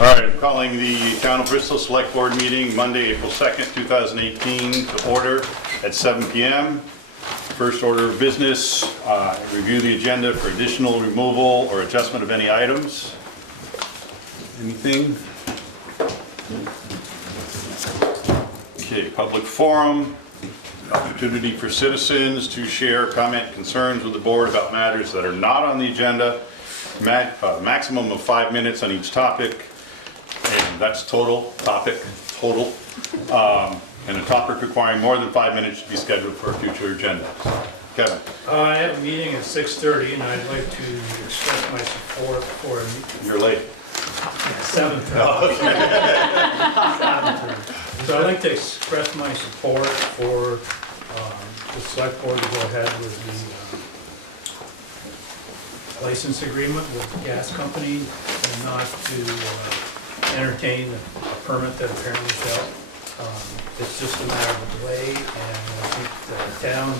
All right, I'm calling the Town of Bristol Select Board meeting Monday, April 2nd, 2018 to order at 7 p.m. First order of business, review the agenda for additional removal or adjustment of any items. Anything? Okay, public forum, opportunity for citizens to share comment concerns with the board about matters that are not on the agenda. Maximum of 5 minutes on each topic, and that's total. And a topic requiring more than 5 minutes should be scheduled for a future agenda. Kevin. I have a meeting at 6:30, and I'd like to express my support for You're late. 7:30. Oh, okay. 7:30. So I'd like to express my support for the select board to go ahead with the license agreement with the gas company and not to entertain a permit that apparently failed. It's just a matter of delay, and I think the town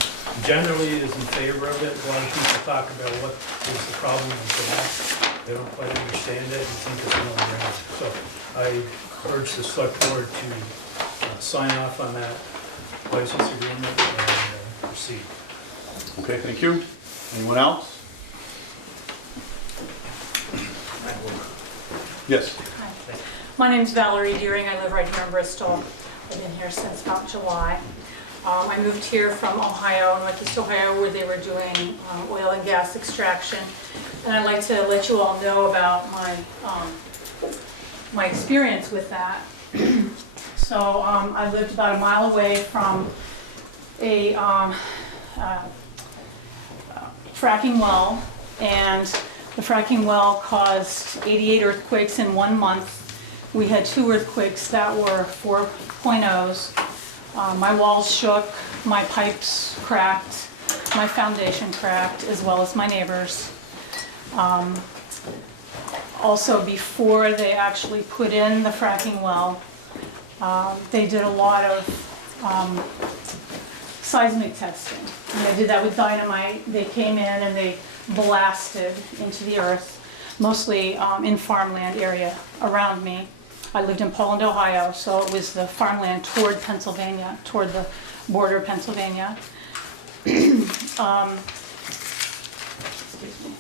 generally is in favor of it. A lot of people talk about what is the problem with that. They don't quite understand it and think it's no brainer. So I urge the select board to sign off on that license agreement and proceed. Okay, thank you. Anyone else? Yes. Hi. My name's Valerie Deering. I live right here in Bristol. I've been here since about July. I moved here from Ohio, Northeast Ohio, where they were doing oil and gas extraction. And I'd like to let you all know about my experience with that. So I lived about a mile away from a fracking well, and the fracking well caused 88 earthquakes in 1 month. We had 2 earthquakes that were 4.0s. My walls shook, my pipes cracked, my foundation cracked, as well as my neighbors. Also, before they actually put in the fracking well, they did a lot of seismic testing. And they did that with dynamite. They came in and they blasted into the earth, mostly in farmland area around me. I lived in Poland, Ohio, so it was the farmland toward Pennsylvania, toward the border of Pennsylvania. Excuse me.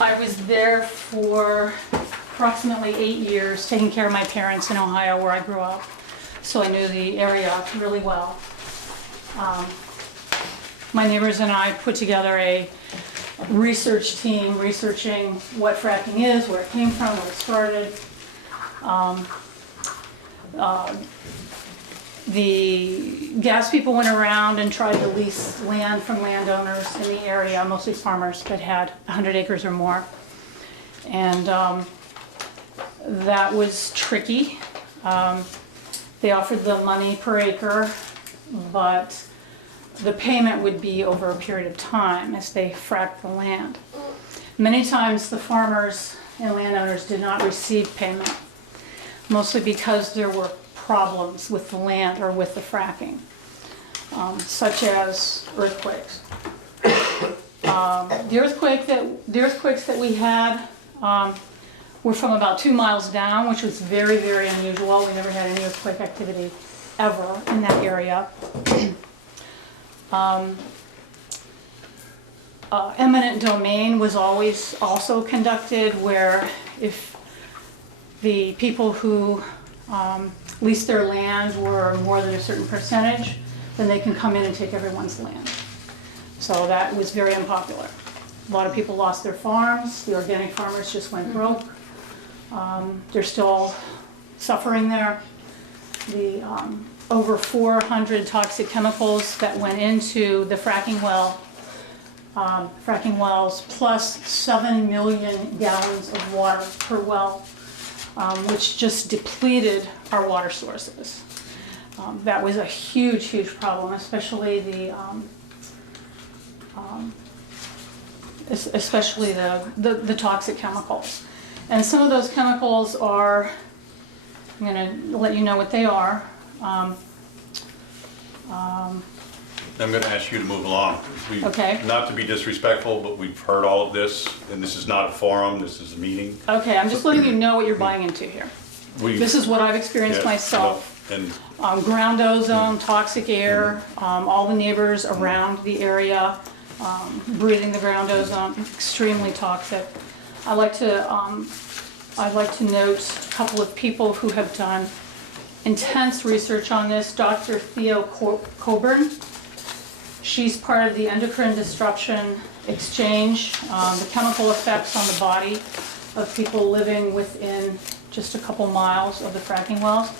I was there for approximately 8 years, taking care of my parents in Ohio, where I grew up, so I knew the area really well. My neighbors and I put together a research team researching what fracking is, where it came from, where it started. The gas people went around and tried to lease land from landowners in the area, mostly farmers that had 100 acres or more. And that was tricky. They offered the money per acre, but the payment would be over a period of time as they fracked the land. Many times the farmers and landowners did not receive payment, mostly because there were problems with the land or with the fracking, such as earthquakes. The earthquakes that we had were from about 2 miles down, which was very, very unusual. We never had any earthquake activity ever in that area. Eminent domain was always also conducted, where if the people who leased their land were more than a certain percentage, then they can come in and take everyone's land. So that was very unpopular. A lot of people lost their farms. The organic farmers just went broke. They're still suffering there. The over 400 toxic chemicals that went into the fracking wells, plus 7 million gallons of water per well, which just depleted our water sources. That was a huge, huge problem, especially the toxic chemicals. And some of those chemicals are, I'm going to let you know what they are. I'm going to ask you to move along. Okay. Not to be disrespectful, but we've heard all of this, and this is not a forum, this is a meeting. Okay, I'm just letting you know what you're buying into here. This is what I've experienced Yeah, myself. And Ground ozone, toxic air, all the neighbors around the area breathing the ground ozone, extremely toxic. I'd like to note a couple of people who have done intense research on this. Dr. Theo Coburn. She's part of the endocrine disruption exchange, the chemical effects on the body of people living within just a couple miles of the fracking wells.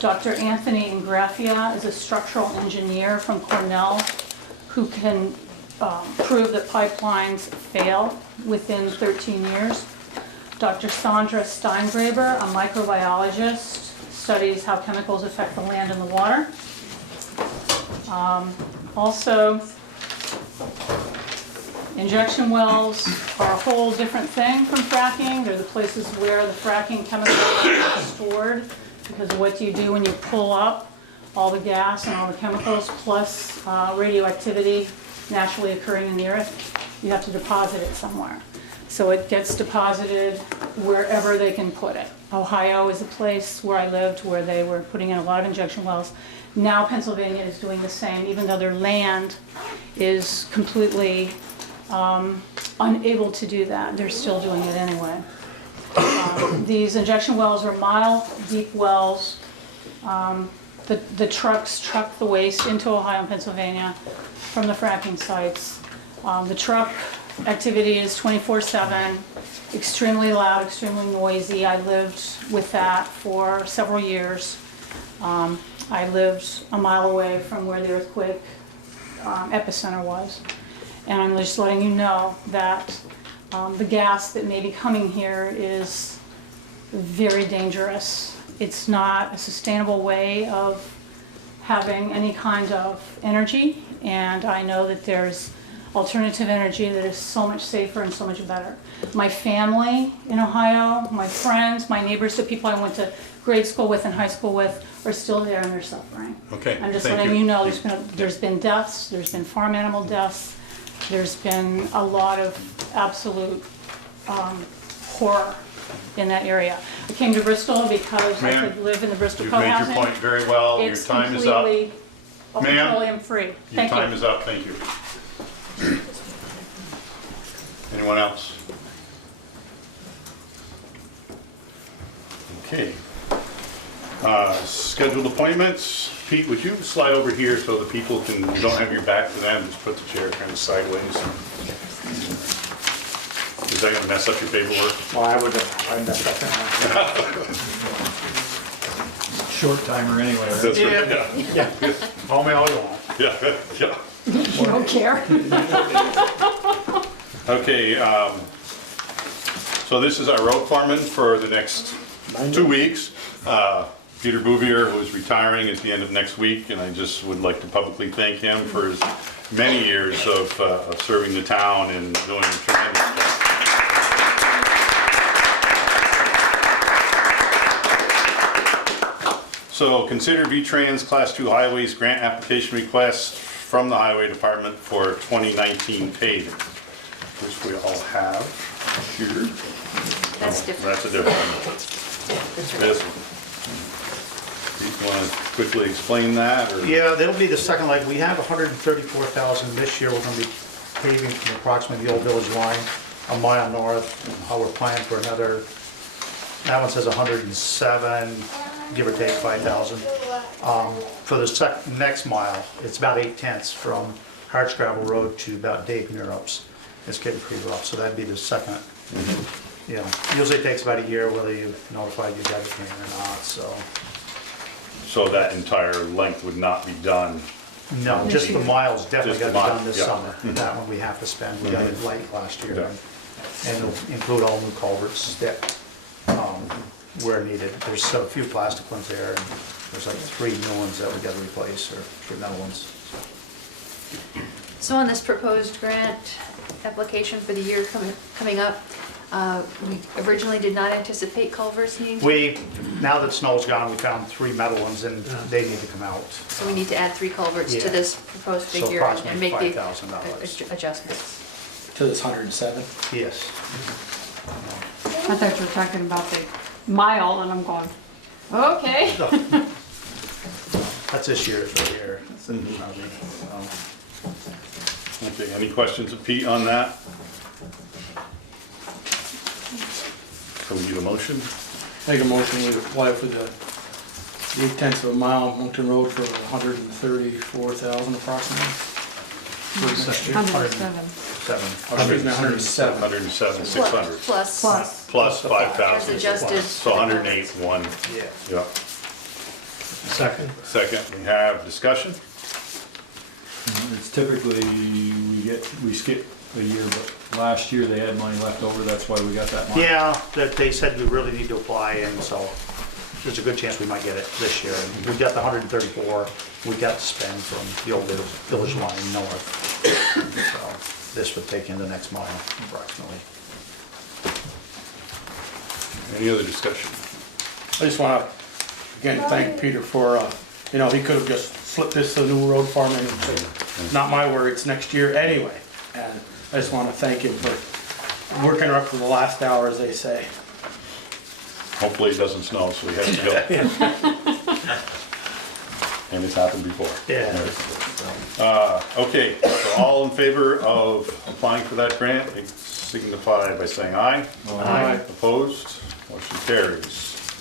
Dr. Anthony Ingraffia is a structural engineer from Cornell who can prove that pipelines fail within 13 years. Dr. Sandra Steingraber, a microbiologist, studies how chemicals affect the land and the water. Also, injection wells are a whole different thing from fracking. They're the places where the fracking chemicals are stored, because what do you do when you pull up all the gas and all the chemicals plus radioactivity naturally occurring in the earth? You have to deposit it somewhere. So it gets deposited wherever they can put it. Ohio is a place where I lived where they were putting in a lot of injection wells. Now Pennsylvania is doing the same, even though their land is completely unable to do that. They're still doing it anyway. These injection wells are mile-deep wells. The trucks truck the waste into Ohio and Pennsylvania from the fracking sites. The truck activity is 24/7, extremely loud, extremely noisy. I lived with that for several years. I lived a mile away from where the earthquake epicenter was. And I'm just letting you know that the gas that may be coming here is very dangerous. It's not a sustainable way of having any kind of energy, and I know that there's alternative energy that is so much safer and so much better. My family in Ohio, my friends, my neighbors, the people I went to grade school with and high school with are still there and they're suffering. Okay, I'm just thank letting you. you know there's been deaths, there's been farm animal deaths, there's been a lot of absolute horror in that area. I came to Bristol because I Ma'am, could live in the Bristol You've made your co-housing. point very well. Your It's time is up. completely Ma'am, petroleum free. Your Thank time you. is up, thank you. Anyone else? Okay. Scheduled appointments. Pete, would you slide over here so the people can, you don't have your back to them, just put the chair kind of sideways. Is that gonna mess up your paperwork? Well, I would have messed up that. Short timer anyway, right? That's right, yeah, Call me all you want. yeah, yeah. You don't care? Okay, so this is our road foreman for the next 2 weeks. Peter Bouvier, who is retiring at the end of next week, and I just would like to publicly thank him for his many years of serving the town and doing a tremendous job. So consider V-Trans Class 2 Highways grant application request from the Highway Department for 2019 paving, which we all have here. That's different. That's a different one. This one. You want to quickly explain that, or? Yeah, that'll be the second leg. We have 134,000 this year. We're gonna be paving from approximately the old village line, a mile north. We're planning for another, that one says 107, give or take 5,000. For the next mile, it's about 8/10 from Hartscrabble Road to about Dave Nearup's. It's getting pretty rough, so that'd be the second. You know, usually it takes about a year whether you notify you got it or not, so. So that entire length would not be done? No, just the miles definitely Just got the to be done this mile, summer. That one we have to spend, we got it late last year. And it'll include all new culverts that, where needed. There's a few plastic ones there, and there's like 3 new ones that we gotta replace, or 3 metal ones. So on this proposed grant application for the year coming up, We originally did not anticipate culverts needing, Now that snow's gone, we found 3 metal ones and they need to come out. so we need to add 3 culverts to Yeah. this proposed So figure and approximately make the $5,000. adjustments. To this 107. Yes. I thought you were talking about the mile, and I'm going, okay. That's this year's right here. Okay, any questions of Pete on that? So we need a motion? Make a motion to apply for the 8/10 of a mile on Moncton Road for 134,000 approximately. For next year. 107. 7. I was reading 107. 107, 600. Plus. Plus As 5,000. adjusted. So 108, 1. Yeah. Yeah. Second. Second, we have discussion. It's typically, we skip a year, but last year they had money left over, that's why we got that money. Yeah, that they said we really need to apply, and so there's a good chance we might get it this year. And we got the 134 we got to spend from the old village line north. So this would take in the next mile approximately. Any other discussion? I just want to, again, thank Peter for, you know, he could have just slipped this to new road foreman and said, it's not my word, it's next year anyway. And I just want to thank him for working her up to the last hour, as they say. Hopefully it doesn't snow, so we have to go. And it's happened before. Yeah. Okay, so all in favor of applying for that grant, signify by saying aye. Aye. Opposed? Motion carries.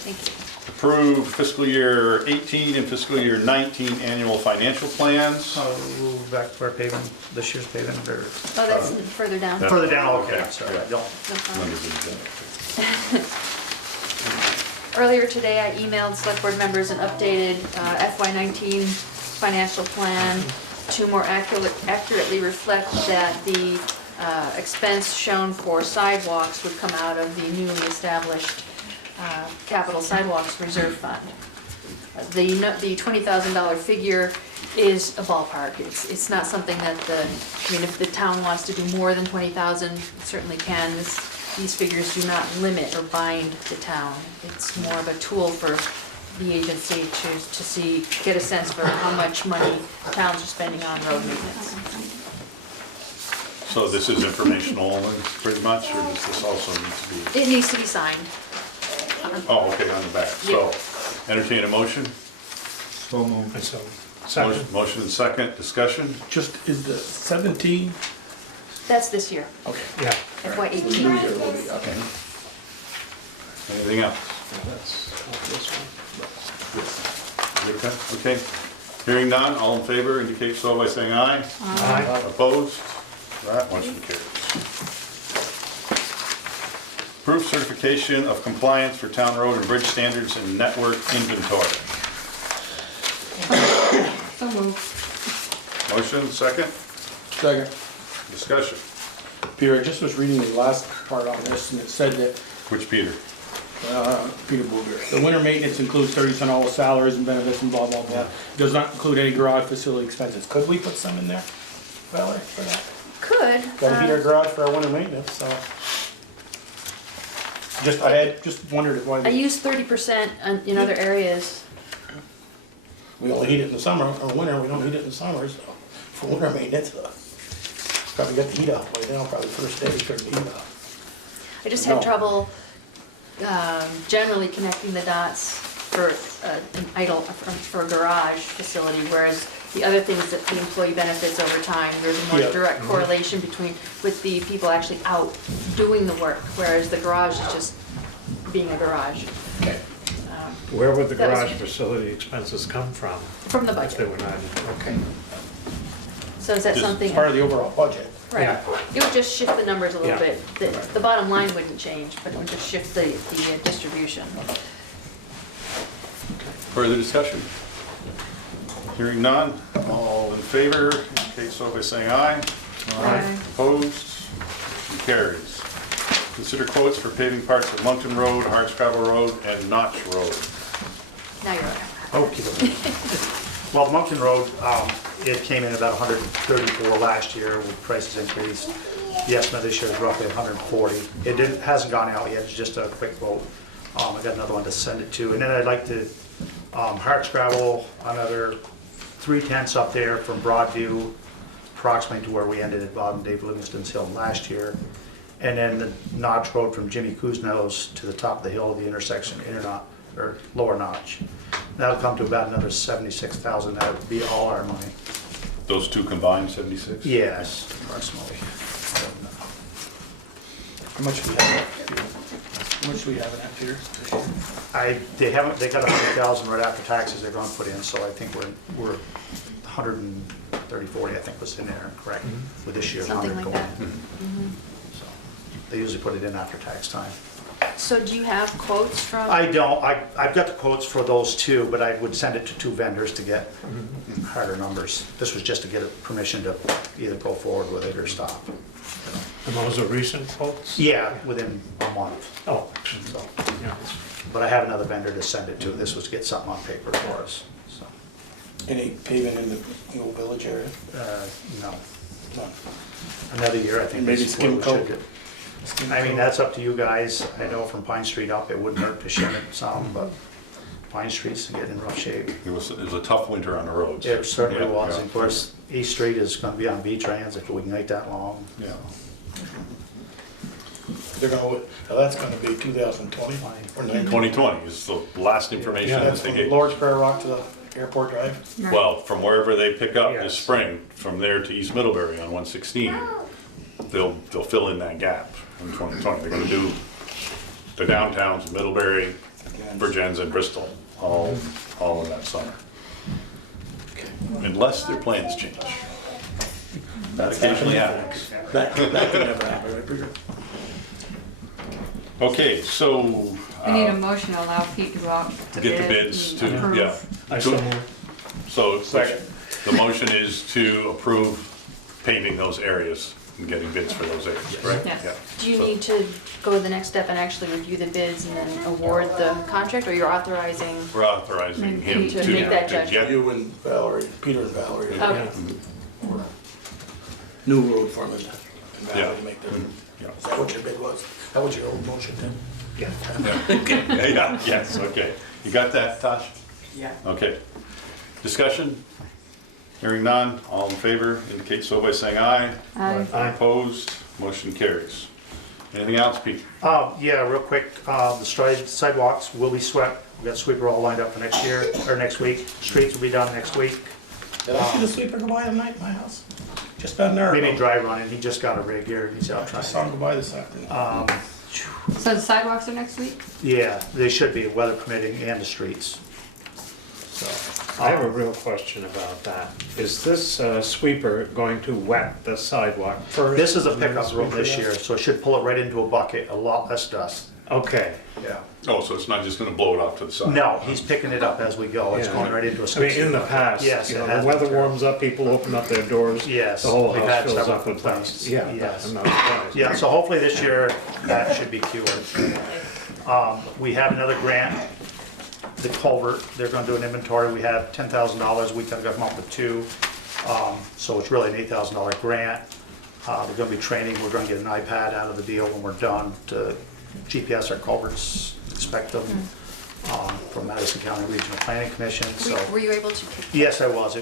Thank you. Approve fiscal year 18 and fiscal year 19 annual financial plans. Move back to our paving, this year's paving, or Oh, that's further down. That- further down, okay, sorry, I don't. No problem. Under the agenda. Earlier today, I emailed select board members an updated FY19 financial plan to more accurately reflect that the expense shown for sidewalks would come out of the newly established capital sidewalks reserve fund. The $20,000 figure is a ballpark. It's not something that if the town wants to do more than 20,000, it certainly can. These figures do not limit or bind the town. It's more of a tool for the agency to get a sense for how much money towns are spending on road maintenance. So this is informational only, pretty much, or does this also need to be? It needs to be signed. Oh, okay, on the back. So entertain a motion. So moved. So, second. Motion and second, discussion. Just, is the 17? That's this year, Okay. Yeah. FY18. Okay. Anything else? Okay. Hearing none, all in favor indicate so by saying aye. Aye. Opposed? That motion carries. Proof certification of compliance for town road and bridge standards and network inventory. So moved. Motion, second, Second. discussion. Peter, I just was reading the last part on this, and it said that Which Peter? Peter Booger. The winter maintenance includes 30% all salaries and benefits and blah, blah, blah. Does not include any garage facility expenses. Could we put some in there, Valerie, for that? Could. Gotta heat our garage for our winter maintenance, so. I had just wondered why I use 30% in other areas. we only heat it in the summer, or winter, we don't heat it in the summer, so for winter maintenance, probably got the heat up right now, probably first day, turn the heat up. I just had No. trouble generally connecting the dots for an idle, for a garage facility, whereas the other things that the employee benefits over time, there's a more Yeah. direct correlation with the people actually out doing the work, whereas the garage is just being a garage. Okay. Where would the That was- garage facility expenses come from? From the If they budget. were not, okay. So is that Just something? It's part of the overall budget. Right. Yeah. It would just shift the numbers a little Yeah. bit. The bottom line wouldn't change, but it would just shift the distribution. Further discussion? Hearing none, all in favor indicate so by saying aye. Aye. Opposed? Motion carries. Consider quotes for paving parts of Moncton Road, Hardscrabble Road, and Notch Road. Now you're on. Okay. Well, Moncton Road, it came in about 134 last year with prices increased. The estimate this year is roughly 140. Hasn't gone out yet, it's just a quick vote. I got another one to send it to. And then I'd like to hardscrabble another 3/10 up there from Broadview, approximately to where we ended at Bob and Dave Livingston's hill last year. And then the Notch Road from Jimmy Kuzno's to the top of the hill, the intersection, or Lower Notch. That'll come to about another 76,000. That would be all our money. Those two combined, 76? Yes, approximately. How much do we have left, Peter? How much do we have in that, Peter, this year? They got 100,000 right after taxes they're gonna put in, so I think we're 130, 40, I think was in there, correct? With this year's Something 100 like going. that. So, they usually put it in after tax time. So do you have quotes from? I don't, I've got the quotes for those two, but I would send it to two vendors to get harder numbers. This was just to get permission to either go forward with it or stop. And those are recent quotes? Yeah, within a month, Oh, so. yeah. But I have another vendor to send it to. This was to get something on paper for us, so. Any paving in the old village area? No, None. another year, I think. Maybe is skim what we should coat? do. I mean, that's up to you guys. I know from Pine Street up, it wouldn't hurt to shim it some, but Pine Street's getting in rough shape. It was a tough winter on the roads. It certainly Yeah, was. yeah. Of course, East Street is gonna be on V-Trans if we can make that long. Yeah. They're gonna, that's gonna be 2020 or 19? 2020 is the last information Yeah, that that's they from gave. Lord's Prayer Rock to the airport drive? Well, from wherever they pick up this Yes. spring, from there to East Middlebury on 116, they'll fill in that gap in 2020. They're gonna do the downtowns, Middlebury, Virgins, and Bristol, all in that summer. Unless their plans change. That occasionally happens. That could never happen, right, Peter? Okay, so, We need a motion to allow Pete to go out to get the bid bids and to, approve. yeah. I so move. So, Second. the motion is to approve paving those areas and getting bids for those areas, right? Yes. Yeah. Do you So- need to go the next step and actually review the bids and then award the contract, or you're authorizing? We're authorizing him To to make that to judgment. get, You and Valerie, Peter and Valerie, Okay. new road foreman, and Yeah. Valerie to make their, yeah. is that what your bid was? That was your old motion then? Yeah, yes, okay. You got that, Tosh? Yeah. Okay. Discussion? Hearing none, all in favor, indicate so by saying aye. Aye. Opposed, motion carries. Anything else, Pete? Yeah, real quick, the sidewalks will be swept. We've got sweeper all lined up for next year, or next week. Streets will be done next week. Did I see the sweeper go by tonight in my house? Just about an hour Maybe ago. dry running, he just got a rig here, he's out I trying. saw him go by this afternoon. So the sidewalks are next week? Yeah, they should be, weather permitting, and the streets. So, I have a real question about that. Is this sweeper going to wet the sidewalk first? this is a and then pickup road sweep it this up? year, so it should pull it right into a bucket, a lot less dust. Okay. Yeah. Oh, so it's not just gonna blow it off to the side? No, he's picking it up as we go, it's Yeah. going right into a I mean, skid steer in the bucket. past, Yes, you it know, has the weather been terrible. warms up, people open up their doors. Yes, The whole we've house had fills several up with complaints. dust. Yeah, Yes. I'm not surprised. Yeah, so hopefully this year, that should be cured. We have another grant, the culvert, they're gonna do an inventory, we have $10,000, we gotta come up with two. So it's really an $8,000 grant. We're gonna be training, we're gonna get an iPad out of the deal when we're done to GPS our culverts, inspect them, from Madison County Regional Planning Commission, so. Were you able to? Yes, I was. I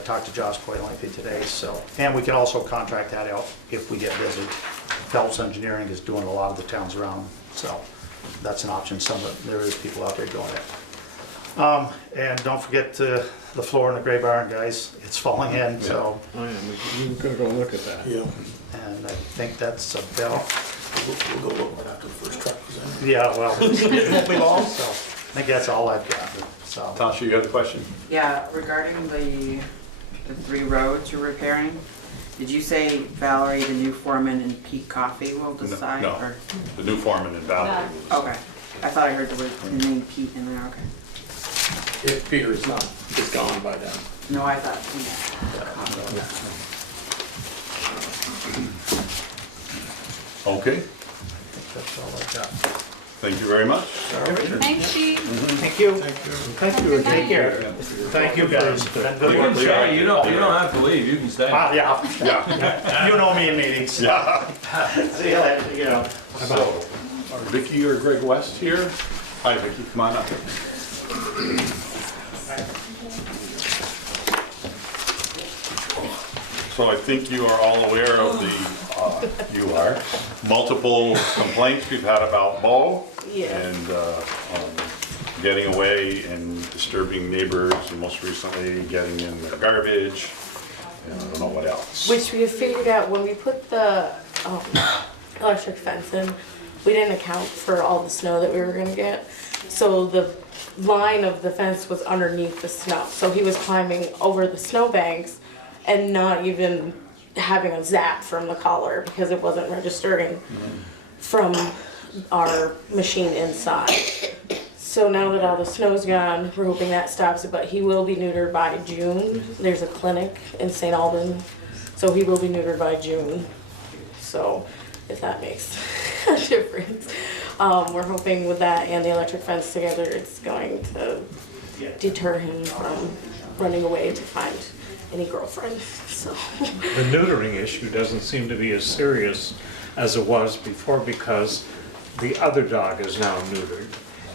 talked to Josh quite lengthy today, so. And we can also contract that out if we get busy. Phelps Engineering is doing a lot of the towns around, so that's an option. There is people out there doing it. And don't forget the floor in the gray barn, guys. It's falling in, so. Oh, yeah, you can go look at that. Yeah, And I think that's about, we'll go look after the first truck was in. yeah, well, it won't be long, so. I think that's all I've got, so. Tasha, you got a question? Yeah, regarding the 3 roads you're repairing, did you say Valerie, the new foreman, and Pete Coffey will decide? No, or- the new foreman in Valerie. Okay, I thought I heard the name Pete in there, okay. If Peter is not, is gone by then. No, I thought, Okay, That's all I've got. Thank you very much. Thanks, Pete. Thank you. Thank you again. Take care. Thank you guys. Been good work. Stay, you don't have to leave, you can stay. Yeah, Yeah. you know me in meetings. Yeah. See you later, you know. So, are Vicky or Greg West here? Hi, Vicky, come on up. So I think you are all aware of the, multiple complaints we've had about Bo. Yeah. And getting away and disturbing neighbors, and most recently getting in the garbage, and I don't know what else. Which we have figured out when we put the electric fence in, we didn't account for all the snow that we were gonna get. So the line of the fence was underneath the snow. So he was climbing over the snowbanks and not even having a zap from the collar because it wasn't registering from our machine inside. So now that all the snow's gone, we're hoping that stops it, but he will be neutered by June. There's a clinic in St. Alban, so he will be neutered by June. So if that makes a difference. We're hoping with that and the electric fence together, it's going to deter him from running away to find any girlfriend, so. The neutering issue doesn't seem to be as serious as it was before because the other dog is now neutered.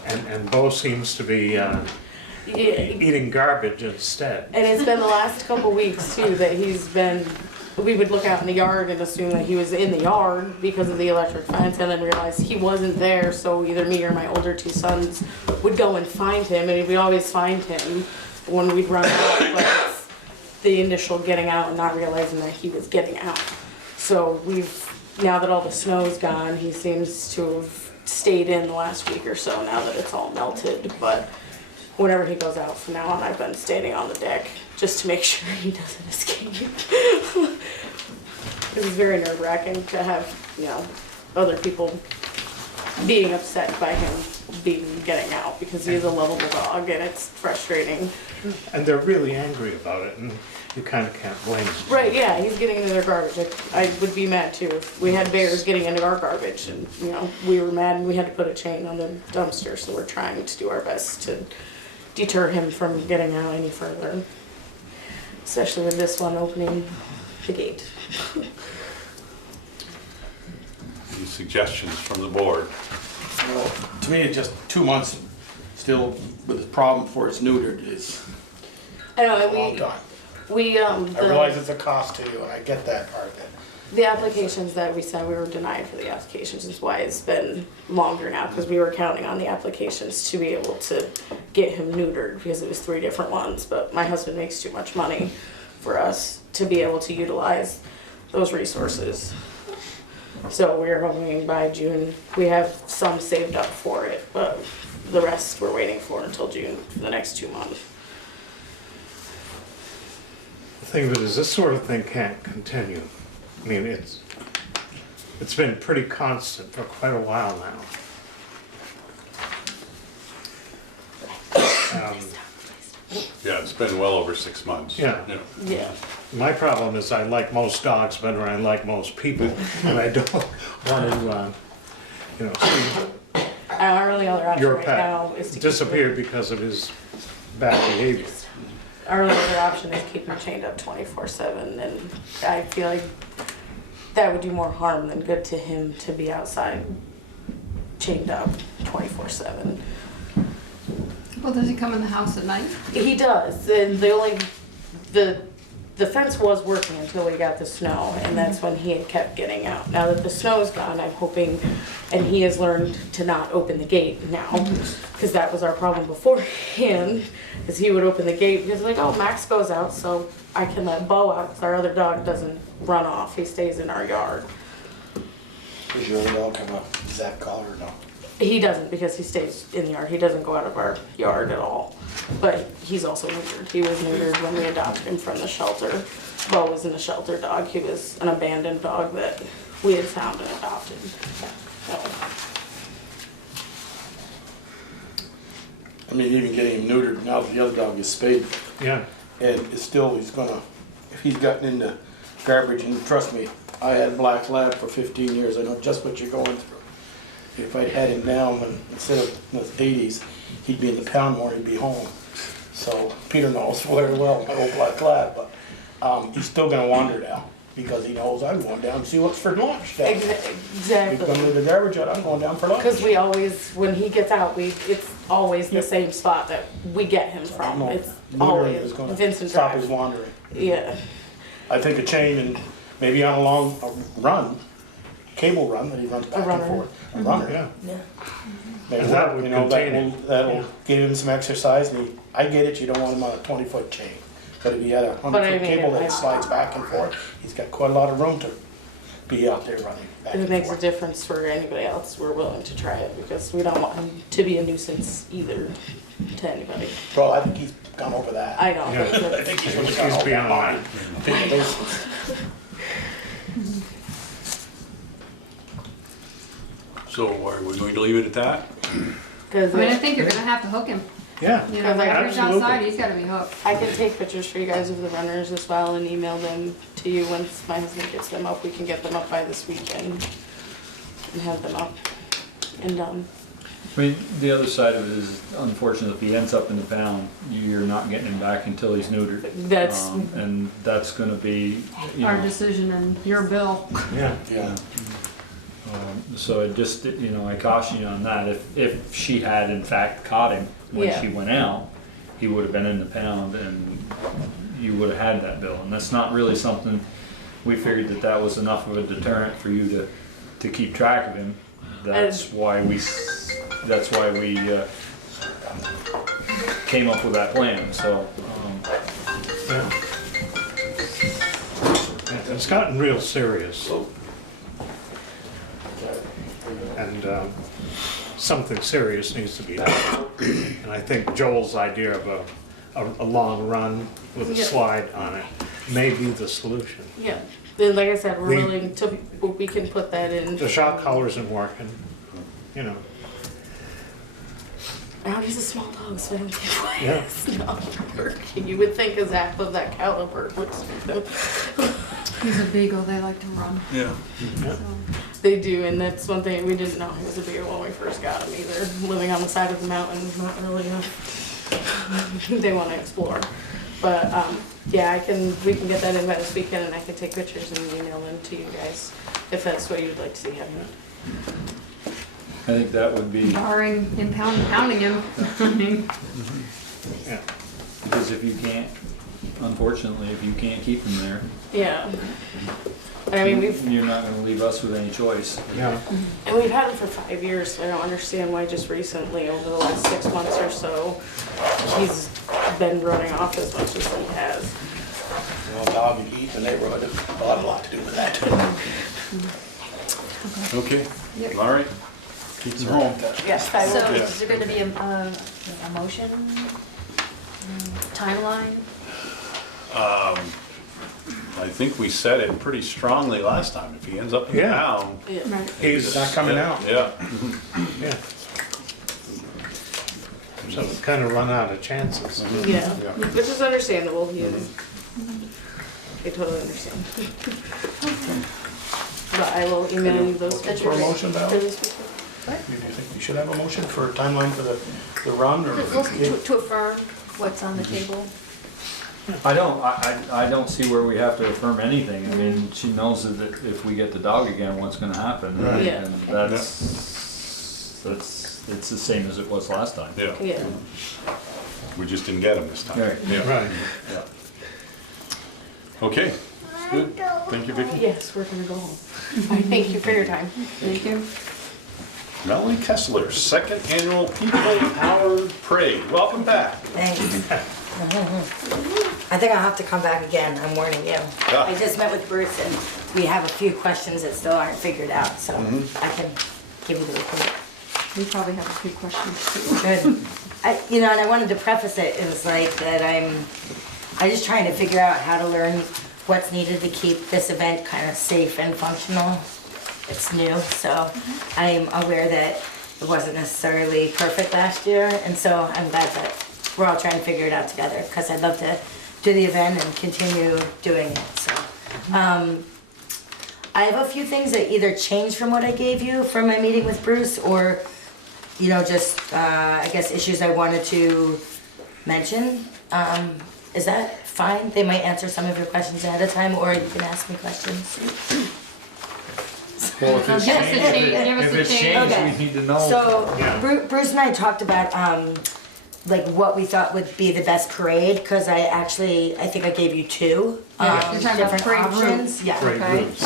And Bo seems to be Yeah. eating garbage instead. And it's been the last couple weeks too that he's been, we would look out in the yard and assume that he was in the yard because of the electric fence and then realize he wasn't there. So either me or my older two sons would go and find him, and we'd always find him when we'd run out. But it's the initial getting out and not realizing that he was getting out. So now that all the snow's gone, he seems to have stayed in the last week or so now that it's all melted. But whenever he goes out from now on, I've been standing on the deck just to make sure he doesn't escape. It's very nerve-wracking to have, other people being upset by him getting out because he is a lovable dog and it's frustrating. And they're really angry about it, and you kind of can't blame them. Right, yeah, he's getting into their garbage. I would be mad too if we had bears getting into our garbage and, we were mad and we had to put a chain on the dumpster, so we're trying to do our best to deter him from getting out any further. Especially with this one opening the gate. Any suggestions from the board? Well, to me, it's just 2 months still with the problem before it's neutered is I know, a long time. I realize it's a cost to you, and I get that part of it. the applications that we said we were denied for the applications is why it's been longer now, because we were counting on the applications to be able to get him neutered, because it was 3 different ones, but my husband makes too much money for us to be able to utilize those resources. So we're hoping by June, we have some saved up for it, but the rest we're waiting for until June for the next 2 months. The thing of it is, this sort of thing can't continue. I mean, it's been pretty constant for quite a while now. Yeah, it's been well over 6 months. Yeah. Yeah. My problem is I like most dogs better than I like most people, and I don't want to, see Our only other option your right now pet is to keep disappear because of his bad behavior. Our only other option is keep him chained up 24/7, and I feel like that would do more harm than good to him to be outside chained up 24/7. Well, does he come in the house at night? He does, and the fence was working until we got the snow, and that's when he had kept getting out. Now that the snow's gone, I'm hoping, and he has learned to not open the gate now, because that was our problem beforehand, is he would open the gate, because like, oh, Max goes out, so I can let Bo out, because our other dog doesn't run off, he stays in our yard. Does your other dog have a Zach collar or no? He doesn't, because he stays in the yard, he doesn't go out of our yard at all. But he's also neutered, he was neutered when we adopted him from the shelter. Bo wasn't a shelter dog, he was an abandoned dog that we had found and adopted. So, I mean, even getting him neutered, now that the other dog is spayed, Yeah, and it's still, he's gonna, if he's gotten into garbage, and trust me, I had a black lab for 15 years, I know just what you're going through. if I'd had him down, and instead of in his 80s, he'd be in the pound more, he'd be home. So Peter knows very well, my old black lad, but he's still gonna wander down because he knows I'm going down to see what's for lunch. He's Exactly. gonna leave the garbage out, I'm going down for lunch. Because we always, when he gets out, it's always the same spot that we get him from. No, It's neither always is gonna Vincent stop Drive. his wandering. Yeah. I think a chain and maybe on a long run, cable run that he runs back and runner. forth. A runner. Yeah. Maybe And that would you know, contain it. that'll give him some exercise, and I get it, you don't want him on a 20-foot chain. But if he had a But I 100-foot mean, cable it that might- slides back and forth, he's got quite a lot of room to be out there running back If it and makes a forth. difference for anybody else, we're willing to try it because we don't want him to be a nuisance either to anybody. Well, I think he's gone over that. I know. Yeah. I think he's really gone He's over that beyond line. that. I think those- So are we going to leave it at that? Because I mean, I think you're gonna have to hook him. Yeah. You know, whenever he's Absolutely. outside, he's gotta be hooked. I can take pictures for you guys of the runners as well and email them to you once my husband gets them up. We can get them up by this weekend and have them up and done. I mean, the other side of it is, unfortunately, if he ends up in the pound, you're not getting him back until he's neutered. That's, And that's gonna be, you Our know, decision and your bill. Yeah. Yeah. so it just, you know, I caution you on that. If she had in fact caught him when Yeah. she went out, he would have been in the pound and you would have had that bill. And that's not really something, we figured that was enough of a deterrent for you to keep track of him. That's why we came up with that plan, so. Yeah. It's gotten real serious. And something serious needs to be done. And I think Joel's idea of a long run with a Yeah. slide on it may be the solution. yeah. Then, like I said, we're We- willing to, we can put that in. The shock collar isn't working, you know. Now he's a small dog, so I don't think why Yeah. it's not working. You would think a Zap of that caliber would suit them. He's a beagle, they like to run. Yeah. So, They do, and that's one thing we didn't know he was a beagle when we first got him either. Living on the side of the mountain, not really they want to explore. But yeah, we can get that in by this weekend, and I can take pictures and email them to you guys if that's what you'd like to see happen. I think that would be, Barring pounding him. I mean, Yeah. because if you can't, unfortunately, if you can't keep him there, Yeah. I mean, you're not gonna leave us with any choice. Yeah. and we've had him for 5 years, so I don't understand why just recently, over the last 6 months or so, he's been running off as much as he has. Well, dog and eat in the neighborhood have a lot to do with that. Okay, Yep. all right. Keep them home. Yes, I So will. is there gonna be a motion, timeline? I think we said it pretty strongly last time. If he ends up in Yeah. town. Yeah. right. He's Not coming out. Yeah. Yeah. So we kind of run out of chances. Yeah, which is understandable, I totally understand. But I will email you those Looking pictures. for a motion, Val? for this weekend. Do you think we should have a motion for a timeline for the run, or? To affirm what's on the table? I don't see where we have to affirm anything. I mean, she knows that if we get the dog again, what's gonna happen. Right. Yeah. And it's the same as it was last time. Yeah. Yeah, We just didn't get him this time. Right. Yeah. Right. Okay, good. Thank you, Vicki. yes, we're gonna go home. I thank you for your time. Thank you. Melanie Kessler, second annual People Power Parade. Welcome back. Thanks. I think I'll have to come back again, I'm warning you. Yeah. I just met with Bruce and we have a few questions that still aren't figured out, so I can give you the report. We probably have a few questions too. Good. And I wanted to preface it was like that I'm just trying to figure out how to learn what's needed to keep this event kind of safe and functional. It's new, so I'm aware that it wasn't necessarily perfect last year, and so I'm glad that we're all trying to figure it out together, because I'd love to do the event and continue doing it, so. I have a few things that either changed from what I gave you from my meeting with Bruce, or, you know, just, I guess issues I wanted to mention. Is that fine? They might answer some of your questions ahead of time, or you can ask me questions. Well, if it's Give us the change, changed, give us if the it's change. changed, Okay. we need to know. So, Yeah. Bruce and I talked about, like what we thought would be the best parade, cause I think I gave you two. You're talking about different parade route. options. Yeah. Great Okay. routes.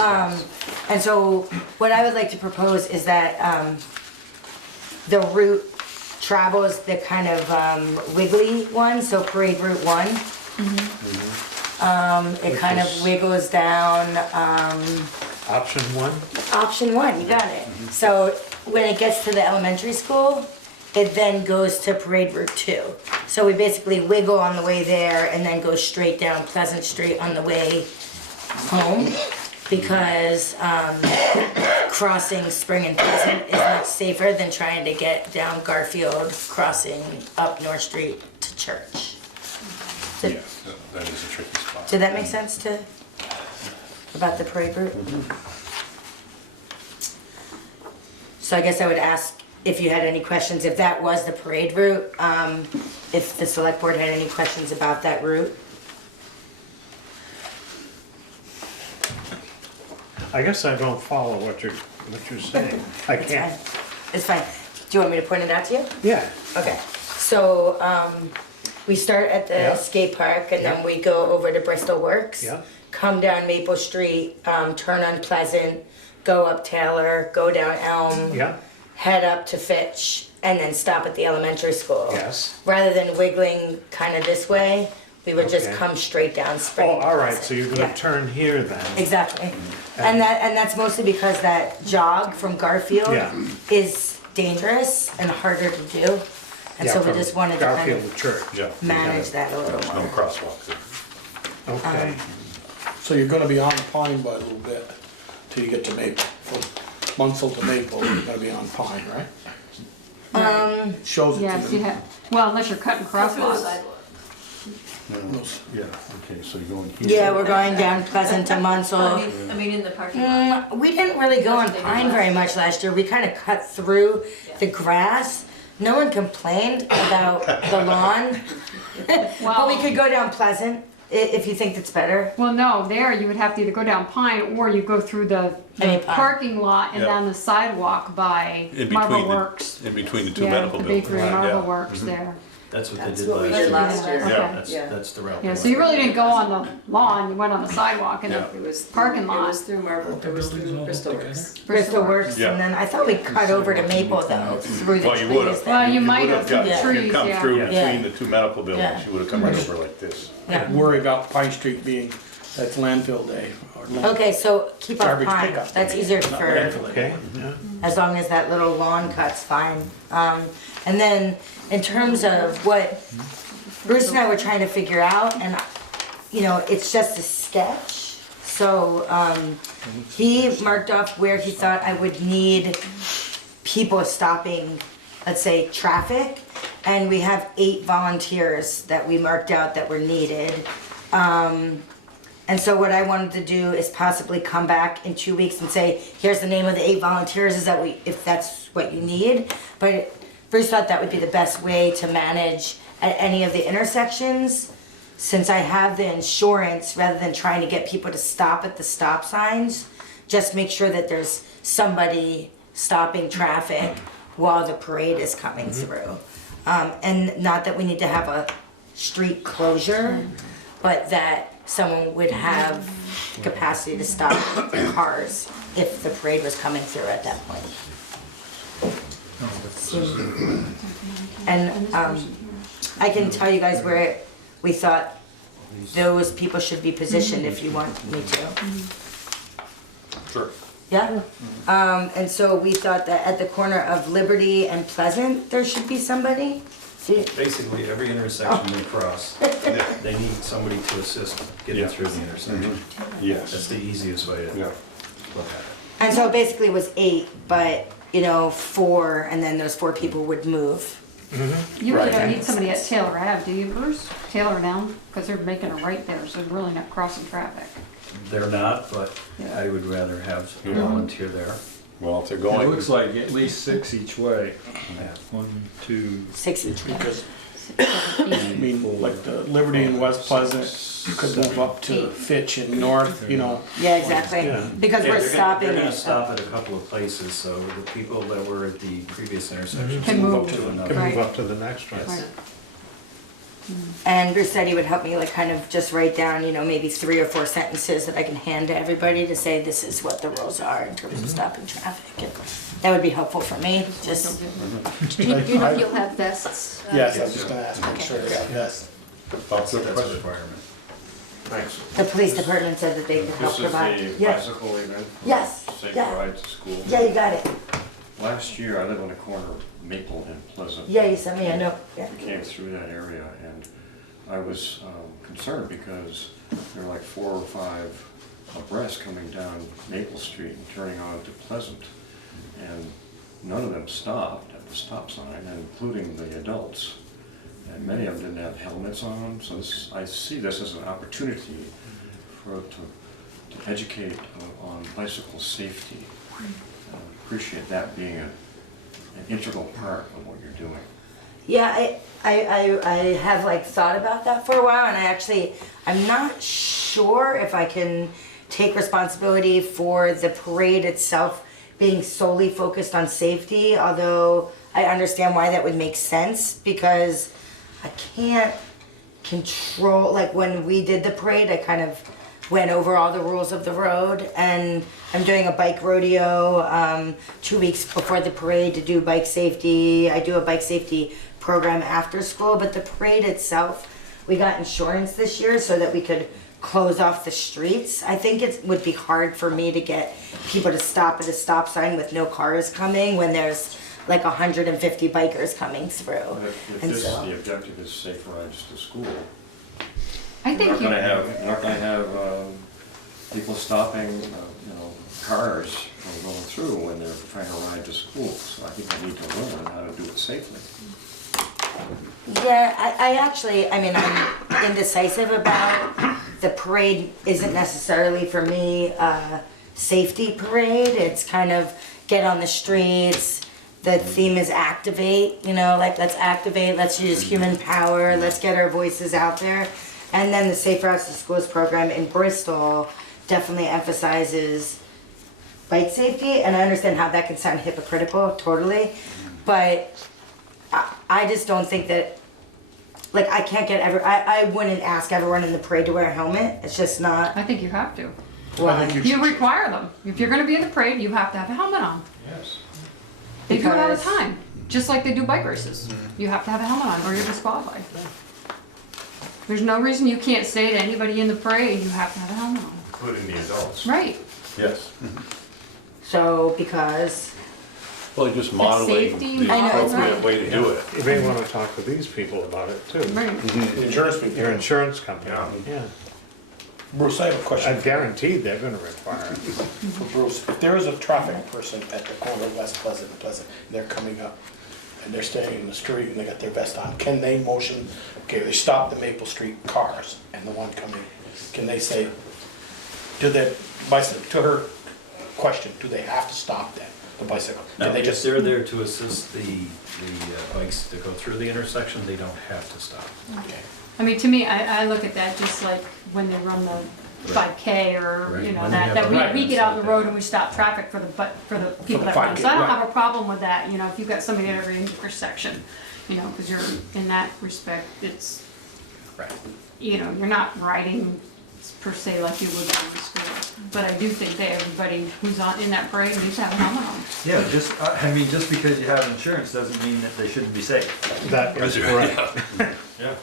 And so what I would like to propose is that the route travels the kind of wiggly one, so parade route 1. It kind of wiggles down, Option 1? option 1, you got it. So when it gets to the elementary school, it then goes to parade route 2. So we basically wiggle on the way there and then go straight down Pleasant Street on the way home, because crossing Spring and Pleasant is much safer than trying to get down Garfield, crossing up North Street to church. Yeah, that is a tricky spot. Did that make sense to, about the parade route? So I guess I would ask if you had any questions, if that was the parade route, if the select board had any questions about that route. I guess I don't follow what you're saying. I It's can't. fine. It's fine. Do you want me to point it out to you? Yeah, Okay, so, we start at the Yeah. skate park and then Yeah. we go over to Bristol Works. Yeah. Come down Maple Street, turn on Pleasant, go up Taylor, go down Elm. yeah, Head up to Fitch, and then stop at the elementary school. yes. Rather than wiggling kind of this way, we would just Okay. come straight down Spring. Oh, all right, Pleasant. so you're Yeah. gonna turn here then? Exactly. And that's mostly because that jog from Garfield Yeah. is dangerous and harder to do. And Yeah, so we from just wanted to kind Garfield of to church, Yeah. manage that a little No more. crosswalk there. okay. So you're gonna be on Pine by a little bit till you get to Maple. From Munsell to Maple, you're gonna be on Pine, right? Shows it Yes, to you me. have, well, unless you're cutting crosswalks. Those- Yeah, okay, so you're going here. Yeah, we're going down Pleasant to Munsell. I mean, in the parking lot. We didn't really go on Pine very much last year. We kind of cut through the grass. No one complained about the lawn. But we could go down Pleasant if you think that's better. Well, no, there you would have to either go down Pine or you go through the Any Pine. parking lot and Yeah. down the sidewalk by In Marble between the- Works. In between the two Yeah, medical the buildings. bakery and Yeah. Marble Works Mhm. there. That's what That's they did what we last did year. last year. Okay. That's the route. Yeah, they so you went. really didn't go on the lawn, you went on the sidewalk and Yeah. It was Parking lot. It was through Marble, it was through Bristol Works. Bristol Works, Yeah. and then I thought we cut over to Maple though, through the Well, you trees would've. there. Well, you might would've have through got- the Yeah. trees, You'd come yeah. through Yeah. between the two medical buildings, Yeah. you would've come right over like this. Yeah. Worry about Pine Street being, that's landfill day. Or Okay, so keep up Garbage Pine, pickup. that's easier Not for, landfill day. Okay, yeah. as long as that little lawn cut's fine. And then in terms of what Bruce and I were trying to figure out, and you know, it's just a sketch. So he marked off where he thought I would need people stopping, let's say, traffic. And we have 8 volunteers that we marked out that were needed. And so what I wanted to do is possibly come back in 2 weeks and say, here's the name of the 8 volunteers, is that if that's what you need. But Bruce thought that would be the best way to manage at any of the intersections. Since I have the insurance, rather than trying to get people to stop at the stop signs, just make sure that there's somebody stopping traffic while the parade is coming through. And not that we need to have a street closure, but that someone would have the capacity to stop cars if the parade was coming through at that point. And I can tell you guys where we thought those people should be positioned if you want me to. Sure. Yeah? And so we thought that at the corner of Liberty and Pleasant, there should be somebody. Basically, every intersection they cross, they need somebody to assist getting Yeah. through the intersection. That's Yes. the easiest way to Yeah. look at it. And so basically it was 8, but, 4, and then those 4 people would move. You really Right. don't need somebody at Taylor Ave, do you, Bruce? Taylor and Elm, because they're making a right there, so they're really not crossing traffic. they're not, but I would rather have a volunteer there. Well, if they're It going, looks like at least 6 each way. 1, 2, 6 each way. Because, I mean, like the Liberty and West Pleasant, you could move up to Fitch and North, you know. Yeah, exactly. Yeah. Because Yeah, we're stopping They're gonna at, stop at a couple of places, so the people that were at the previous intersection Can move move. up to Can another. Right. move up to the next one. Right. and Bruce said he would help me like kind of just write down, you know, maybe 3 or 4 sentences that I can hand to everybody to say this is what the rules are in terms of stopping traffic. And that would be helpful for me, just, Do you know if you'll have vests? Yes, I was just gonna ask, make sure they got this. That's a requirement. Thanks. the police department said that they could help provide. Yeah. bicycle event. Yes, Safe yeah. ride to school. Yeah, you got it. Last year, I live on the corner of Maple and Pleasant. Yeah, you sent me a note, yeah. We came through that area and I was concerned because there were like 4 or 5 abreast coming down Maple Street and turning on to Pleasant. And none of them stopped at the stop sign, including the adults. And many of them didn't have helmets on, so I see this as an opportunity to educate on bicycle safety. Appreciate that being an integral part of what you're doing. Yeah, I have like thought about that for a while, and I'm not sure if I can take responsibility for the parade itself being solely focused on safety, although I understand why that would make sense, because I can't control, like when we did the parade, I kind of went over all the rules of the road, and I'm doing a bike rodeo 2 weeks before the parade to do bike safety. I do a bike safety program after school, but the parade itself, we got insurance this year so that we could close off the streets. I think it would be hard for me to get people to stop at a stop sign with no cars coming when there's like 150 bikers coming through. But if And this, so- the objective is safe rides to school, I you're think not you, gonna have people stopping, cars from going through when they're trying to ride to school. So I think they need to learn how to do it safely. Yeah, I'm indecisive about the parade. Isn't necessarily for me a safety parade. It's kind of get on the streets. The theme is activate, like let's activate, let's use human power, let's get our voices out there. And then the Safe Routes to Schools program in Bristol definitely emphasizes bike safety, and I understand how that can sound hypocritical, totally. But I just don't think that, like, I wouldn't ask everyone in the parade to wear a helmet. It's just not. I think you have to. I think You require them. If you're gonna be in the parade, you have to have a helmet on. Yes. They do it all the Because- time, just like they do bike races. You have to have a helmet on or you're disqualified. There's no reason you can't say to anybody in the parade, you have to have a helmet on. Including the adults. Right. yes. So, because, Well, just modeling safety, the I know, appropriate right. way to do it. You may want to talk to these people about it too. Right. The insurance people. Your insurance company, yeah. Bruce, I have a question. I'm guaranteed they're gonna require it. For Bruce, if there is a traffic person at the corner of West Pleasant and Pleasant, and they're coming up, and they're staying in the street and they got their vest on, can they motion, okay, they stop the Maple Street cars and the one coming, can they say, to her question, do they have to stop them, the bicycle? No, Can they if just, they're there to assist the bikes to go through the intersection, they don't have to stop. okay. I mean, to me, I look at that just like when they run the 5K or, Right. you know, When they have that the we get out on the ride, road and we stop traffic for the people that run. 5K, So I don't right. have a problem with that, you know, if you've got somebody at every intersection, you know, because you're, in that respect, it's, Right. you know, you're not riding per se like you would in school. But I do think that everybody who's in that parade needs to have a helmet on. Yeah, just because you have insurance doesn't mean that they shouldn't be safe. That is correct. Yeah.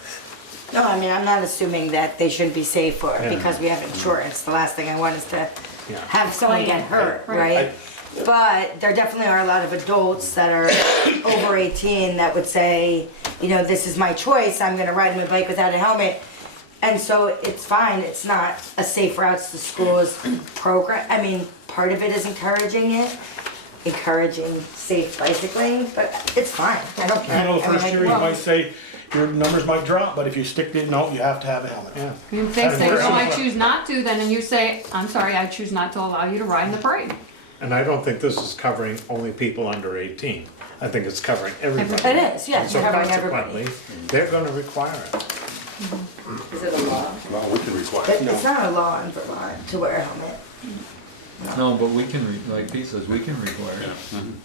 no, I mean, I'm not assuming that they shouldn't be safe Yeah. because we have insurance. The last thing I want is to Yeah. have someone get hurt, right? But there definitely are a lot of adults that are over 18 that would say, this is my choice, I'm gonna ride my bike without a helmet. And so it's fine, it's not a Safe Routes to Schools program. I mean, part of it is encouraging safe bicycling, but it's fine, I don't care. The I mean, first year you might say, your numbers might drop, but if you stick it, no, you have to have a helmet. Yeah. If they say, well, I choose not to, then you say, I'm sorry, I choose not to allow you to ride in the parade. And I don't think this is covering only people under 18. I think it's covering everybody. It is, yes, So covering everybody. consequently, they're gonna require it. Is it a law? Well, we can require. It's not a law in Vermont to wear a helmet. No, but we can, like Pete says, we can require it.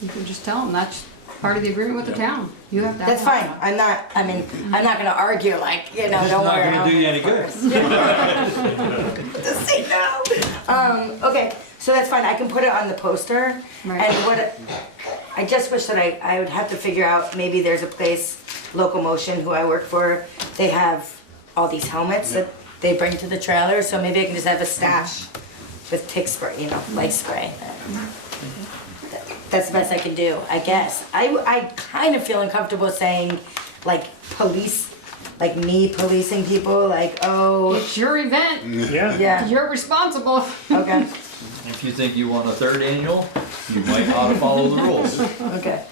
You can just tell them that's part of the agreement with the town. You have to have. That's fine, I'm not gonna argue like, don't wear a helmet. Not gonna do you any good. Just say no. Okay, so that's fine, I can put it on the poster. Right. And what, I just wish that I would have to figure out, maybe there's a place, Local Motion, who I work for, they have all these helmets that they bring to the trailer, so maybe I can just have a stash with tick spray, light spray. That's the best I can do, I guess. I kind of feel uncomfortable saying, like, police, like me policing people, like, oh, It's your event. Yeah. yeah, You're responsible. okay, If you think you want a 3rd annual, you might ought to follow the rules. okay.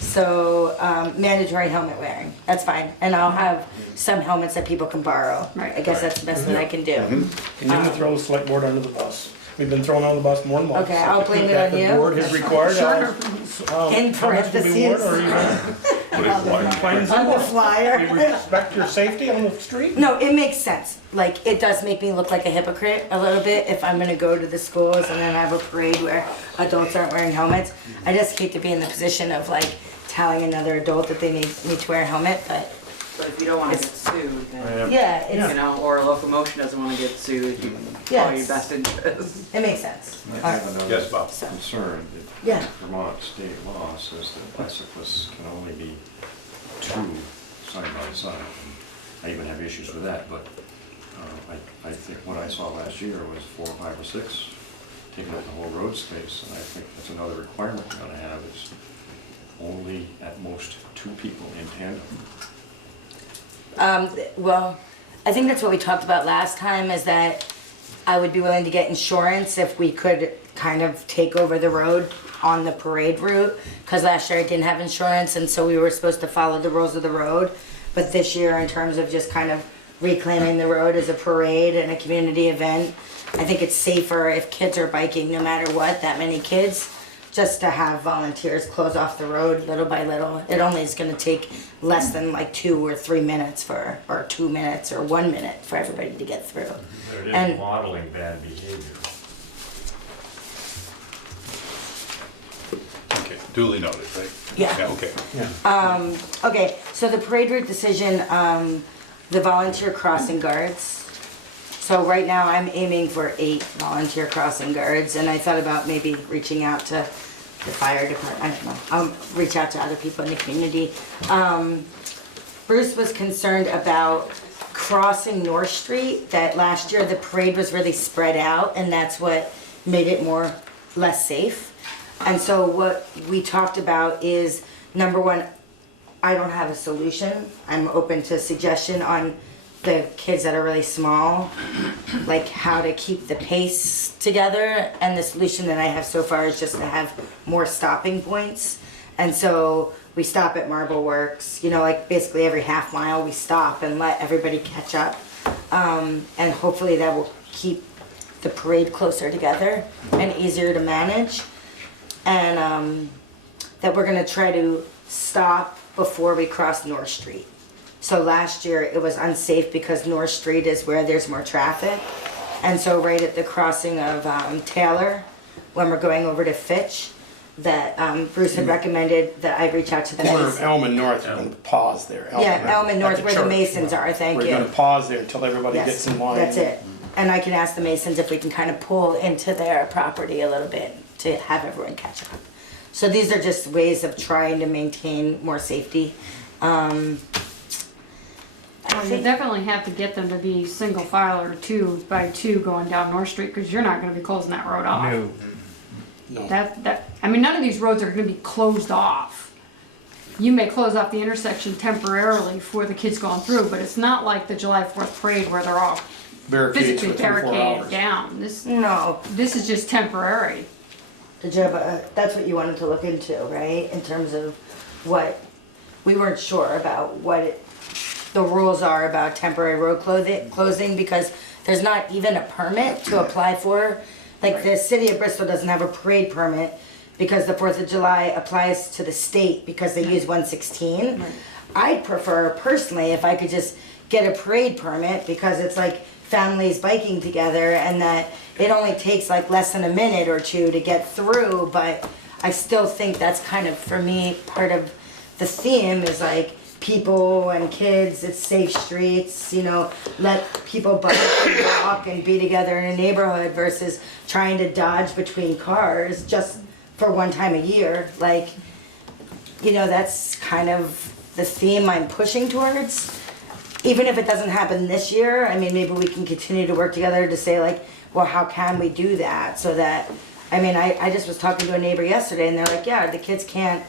So, mandatory helmet wearing, that's fine, and I'll have some helmets that people can borrow. Right. I guess that's the best that I can do. And then to throw the select board under the bus. We've been thrown on the bus more than once. Okay, I'll blame it That on you. the board has required. In Plans or even On the flyer. you respect your safety on the street? No, it makes sense. Like, it does make me look like a hypocrite a little bit if I'm gonna go to the schools and then have a parade where adults aren't wearing helmets. I just hate to be in the position of like telling another adult that they need to wear a helmet, but But if you don't wanna get sued, then, yeah, it's, or a locomotion doesn't wanna get sued, you Yeah, follow your it's- best interest. it makes sense. I have another Yes, Bob. concern. Yeah. Vermont state law says that bicyclists can only be 2 side by side. And I even have issues with that, but I think what I saw last year was 4 or 5 or 6 taking up the whole road space. And I think that's another requirement we're gonna have is only at most 2 people in tandem. Well, I think that's what we talked about last time, is that I would be willing to get insurance if we could kind of take over the road on the parade route, because last year I didn't have insurance, and so we were supposed to follow the rules of the road. But this year, in terms of just kind of reclaiming the road as a parade and a community event, I think it's safer if kids are biking, no matter what, that many kids, just to have volunteers close off the road little by little. It only is gonna take less than like 2 or 3 minutes or 2 minutes or 1 minute for everybody to get through. But it And- is modeling bad behavior. Okay, duly noted, right? Yeah. Okay. Okay, so the parade route decision, the volunteer crossing guards. So right now I'm aiming for 8 volunteer crossing guards, and I thought about maybe reaching out to the fire department, I don't know, I'll reach out to other people in the community. Bruce was concerned about crossing North Street, that last year the parade was really spread out, and that's what made it less safe. And so what we talked about is, number one, I don't have a solution. I'm open to suggestion on the kids that are really small, like how to keep the pace together. And the solution that I have so far is just to have more stopping points. And so we stop at Marble Works, like basically every half mile we stop and let everybody catch up. And hopefully that will keep the parade closer together and easier to manage. And that we're gonna try to stop before we cross North Street. So last year it was unsafe because North Street is where there's more traffic. And so right at the crossing of Taylor, when we're going over to Fitch, that Bruce had recommended that I reach out to the Corner of Masons. Elm and North, we're gonna pause there. Yeah, Elm and North, At where the church. Masons are, thank you. We're gonna pause there until everybody Yes, gets in line. that's it. And I can ask the Masons if we can kind of pull into their property a little bit to have everyone catch up. So these are just ways of trying to maintain more safety. I You think, definitely have to get them to be single file or 2 by 2 going down North Street, because you're not gonna be closing that road off. No. No. None of these roads are gonna be closed off. You may close off the intersection temporarily for the kids going through, but it's not like the July 4th parade where they're all Barricades physically for 3 or 4 barricaded hours. down. no, This is just temporary. did you have that's what you wanted to look into, right? In terms of what, we weren't sure about what the rules are about temporary road closing, because there's not even a permit to apply for. Like, the city of Bristol doesn't have a parade permit because the 4th of July applies to the state because they use 116. I'd prefer personally if I could just get a parade permit, because it's like families biking together, and that it only takes like less than a minute or two to get through. But I still think that's kind of, for me, part of the theme is like people and kids, it's safe streets, you know, let people bike and walk and be together in a neighborhood versus trying to dodge between cars just for one time a year. Like, you know, that's kind of the theme I'm pushing towards. Even if it doesn't happen this year, I mean, maybe we can continue to work together to say like, well, how can we do that so that, I mean, I just was talking to a neighbor yesterday and they're like, yeah, the kids can't,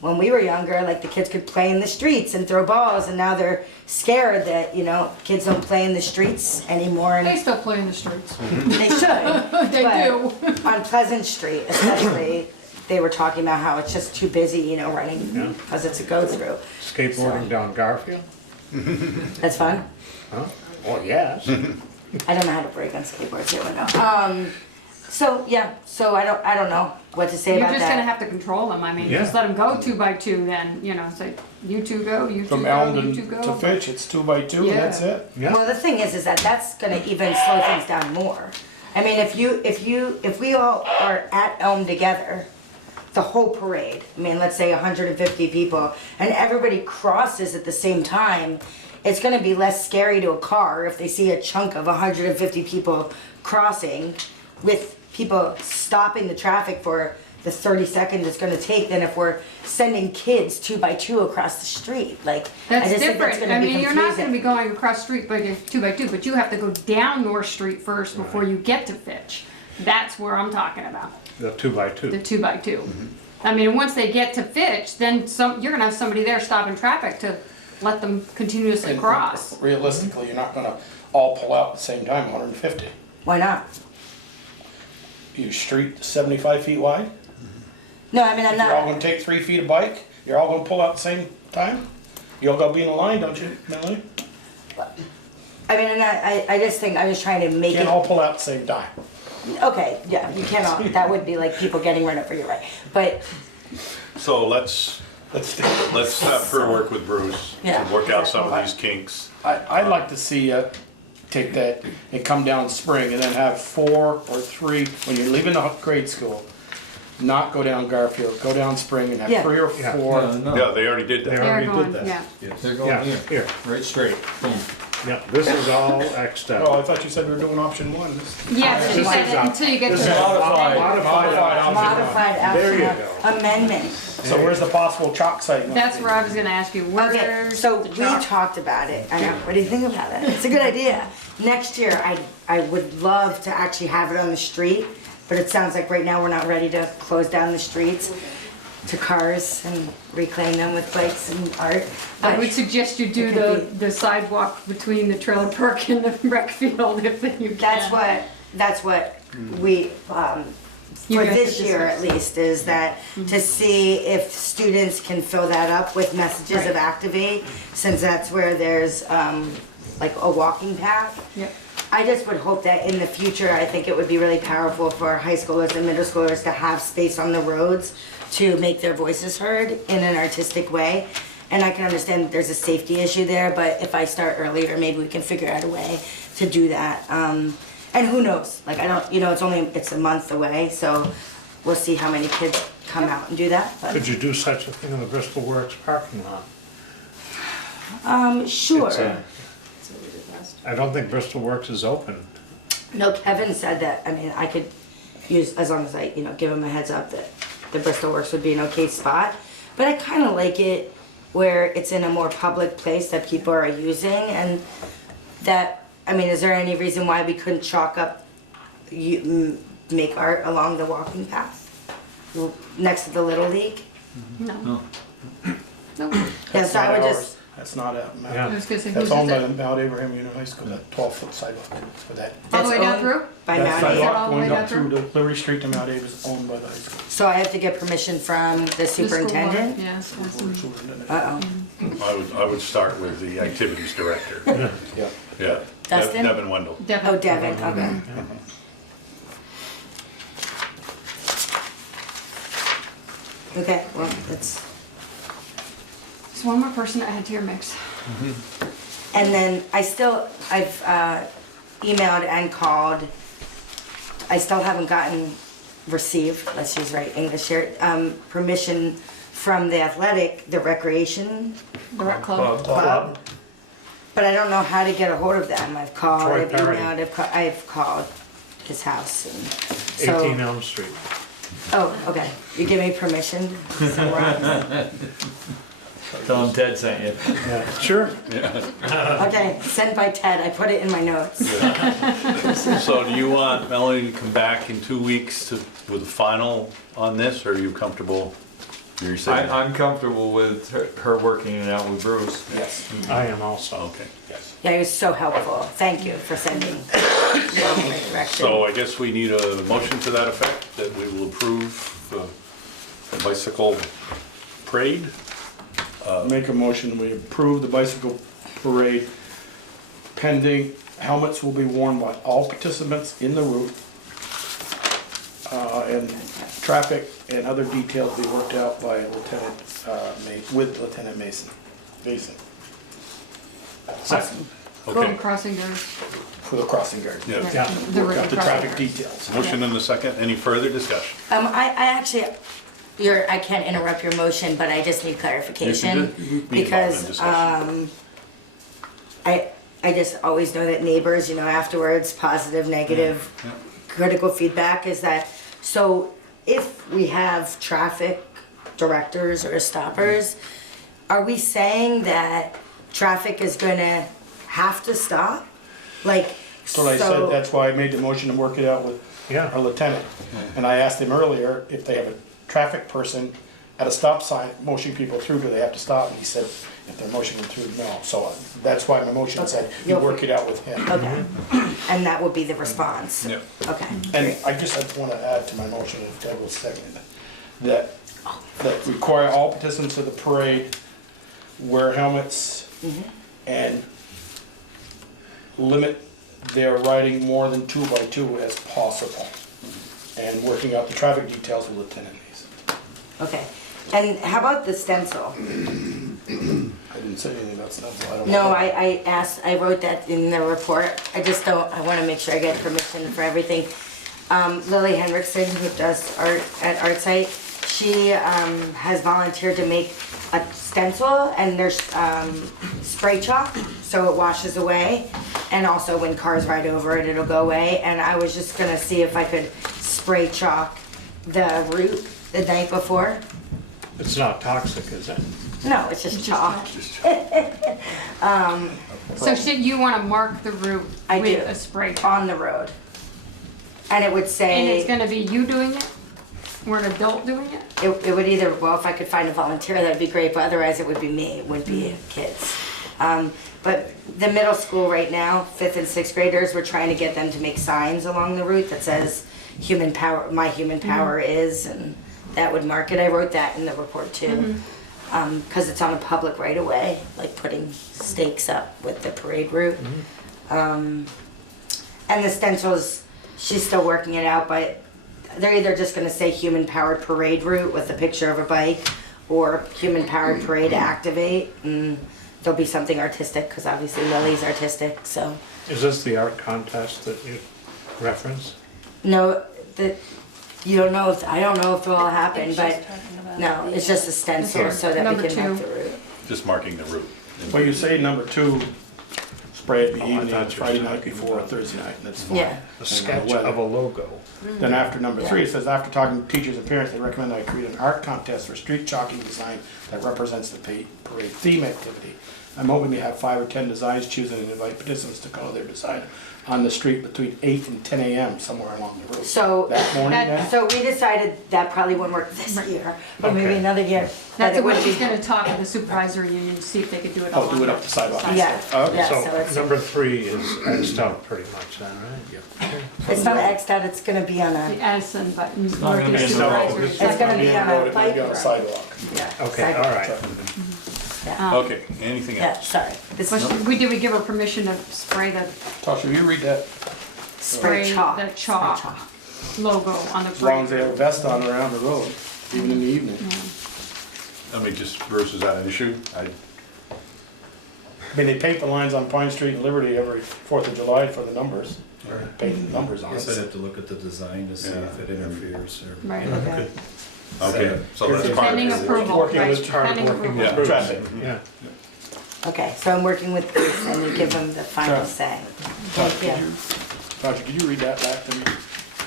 when we were younger, like the kids could play in the streets and throw balls, and now they're scared that, you know, kids don't play in the streets anymore. And They still play in the streets. they should. They do. On Pleasant Street especially, they were talking about how it's just too busy, you know, running because it's a go-through. Skateboarding down Garfield? That's fun. Huh? Well, yes. I don't know how to break on skateboards yet, but no. So yeah, so I don't know what to say You're about just that. gonna have to control them, I mean, Yeah. just let them go 2 by 2 then, you know, say, you two go, you two From go, Elm you two go. to Fitch, it's 2 by 2 and that's Yeah. it. Yeah. Well, the thing is that that's gonna even slow things down more. I mean, if we all are at Elm together, the whole parade, I mean, let's say 150 people, and everybody crosses at the same time, it's gonna be less scary to a car if they see a chunk of 150 people crossing with people stopping the traffic for the 30 seconds it's gonna take than if we're sending kids 2 by 2 across the street. Like, I That's just think that's different, gonna I be mean, confusing. you're not gonna be going across the street by 2 by 2, but you have to go down North Street first before you get to Fitch. That's where I'm talking about, The 2 by the 2. 2 by 2. I mean, once they get to Fitch, then you're gonna have somebody there stopping traffic to let them continuously And cross. realistically, you're not gonna all pull out at the same time, 150. Why not? Your street 75 feet wide, No, I mean, I'm you're all not, gonna take 3 feet of bike, you're all gonna pull out at the same time? You all gotta be in a line, don't you, Melanie? I mean, I just think, I'm just trying to You make can't it, all pull out at the same time. okay, yeah, you cannot, that would be like people getting run over, you're right. But, So let's have her work with Bruce Yeah. to work out some of these kinks. I'd like to see you take that and come down spring and then have 4 or 3, when you're leaving the grade school, not go down Garfield, go down Spring and have Yeah. 3 or Yeah. 4. Yeah, they already did They that. They're already going, did that. yeah. They're Yeah, going here, here. right straight, boom. Yeah, this is all Xed Oh, I out. thought you said we were doing option 1. Yeah, she said that until you get to. Modified. modified There you optional amendment. So where's the possible chalk site? going to That's be? where I was gonna ask you, Okay, where's so the we chalk? talked about it. I know. What do you think about it? It's a good idea. Next year, I would love to actually have it on the street, but it sounds like right now we're not ready to close down the streets to cars and reclaim them with bikes and art. I But would suggest you do it could the sidewalk between the trailer park and the rec field if you can. that's what we, You for guys this could year discuss. at least, is that to see if students can fill that up with messages of Right. Activate, since that's where there's like a walking path. Yep. I just would hope that in the future, I think it would be really powerful for high schoolers and middle schoolers to have space on the roads to make their voices heard in an artistic way. And I can understand that there's a safety issue there, but if I start earlier, maybe we can figure out a way to do that. And who knows, like I don't, you know, it's a month away, so we'll see how many kids come out and do that. But, Could you do such a thing in the Bristol Works parking lot? sure. It's I don't think Bristol Works is open. No, Kevin said that, I mean, I could use, as long as I, you know, give him a heads up that the Bristol Works would be an okay spot. But I kind of like it where it's in a more public place that people are using, and that, I mean, is there any reason why we couldn't chalk up, make art along the walking path? Next to the Little League? No. No. Yeah, so I would just, That's not a, Yeah. I was gonna say, that's who's owned by it? the Mount Abraham Union High School, that 12-foot sidewalk for that. All the way That's down owned through? By That Mount Is that sidewalk all the way going down up through through? the Liberty Street to Mount Abraham is owned by the high school. So I have to get permission from the The school board? superintendent? Yes. Superintendent. Uh-oh. I would start with the activities director. Yeah. Yeah. Dustin? Devin Wendell. Oh, Devin, okay. Okay, well, that's, Just one more person to add to your mix. and then I've emailed and called. I still haven't received, let's use right English here, permission from the recreation The rec club. club. But I don't know how to get a hold of them. I've called, Troy I've Perry. emailed, I've called his house and so. 18 Elm Street. Oh, okay. You give me permission? Tell him Ted sent you. Sure. Okay, sent by Ted. I put it in my notes. So do you want Melanie to come back in 2 weeks with a final on this, or are you comfortable? You're saying? I'm comfortable with her working it out with Bruce. Yes. I am also. Okay. Yes. Yeah, it was so helpful. Thank you for sending me in the right direction. So I guess we need a motion to that effect, that we will approve the bicycle parade. Make a motion, we approve the bicycle parade pending helmets will be worn by all participants in the route. And traffic and other details be worked out by with Lieutenant Mason. Second. For the Okay. crossing guards. For the crossing guard. Yeah. Yeah. The Work out the crossing traffic guards. details. Motion and a second. Any further discussion? I actually, I can't interrupt your motion, but I just need clarification. Yes, you do. Be involved in Because, discussion. I just always know that neighbors, afterwards, positive, negative, Yeah. critical feedback is that, so if we have traffic directors or stoppers, are we saying that traffic is gonna have to stop? Like, That's what I said, that's why I made the motion to work it out with Yeah. our lieutenant. And I asked him earlier if they have a traffic person at a stop sign motioning people through, do they have to stop? And he said, if they're motioning through, no. So that's why my motion said, you work it out with him. Okay, and that would be the response? Yeah. Okay. And I just want to add to my motion, if Ted will second it, that require all participants of the parade wear helmets and limit their riding more than 2 by 2 as possible. And working out the traffic details with Lieutenant Mason. Okay, and how about the stencil? I didn't say anything about stencil, I don't know. No, I wrote that in the report, I just don't, I wanna make sure I get permission for everything. Lily Hendrickson, who does art at ArtSite, she, has volunteered to make a stencil, and there's, spray chalk, so it washes away, and also when cars ride over it, it'll go away, and I was just gonna see if I could spray chalk the route the night before. It's not toxic, is it? No, it's just chalk. So should you wanna mark the route I with do. a spray? On the road. And it would And it's say, gonna be you doing it? Or an adult doing it? it would either, well, if I could find a volunteer, that'd be great, but otherwise it would be me, it would be kids. But the middle school right now, 5th and 6th graders, we're trying to get them to make signs along the route that says human power, my human power is, and that would mark it. I wrote that in the report too. Cause it's on a public right of way, like putting stakes up with the parade route. And the stencils, she's still working it out, but they're either just gonna say human powered parade route with a picture of a bike, or human powered parade activate, and there'll be something artistic, cause obviously Lily's artistic, so. Is this the art contest that you reference? No, you don't know if, I don't know if it'll all happen, but no, it's just a stencil so that we Number can mark 2. the route. Just marking the route. Well, you say number 2, spray it the Oh, I evening, thought you were Friday night talking before, or about- Thursday night, and it's fine. Yeah. A sketch of a logo. Then after number 3, it says, after talking to teachers and parents, they recommend I create an art contest for street chalking design that represents the parade theme activity. I'm hoping to have 5 or 10 designs chosen and invite participants to color their design on the street between 8 and 10 a.m. somewhere along the road. So, That morning, then? so we decided that probably wouldn't work this year, but maybe Okay. another year. That's that it what would she's be- gonna talk to the supervisory union, to see if they could do it all Oh, on do it up the sidewalk. Yeah, Okay. yeah, So so it's, number 3 is Xed out pretty much then, right? it's not Xed out, it's gonna be on a, The Addison button, not gonna Northeast be in the supervisory. road. it's gonna be on Road, a it might be on bike a road. sidewalk. Yeah. Okay, sidewalk. all right. Okay, anything Yeah, else? sorry. This But is did we give her permission to spray the, Tasha, will you read that? spray chalk. the chalk Spray chalk. logo on the As long as they have a parade? vest on around the road, even in the evening. I mean, just, Bruce, is that an issue? I mean, they paint the lines on Pine Street and Liberty every 4th of July for the numbers. Or paint the numbers I on guess I'd it. have to look at the design to see if it interferes or. Right. Okay. Okay, so that's part of Pending it. approval, Working right, with Part of pending working approval. with Bruce. Traffic. Yeah. Okay, so I'm working with Bruce and we give him the final Sure. say. Tasha, Thank you. Tasha, could you read that back to me?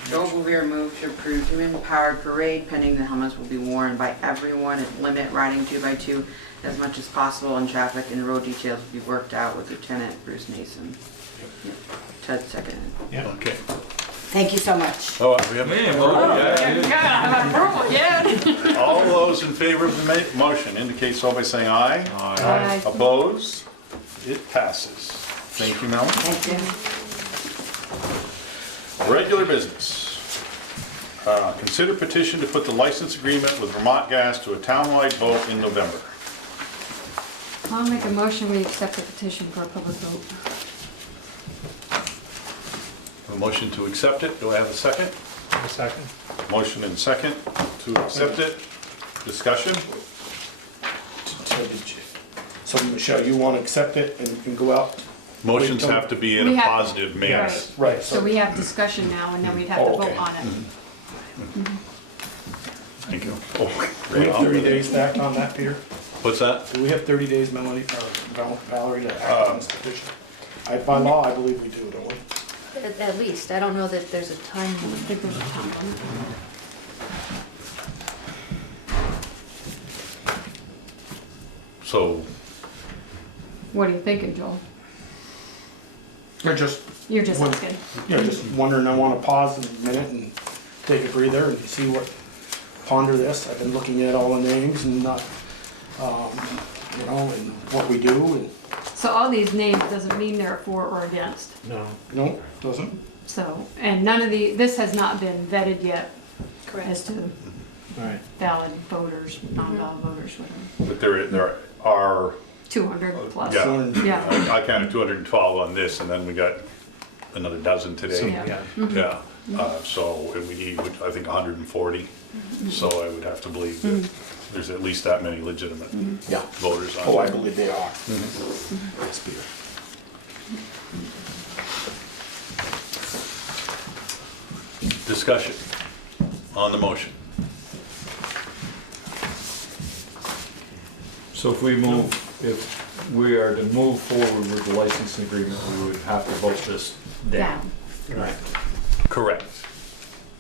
Joel Bouvier moved to approve human-powered parade pending the helmets will be worn by everyone and limit riding 2x2 as much as possible and traffic and road details will be worked out with Lieutenant Bruce Nason. Yep. Ted seconded. Yeah. Okay. Thank you so much. Oh, we have, Yeah. all those in favor of the motion indicate so by saying aye. Aye. Opposed? It passes. Thank you, Mel. Thank you. Regular business. Consider petition to put the license agreement with Vermont Gas to a townwide vote in November. I'll make a motion, we accept the petition for a public vote. A motion to accept it. Do I have a second? A second. Motion and second to accept it. Discussion? So Michelle, you want to accept it and go out? Motions have to be in We a have- positive manner. Right. Right, So we have discussion now, and then we'd have to Oh, vote okay. on it. Thank you. Oh, Do we have 30 days to act on that, Peter? What's that? Do we have 30 days, Melanie, or Valerie, to act on this petition? By law, I believe we do, don't we? At least, I don't know that there's a time limit. I think there's a time limit. So, What are you thinking, Joel? You're just, You're just What- asking. you're just wondering, I want to pause a minute and take a breather and see what, ponder this. I've been looking at all the names and not, you know, and what we do, and, So all these names doesn't mean they're for or against. No. no, doesn't. So, and none of this has not been vetted yet as to All right. valid voters, non-valid voters, whatever. but there are, 200 plus. Yeah. Yeah. I counted 212 on this, and then we got another dozen So, today. Yeah. yeah. Yeah, so and we need, I think, 140. So I would have to believe that there's at least that many legitimate Yeah. voters on Oh, I it. believe they are. Yes, Peter. Discussion on the motion. So if we we are to move forward with the licensing agreement, we would have to vote this down. Down. Right. Correct.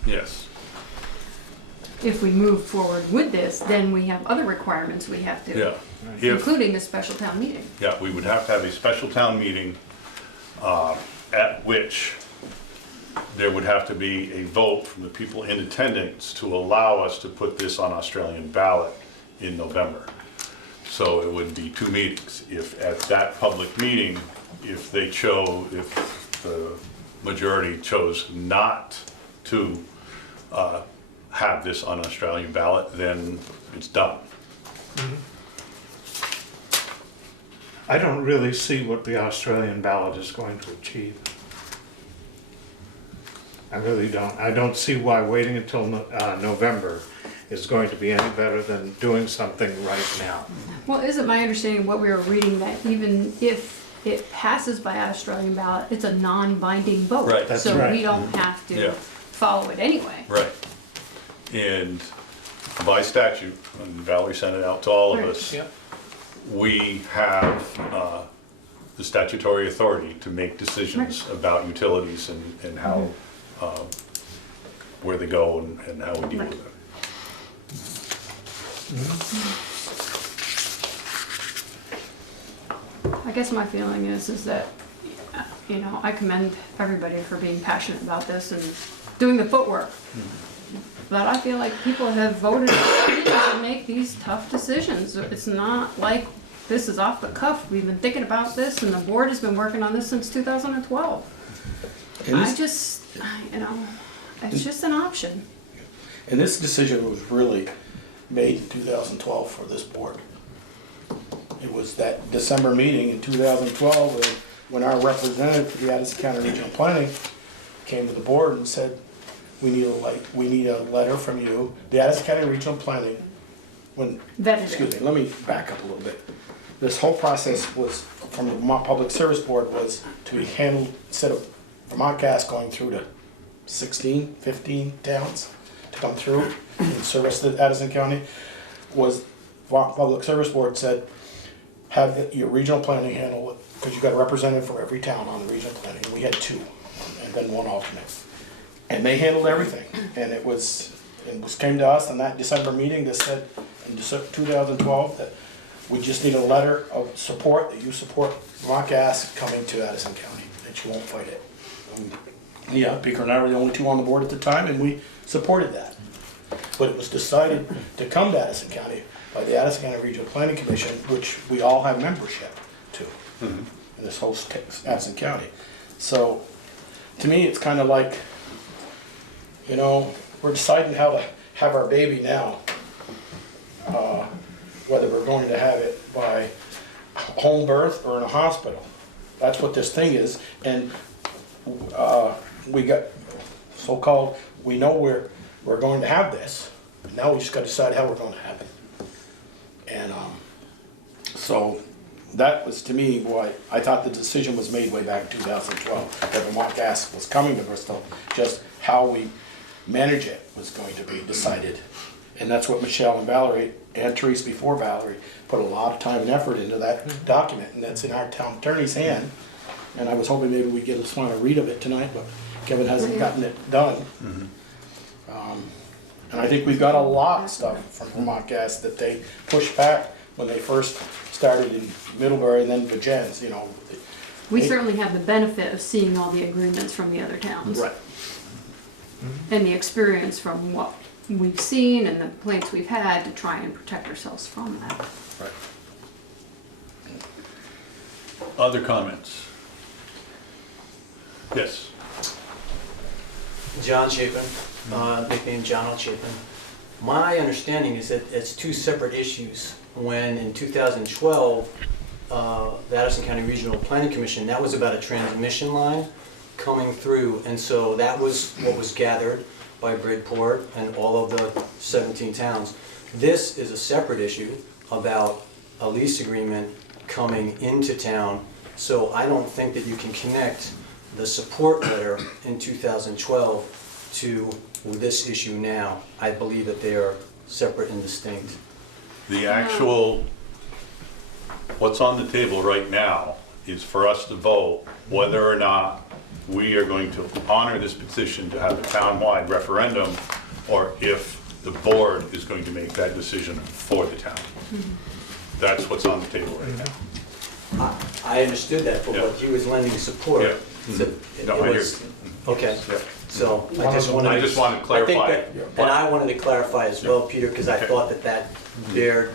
Yes. If we move forward with this, then we have other requirements we have to. Yeah. If, Including the special town meeting. yeah, we would have to have a special town meeting at which there would have to be a vote from the people in attendance to allow us to put this on Australian ballot in November. So it would be 2 meetings. If at that public meeting, if the majority chose not to have this on Australian ballot, then it's done. I don't really see what the Australian ballot is going to achieve. I really don't. I don't see why waiting until November is going to be any better than doing something right now. Well, isn't my understanding what we were reading that even if it passes by Australian ballot, it's a non-binding vote? Right. That's So right. we don't have Yeah. to follow it anyway. Right. And by statute, and Valerie sent it out to all of Right. us, Yep. we have the statutory authority to make decisions about utilities and how, where they go and how we deal with it. I guess my feeling is that, you know, I commend everybody for being passionate about this and doing the footwork. But I feel like people have voted to make these tough decisions. It's not like this is off the cuff. We've been thinking about this and the board has been working on this since 2012. I just, you know, it's just an option. And this decision was really made in 2012 for this board. It was that December meeting in 2012 when our representative for the Addison County Regional Planning came to the board and said, we need a letter from you, the Addison County Regional Planning, excuse me, let me back up a little bit. This whole process was, from the Vermont Public Service Board, was to be handled, instead of Vermont Gas going through to 16, 15 towns to come through and service the Addison County, was Vermont Public Service Board said, have your regional planning handle it, because you got a representative from every town on the regional planning. We had 2, and then 1 alternate. And they handled everything, and it came to us in that December meeting that said, in 2012, that we just need a letter of support, that you support Vermont Gas coming to Addison County, that you won't fight it. Yeah, Beaker and I were the only 2 on the board at the time, and we supported that. But it was decided to come to Addison County by the Addison County Regional Planning Commission, which we all have membership to, in this whole Addison County. So, to me, it's kind of like, you know, we're deciding how to have our baby now. Whether we're going to have it by home birth or in a hospital. That's what this thing is. And we got so-called, we know we're going to have this. Now we just got to decide how we're going to have it. And so that was, to me, why I thought the decision was made way back in 2012 that Vermont Gas was coming to Bristol. Just how we manage it was going to be decided. And that's what Michelle and Valerie, and Therese before Valerie, put a lot of time and effort into that document, and that's in our town attorney's hand. And I was hoping maybe we'd get a read of it tonight, but Kevin hasn't gotten it done. And I think we've got a lot of stuff from Vermont Gas that they pushed back when they first started in Middlebury and then Virgins, you know. We certainly have the benefit of seeing all the agreements from the other towns. Right. And the experience from what we've seen and the complaints we've had to try and protect ourselves from that. Right. Other comments? Yes. John Chapin, nicknamed John L. Chapin. My understanding is that it's 2 separate issues. When in 2012, the Addison County Regional Planning Commission, that was about a transmission line coming through, and so that was what was gathered by Bridport and all of the 17 towns. This is a separate issue about a lease agreement coming into town, so I don't think that you can connect the support letter in 2012 to this issue now. I believe that they are separate and distinct. The actual, what's on the table right now is for us to vote whether or not we are going to honor this petition to have a town-wide referendum, or if the board is going to make that decision for the town. That's what's on the table right now. I understood that, but what he was lending support. Yeah. No, I hear you. Okay, Yeah. so I just wanted to clarify. I think that, and I wanted to clarify as well, Peter, because I thought that bared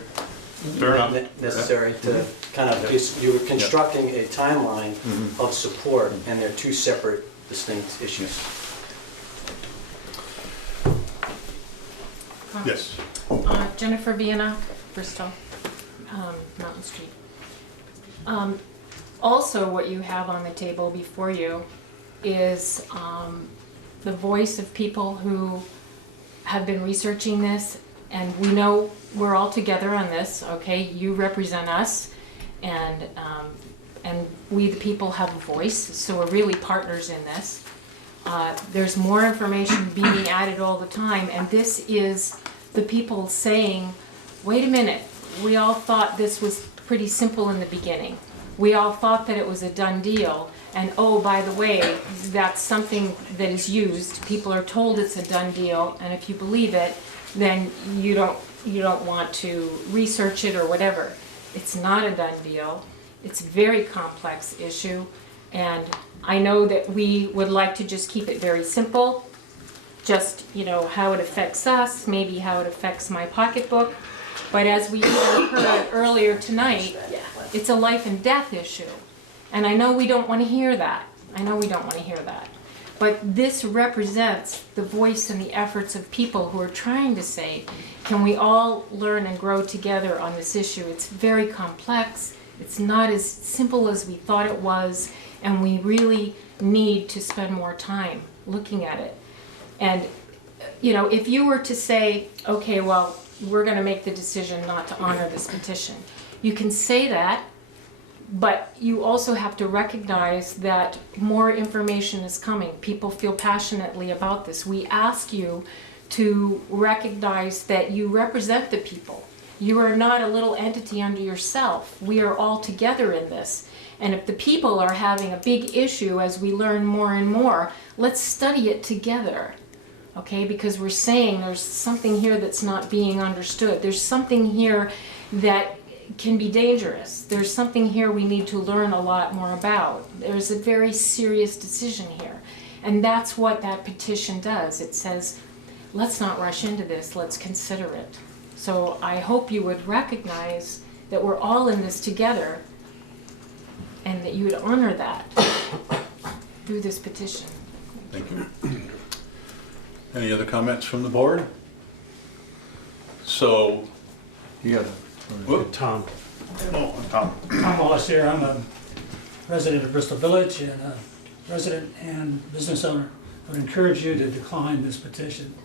Fair enough. necessary to kind of, you were constructing a timeline of support, and they're 2 separate, distinct issues. Yes. Jennifer Vienna, Bristol, Mountain Street. Also, what you have on the table before you is the voice of people who have been researching this, and we know we're all together on this, okay? You represent us, and we the people have a voice, so we're really partners in this. There's more information being added all the time, and this is the people saying, wait a minute, we all thought this was pretty simple in the beginning. we all thought that it was a done deal. And oh, by the way, that's something that is used. People are told it's a done deal, and if you believe it, then you don't want to research it or whatever. It's not a done deal. It's a very complex issue, and I know that we would like to just keep it very simple. Just, how it affects us, maybe how it affects my pocketbook. But as we heard earlier tonight, it's a life and death issue. And I know we don't want to hear that. But this represents the voice and the efforts of people who are trying to say, can we all learn and grow together on this issue? It's very complex. It's not as simple as we thought it was, and we really need to spend more time looking at it. And, if you were to say, okay, well, we're going to make the decision not to honor this petition, you can say that, but you also have to recognize that more information is coming. People feel passionately about this. We ask you to recognize that you represent the people. You are not a little entity unto yourself. We are all together in this. And if the people are having a big issue as we learn more and more, let's study it together. Okay, because we're saying there's something here that's not being understood. There's something here that can be dangerous. There's something here we need to learn a lot more about. There's a very serious decision here. And that's what that petition does. It says, let's not rush into this, let's consider it. So I hope you would recognize that we're all in this together and that you would honor that through this petition. Thank you. Any other comments from the board? So, You got whoop, Tom, oh, Tom. Tom Wallace here. I'm a resident of Bristol Village and a resident and business owner. I would encourage you to decline this petition.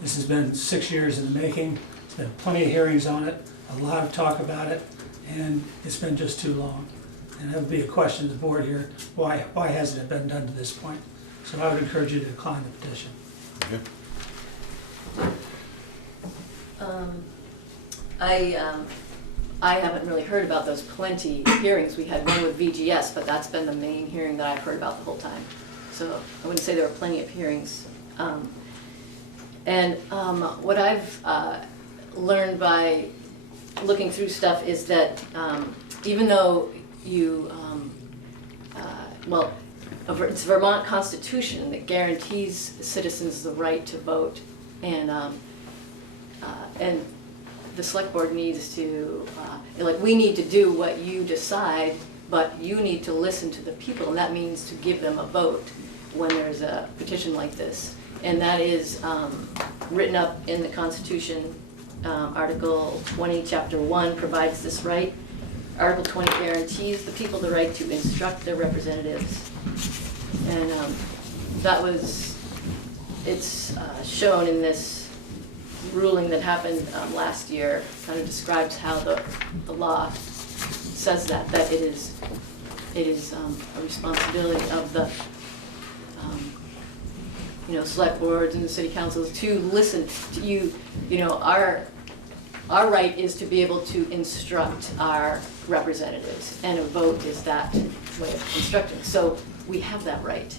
This has been 6 years in the making. There's been plenty of hearings on it, a lot of talk about it, and it's been just too long. And that would be a question to the board here, why hasn't it been done to this point? So I would encourage you to decline the petition. Okay. I haven't really heard about those plenty hearings. We had one with VGS, but that's been the main hearing that I've heard about the whole time. So I wouldn't say there were plenty of hearings. What I've learned by looking through stuff is that even though you, it's Vermont Constitution that guarantees citizens the right to vote, and the select board needs to, we need to do what you decide, but you need to listen to the people, and that means to give them a vote when there's a petition like this. And that is written up in the Constitution. Article 20, Chapter 1 provides this right. Article 20 guarantees the people the right to instruct their representatives. And it's shown in this ruling that happened last year, kind of describes how the law says that it is a responsibility of the select boards and the city councils to listen to you. Our right is to be able to instruct our representatives, and a vote is that way of instructing. So we have that right.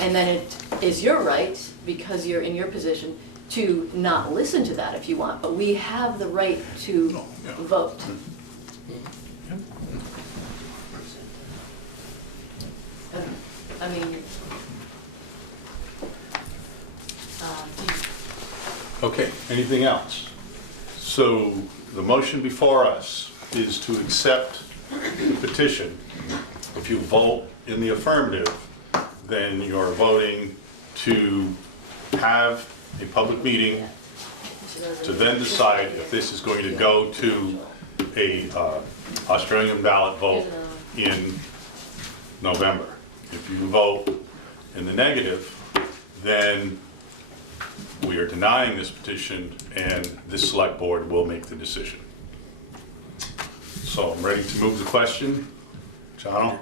And then it is your right, because you're in your position, to not listen to that if you want, but we have the right to vote. I mean, Okay, anything else? So the motion before us is to accept the petition. If you vote in the affirmative, then you're voting to have a public meeting to then decide if this is going to go to a Australian ballot vote in November. If you vote in the negative, then we are denying this petition, and this select board will make the decision. So I'm ready to move the question. John?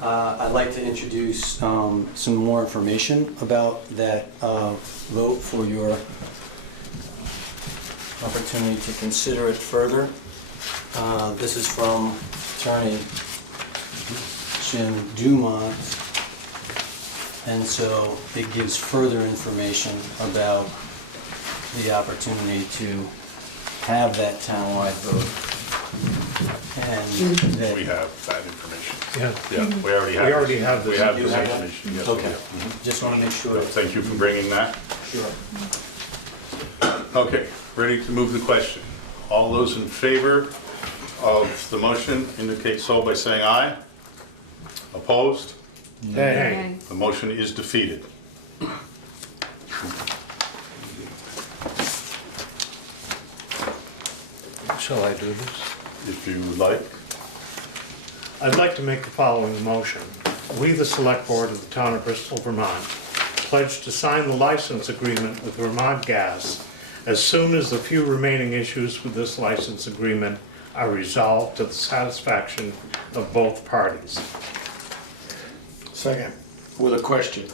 I'd like to introduce some more information about that vote for your opportunity to consider it further. This is from attorney, Jim Dumont. And so it gives further information about the opportunity to have that townwide vote. And that. We have that information. Yeah. Yeah, we already have. We already have this. We have You this have that? information, yes. we Okay. do. Just want to make sure. Thank you for bringing that. Sure. Okay, ready to move the question. All those in favor of the motion indicate so by saying aye. Opposed? Hey, The motion is defeated. Shall I do this? If you would like. I'd like to make the following motion. We, the Select Board of the Town of Bristol, Vermont, pledge to sign the license agreement with Vermont Gas as soon as the few remaining issues with this license agreement are resolved to the satisfaction of both parties. second, with a question.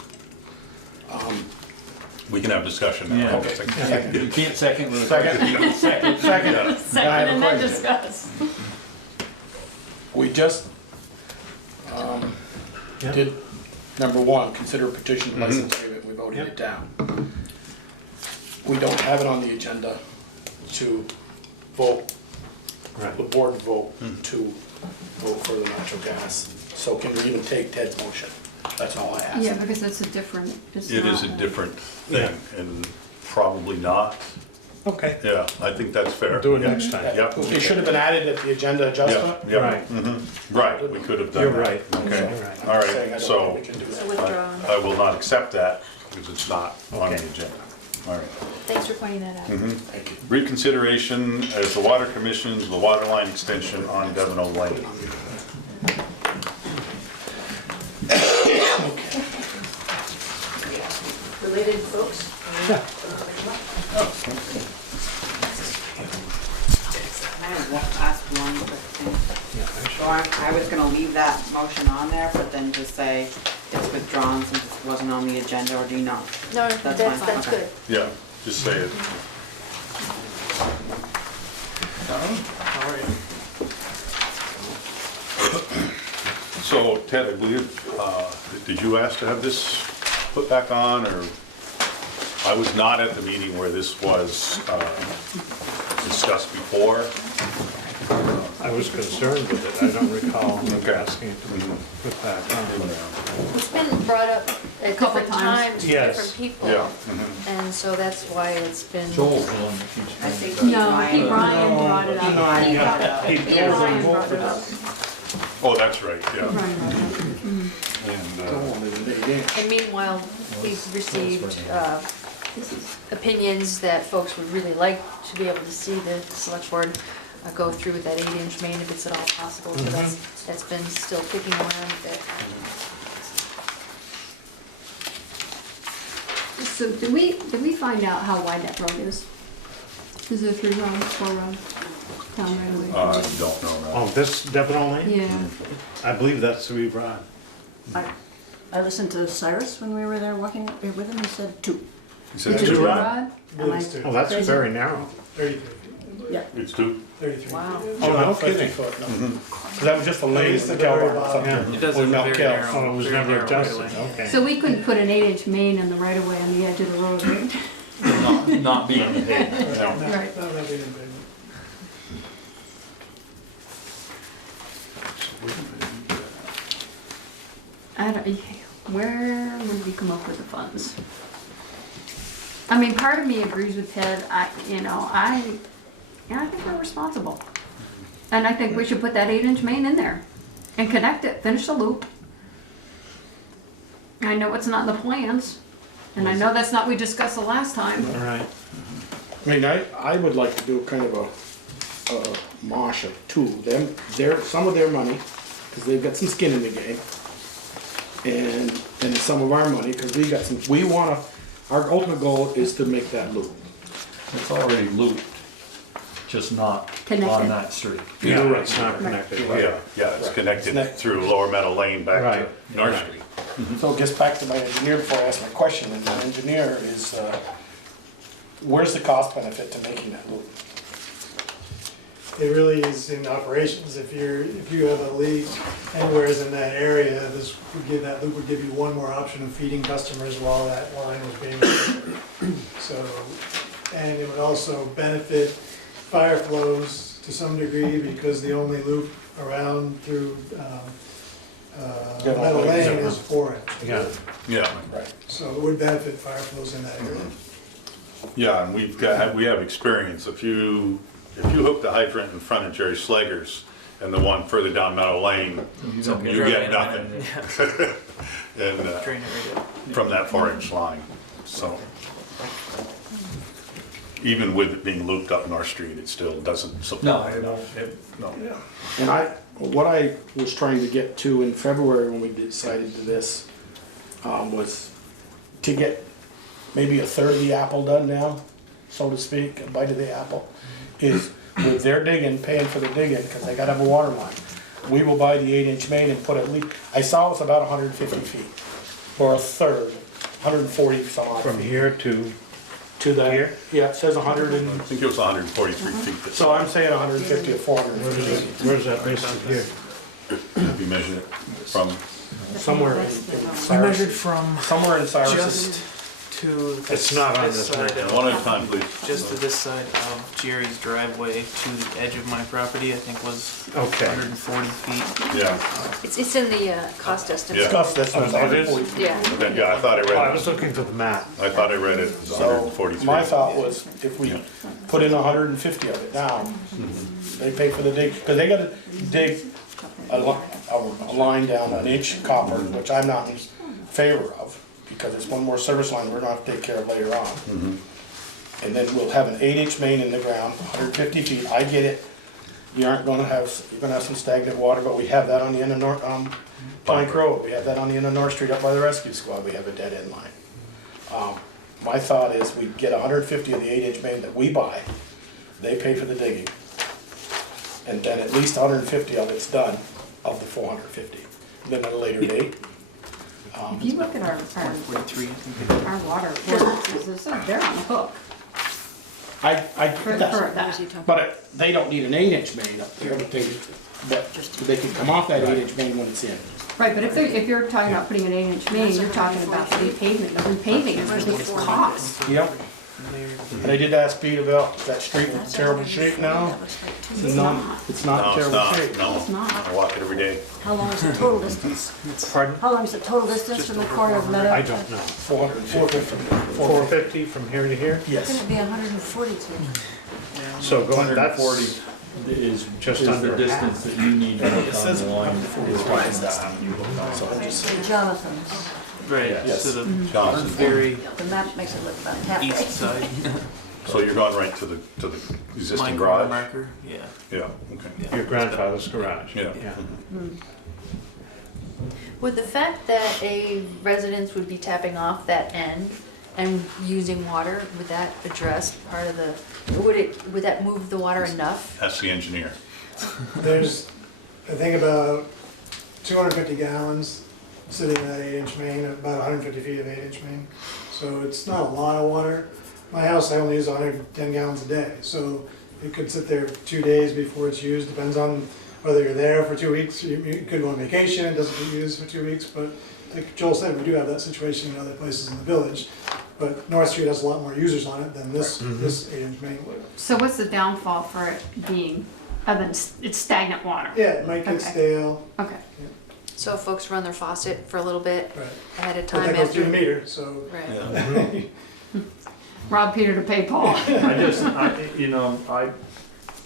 We can have discussion now. Yeah. Okay. Second. You can't second with a Second. question. Second. Second I have a and then question. discuss. We just Yeah. did, number one, consider petition license agreement, we voted it down. We don't have it on the agenda to vote, Right. the board vote to vote for the natural gas. So can we even take Ted's motion? That's all I ask. Yeah, because it's a different, it's It is a not- different thing, and probably not. Okay. Yeah, I think that's fair. Do it next time. Yep. It should have been added at the agenda adjustment. Yeah, Right. right, we could have done that. You're right. Okay, You're right. all I'm saying I right, don't so think we can do So that. withdrawn. I will not accept that because it's not on the Okay. agenda. All right. Thanks for pointing that out. Thank you. Reconsideration as the Water Commission's the water line extension on Devon Lane. Related folks? I have ask one quick thing. So I was gonna leave that motion on there, but then just say it's withdrawn since it wasn't on the agenda, or do you not? No, That's that's fine, okay. good. Yeah, just say it. So Ted, I believe, did you ask to have this put back on, or? I was not at the meeting where this was discussed before. I was concerned with it. I don't recall Okay. asking to be put back on. It's been brought up at Couple different times. times to Yes. different people. Yeah. And so that's why it's been. Joel's the one that keeps I bringing think it up. No, Ryan- Brian brought it up. Ryan brought it up. He Brian brought it up. Oh, that's right, yeah. Brian brought it up. And, And meanwhile, we've received opinions that folks would really like to be able to see the select board go through with that 8-inch main if it's at all possible. So that's been still kicking around a bit. So did we find out how wide that road is? Is it a 3-rod, 4-rod, town right away? I don't know that. Oh, this Devon Lane? Yeah, I believe that's 3 rod. I listened to Cyrus when we were there walking with him, he said 2. He said is it two? 2-rod? Am I Oh, that's crazy? very narrow. It's two? Wow. Oh, no kidding. That was just a lane with the Calvert. Yeah. It doesn't Oh, it was never adjusted, okay. So we couldn't put an 8-inch main on the right of way on the edge of the road, right? Not being paid. No. Right. I don't, where would we come up with the funds? I mean, part of me agrees with Ted, I think we're responsible. And I think we should put that 8-inch main in there and connect it, finish the loop. I know it's not in the plans, and I know that's not what we discussed the last time. All right. I mean, I would like to do kind of a mosh of two, some of their money, because they've got some skin in the game. And some of our money, because our ultimate goal is to make that loop. It's already looped, just not Connected. on that street. Yeah, You're right. it's not connected. Yeah, yeah, it's connected Connect- through Lower Meadow Lane back Right. to North Street. So it gets back to my engineer before I ask my question, and my engineer is, where's the cost benefit to making that loop? it really is in operations. If you have a leak anywhere in that area, this would give, that loop would give you one more option of feeding customers while that line was being repaired. So, and it would also benefit fire flows to some degree because the only loop around through Meadow Lane is 4 inch. Yeah. Yeah. Right. So it would benefit fire flows in that area. Yeah, and we have experience. If you hook the hydrant in front of Jerry Slager's and the one further down Meadow Lane, you get nothing. And from that 4-inch line, so. Even with it being looped up North Street, it still doesn't supply enough. No. And what I was trying to get to in February when we decided to this, was to get maybe a third of the apple done now, so to speak, a bite of the apple, is with their digging, paying for the digging, because they gotta have a water line. We will buy the 8-inch main and put at least, I saw it's about 150 feet, or a third, 140 some odd From feet. here to the here? Yeah, it says 100 and, I think it was 143 feet. so I'm saying 150 or 450. Where's that basically here? Have you measured it from? Somewhere in We measured from somewhere in Cyrus. just to It's not on this side map. of, One at a time, please. just to this side of Jerry's driveway to the edge of my property, I think was Okay. 140 feet. Yeah. It's in the cost estimate. Yeah. Discuss this one. It is? Yeah. Okay, yeah, I thought I Oh, I read was it. looking for the map. I thought I read it as So 143. my thought was if we put in 150 of it down, they pay for the dig, because they gotta dig a line down an inch copper, which I'm not in favor of, because it's one more service line we're gonna have to take care of later on. And then we'll have an 8-inch main in the ground, 150 feet, I get it. You're gonna have some stagnant water, but we have that on the end of Plank Road, we have that on the end of North Street up by the rescue squad, we have a dead end line. My thought is we get 150 of the 8-inch main that we buy, they pay for the digging. And then at least 150 of it's done, of the 450. Then at a later date. If you look at our 143, I think. our water ordinances, they're on the hook I for that. but they don't need an 8-inch main up there, but they can come off that 8-inch main when it's in. Right, but if you're talking about putting an 8-inch main, you're talking about repavement. The repaving is the biggest cost. Yep. And I did ask Pete about that street in terrible shape now. It's not No, it's terrible not, shape. no. It's not. I walk it every day. How long is the total distance? Pardon? How long is the total distance from the corner of Meadow? I don't know. 450. 450 from here to here? It's Yes. gonna be 142. So going, that's 140 is just the under distance that you need to hook It on says the line. why is that? So I'll just say. Jonathan's. Right, Yes. to the Johnson. very The map makes it look about halfway. east side. So you're going right to the My existing corner garage? marker, yeah. Yeah, okay. your grandfather's garage. Yeah. Would the fact that a residence would be tapping off that end and using water, would that address part of the, would that move the water enough? That's the engineer. There's, I think about 250 gallons sitting in that 8-inch main, about 150 feet of 8-inch main. So it's not a lot of water. My house, I only use 110 gallons a day, so it could sit there 2 days before it's used, depends on whether you're there for 2 weeks, you could go on vacation, it doesn't get used for 2 weeks, but like Joel said, we do have that situation in other places in the village. But North Street has a lot more users on it than this 8-inch main would. So what's the downfall for it being, other than it's stagnant water? Yeah, it might get Okay. stale. Okay. So if folks run their faucet for a little bit Right. ahead of But time that goes through the after. meter, so. Right. Rob Peter to pay Paul.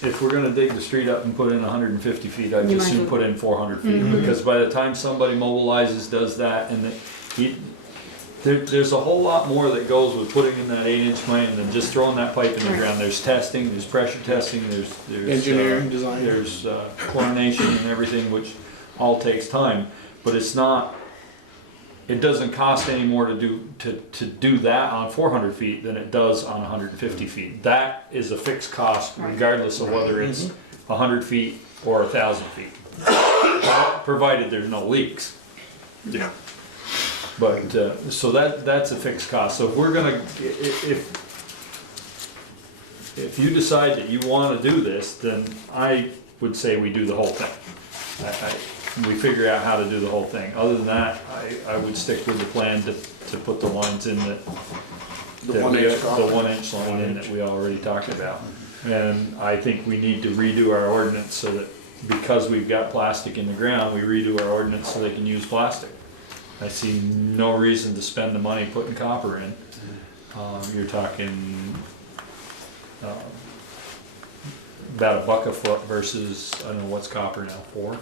If we're gonna dig the street up and put in 150 feet, I'd You just might soon as put in 400 feet, Mhm. because by the time somebody mobilizes, does that, and there's a whole lot more that goes with putting in that 8-inch main than just throwing that pipe in the Right. ground. There's testing, there's pressure testing, there's Engineering, design. there's chlorination and everything, which all takes time, but it's not, it doesn't cost any more to do that on 400 feet than it does on 150 feet. That is a fixed cost regardless of whether it's 100 feet or 1,000 feet, provided there's no leaks. Yeah. But, so that's a fixed cost. So if we're gonna, if you decide that you wanna do this, then I would say we do the whole thing. We figure out how to do the whole thing. Other than that, I would stick with the plan to put the lines in that, The 1 inch drop. the 1 inch line in that we already talked about. And I think we need to redo our ordinance so that, because we've got plastic in the ground, we redo our ordinance so they can use plastic. I see no reason to spend the money putting copper in. You're talking, about $1 a foot versus, I don't know, what's copper now, 4?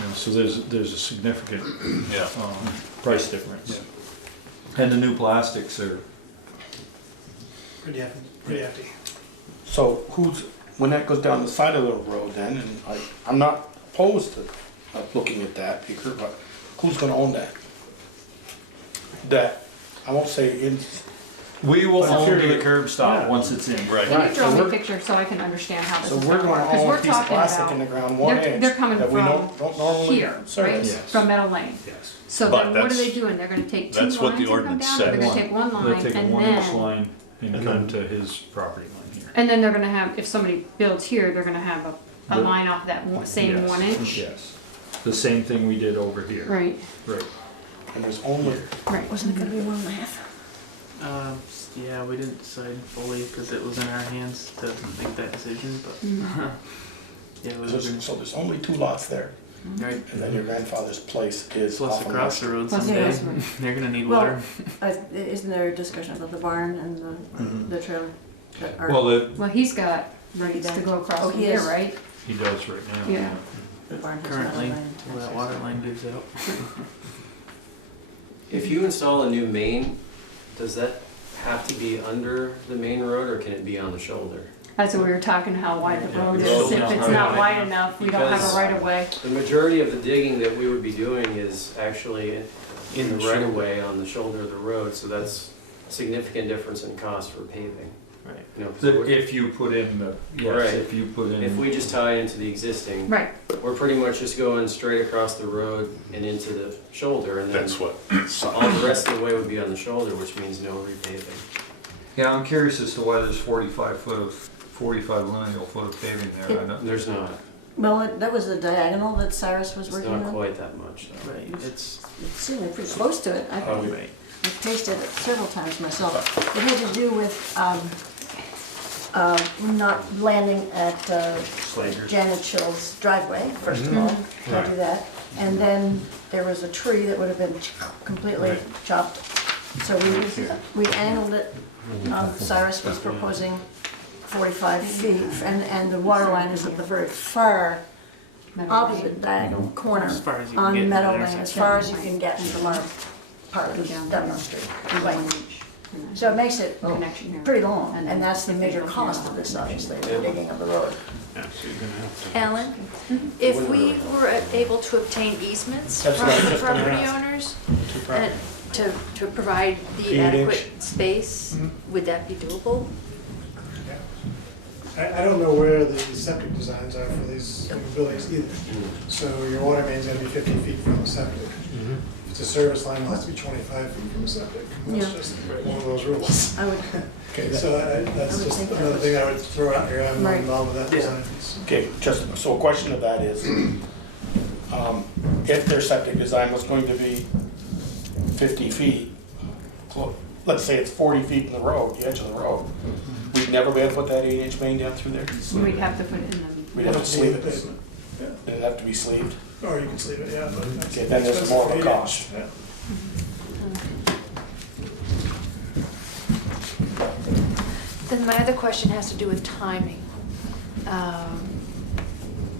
You know, so there's a significant, price difference. And the new plastics are, Pretty hefty. So when that goes down the side of the road then, and I'm not opposed to looking at that, Peter, but who's gonna own that? That, I won't say in. we will But own if the curb stop once it's in. Right. Can you Right, draw so me a we're- picture so I can understand how this So is we're gonna work? gonna 'Cause own we're a piece of talking plastic about- in the ground, 1 inch. They're coming that we from don't normally here, right? service. Yes. From Meadow Lane. Yes. So But then what are that's- they doing? They're gonna take 2 lines that's what the and come ordinance down? Or they're says. gonna take 1 They'll line take a and 1 inch then, line and come to his property line here. and then they're gonna have, if somebody builds here, they're gonna have a The- line off that same Yes, 1 inch? Yes, the same thing we did over here. Right, Right. And there's only, right. Wasn't it gonna be 1.5? Yeah, we didn't decide fully because it was in our hands to make that decision, but yeah, we were gonna, so there's only 2 lots there, right. and then your grandfather's place is Plus off of across Marshall. the road Plus someday, across the road. they're gonna need Well, water. Isn't there a discussion about the barn and the trailer? Well, Well, he's got rights to go across Oh, from he here, is. right? he does right now. Yeah. The barn has Currently, another line. until that water line gives out. If you install a new main, does that have to be under the main road, or can it be on the shoulder? That's what we were talking, how wide the road Yeah. is. If it's not wide enough, we don't have Because- a right of way. The majority of the digging that we would be doing is actually in the right of way on the shoulder of the road, so that's a significant difference in cost for paving. Right. You know, 'cause If you put in the, yes, Right. if you put in. if we just tie into the existing, Right, we're pretty much just going straight across the road and into the shoulder, and then That's what. all the rest of the way would be on the shoulder, which means no repaving. Yeah, I'm curious as to why there's 45 lineal foot of paving there. I know. There's not, Well, that was the diagonal that Cyrus was it's working not on. quite that much though. Right, it's, It's certainly pretty close to it. right. I've tasted it several times myself. It had to do with not landing at Slager's. Janet Chill's driveway, first of all. Can't do that. And then there was a tree that would have been completely chopped. So we angled it. Cyrus was proposing 45 feet, and the water line is at the very far opposite diagonal corner As far as you can on get to the Meadow Lane, as intersection. far as you can get from our part of Dunmore Street. Right. So it makes it connection here. pretty long, and that's the major cost of this, obviously, the digging of the road. Yeah, so you're gonna have to. Alan, if we were able to obtain easements That's from what I was the just gonna property ask. owners Two properties. to provide the 8 inch. adequate space, would that be doable? I don't know where the septic designs are for these buildings either. So your water main's gotta be 50 feet from the septic. If it's a service line, it has to be 25 feet from the septic. That's Yeah. just one of those rules. I would, Okay, So that's I would just think that another was- thing I would throw out here. I'm not Right. involved with that Yeah. design piece. okay, so a question of that is, if their septic design was going to be 50 feet, let's say it's 40 feet from the road, the edge of the road, we'd never be able to put that 8-inch main down through there? We'd have to put it in We'd have to sleeve it, Yeah. it'd have to be sleeved. Or you can sleeve it, yeah, but. Okay, then there's more of a cost. Yeah. Then my other question has to do with timing.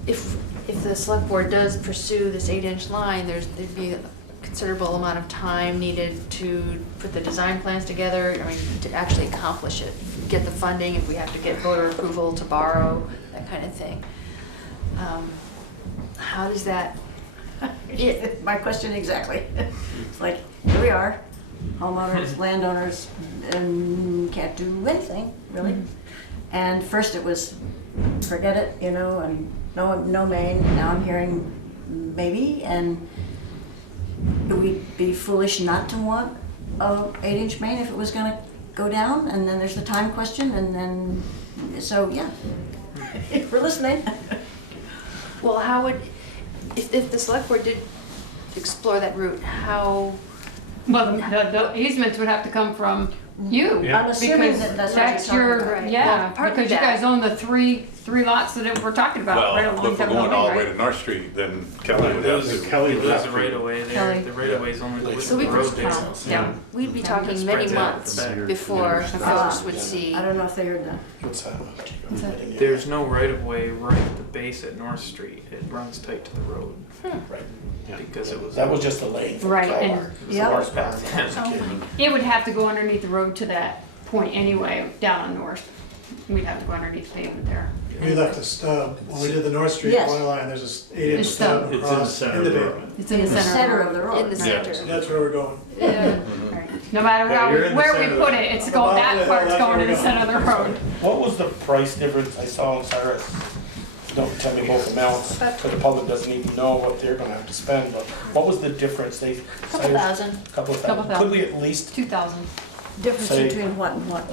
If the select board does pursue this 8-inch line, there'd be a considerable amount of time needed to put the design plans together, I mean, to actually accomplish it. Get the funding, if we have to get voter approval to borrow, that kind of thing. How does that, my question exactly. It's like, here we are, homeowners, landowners, and can't do anything, really. And first it was, forget it, you know, and no main. Now I'm hearing maybe, and would we be foolish not to want a 8-inch main if it was gonna go down, and then there's the time question, and then, so, yeah. We're listening. Well, how would, if the select board did explore that route, how, Well, the easements would have to come from you. Yeah. I'm assuming Because that that's what you're talking about. Right. Yeah, Well, part of because you that- guys own the three lots that we're talking about, right Well, along if we're going 708, all the way right? to North Street, then Kelly would have to. Kelly would There's have a to. right of way there. Kelly. The right of way is only the width So of we the could road there. count, yeah. we'd be talking many Spreads out months the back. before folks would see. I don't know if they heard that. What's that? There's no right of way right at the base at North Street. It runs tight to the road. Right. Because it was. That was just a lane for the Right, car. and- It was a Yep. horse path when I was a kid. It would have to go underneath the road to that point anyway, down on North. We'd have to go underneath the pavement there. We left a stub, when we did the North Street Yes. water line, there's this 8-inch It's stub. stub It's in the across center in of the the road. pavement. It's in the In the center center of of the the road. road. In the Yeah. center. That's where we're going. Yeah. No matter Yeah, you're in the where we center. put it, it's About that the- part's that's going where in the we're center of the road. What was the price difference I saw in Cyrus? Don't tell me both amounts, because the public doesn't even know what they're gonna have to spend, but what was the difference? They Couple thousand. Couple of Couple thousand. Could we at least 2,000. Difference Say- between what and what?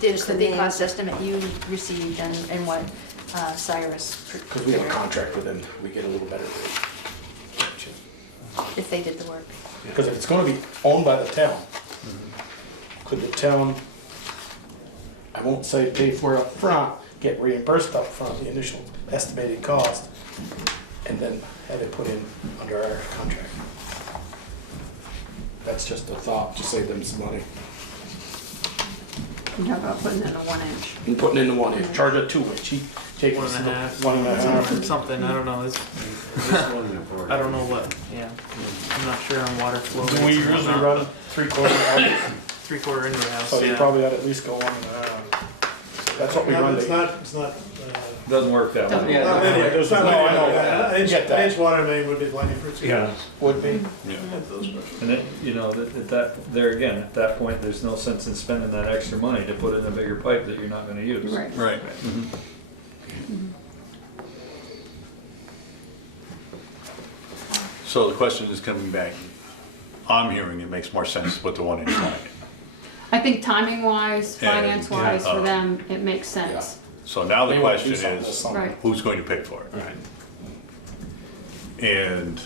Just the names. cost estimate you received and what Cyrus. because we have a contract with them, we get a little better rate. If they did the work. Because if it's gonna be owned by the town, could the town, I won't say pay for it up front, get reimbursed up front, the initial estimated cost, and then have it put in under our contract? That's just a thought, to save them some money. You talk about putting in a 1-inch. And putting in the 1 inch, charge a 2 inch, he take One us and a half. 1.5. Something, I don't know. It's, I don't know what, yeah. I'm not sure on water flow. Do we rates and usually whatnot, run 3/4 hours? but 3/4 into the house, So you yeah. probably ought to at least go 1.5. That's what we No, run. it's not, Doesn't work that way. not linear, it's not No, I know. linear. An inch, Get that. an inch water main would be plenty for 2 Yeah. Would be. Yeah. And it, you know, at that, there again, at that point, there's no sense in spending that extra money to put in a bigger pipe that you're not gonna use. Right. Right. So the question is coming back, I'm hearing it makes more sense to put the 1-inch line in. I think timing wise, And, finance wise, yeah, for them, it makes sense. So now the They want to do question something this is, summer. Right. who's going to pay for it? Right. And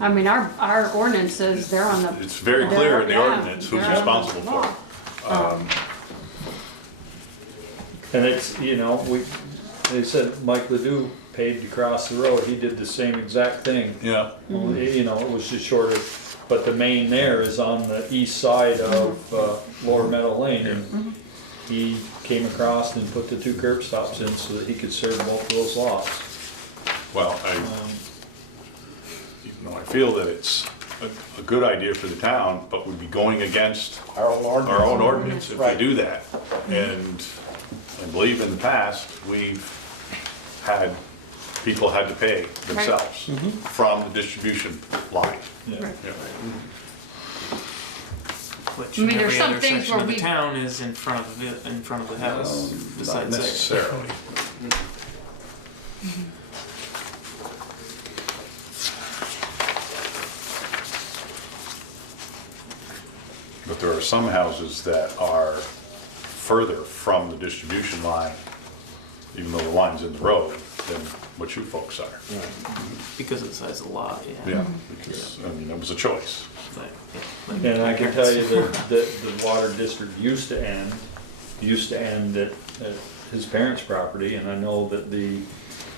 I mean, our ordinance says they're on the. it's very clear in the they're- yeah, ordinance who's they're on the responsible for law. it. And it's, you know, they said Mike Ledoux paid to cross the road, he did the same exact thing. Yeah, Only, you know, it was just shorter, but the main there is on the east side of Lower Meadow Lane. And he came across and put the 2 curb stops in so that he could serve both of those lots. well, even though I feel that it's a good idea for the town, but we'd be going against Our own ordinance. our own ordinance if we Right. do that. And I believe in the past, we've had, people had to pay themselves from the distribution line. Yeah. Right. Which I mean, in there's every some other things section where of the we- town is in front of the house, Not besides there. necessarily. But there are some houses that are further from the distribution line, even though the line's in the road, than what you folks are. Because of the size of the lot, yeah. Yeah, because, I mean, it was a choice. But, yeah, like And I my can tell you parents. that the water district used to end at his parents' property, and I know that the They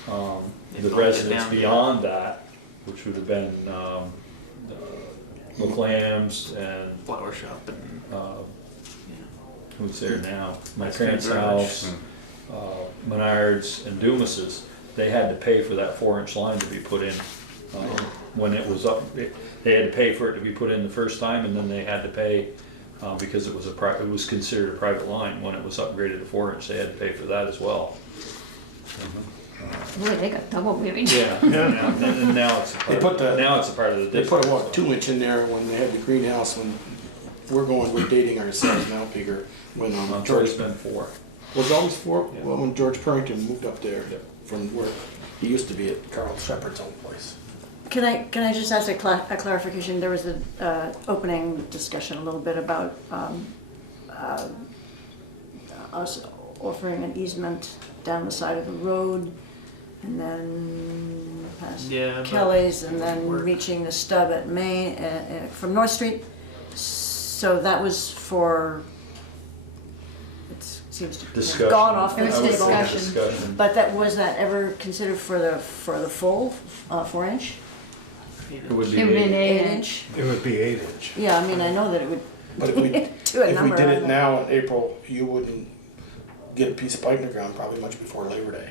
bumped it residents down. beyond that, which would have been, McLamb's and, Flower shop and, who's there now? My Ice cream parents' garage. house, Menards and Dumas's, they had to pay for that 4-inch line to be put in. When it was up, they had to pay for it to be put in the first time, and then they had to pay, because it was considered a private line, when it was upgraded to 4-inch, they had to pay for that as well. Boy, they got double maybe. Yeah, and now it's a part, now it's a part of the They district. put a, what, 2 inch in there when they had the greenhouse, when we're dating ourselves now, bigger, when George's George, been 4. was it always 4? Yeah. Well, when George Purrington moved up there Yep. from work, he used to be at Carl Shepard's old place. Can I just ask a clarification? There was a opening discussion a little bit about us offering an easement down the side of the road and then past Yeah, but Kelly's and then work. reaching the stub at Main, from North Street. So that was for, it seems to Discussion. have gone off the It was table. discussion. But that, was that ever considered for the full 4-inch? It would be It would be an 8 8 inch? It would be 8-inch. Yeah, I mean, I know that it would But if we, do a if we number did on it that. now in April, you wouldn't get a piece of pipe in the ground probably much before Labor Day.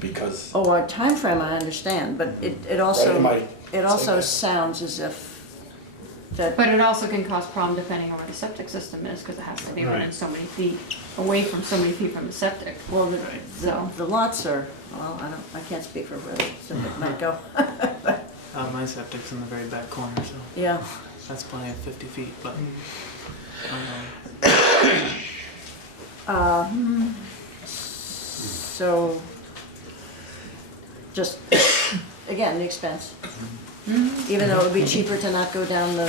Because, Oh, a time frame I understand, but it Right, also, it might it also say that. sounds as if that, But it also can cause problem depending on where the septic system is, because it has to be within Right. so many feet, away from so many feet from the septic. well, So, the lots are, well, I can't speak for where the septic might go. My septic's in the very back corner, so Yeah, that's plenty of 50 feet, but. so, just, again, the expense. Even though it would be cheaper to not go down the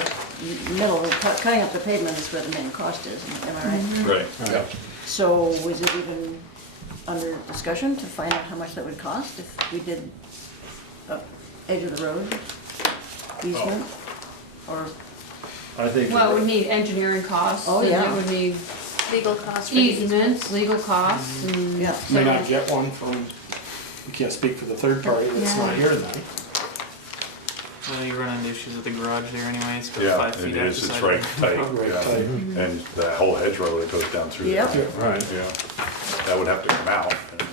middle, cutting up the pavement is where the main cost is, am I right? Right, yeah. So was it even under discussion to find out how much that would cost if we did edge of the road easement? Or, I think. well, it would need engineering costs. Oh, and yeah. it would need Legal costs for the easements, legal costs, and. yeah. may not get one from, we can't speak for the third party that's not here tonight. Well, you run into issues with the garage there anyway, it's about Yeah, 5 feet it out is, the it's side. right tight, Right yeah. tight. And that whole hedgerow that goes down through Yep. there. Right. Yeah, that would have to come out and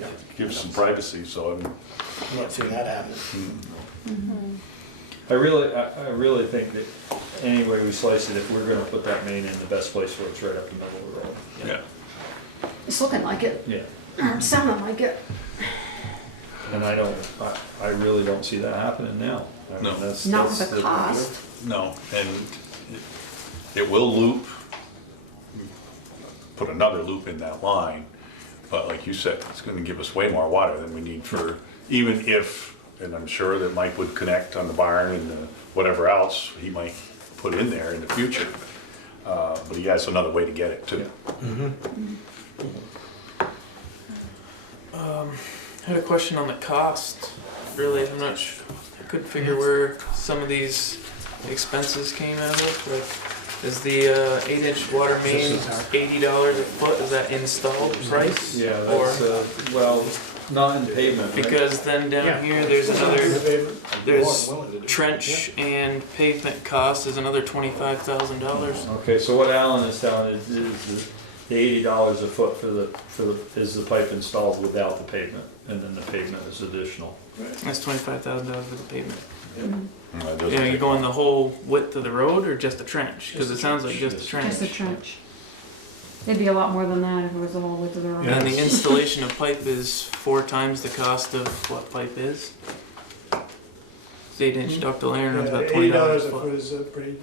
Yeah. give some privacy, so I'm, I'm not seeing that happen. I really think that any way we slice it, if we're gonna put that main in the best place where it's right up the middle of the road. yeah. It's looking like it, Yeah, or it's sounding like it. and I really don't see that happening now. I mean, No. that's- Not with that's the cost. No, and it will loop, put another loop in that line, but like you said, it's gonna give us way more water than we need for, even if, and I'm sure that Mike would connect on the barn and the whatever else he might put in there in the future. But he has another way to get it too. I had a question on the cost. Really, I'm not sure. I couldn't figure where some of these expenses came out of. Like, is the 8-inch water main $80 a foot? Is that installed price? Yeah, Or that's, well, not in pavement, right? because then down Yeah. here there's another there's Willing to do it. trench and pavement cost is another $25,000. Okay, so what Alan is telling is the $80 a foot is the pipe installed without the pavement, and then the pavement is additional. That's $25,000 for the pavement. That doesn't Yeah, you're take- going the whole width of the road or just the trench? Because it sounds like just the trench. Just a trench. It'd be a lot more than that if it was the whole width of the road. And the installation of pipe is 4 times the cost of what pipe is. It's 8-inch ductile iron runs about $20 $80 a a foot foot. is a pretty,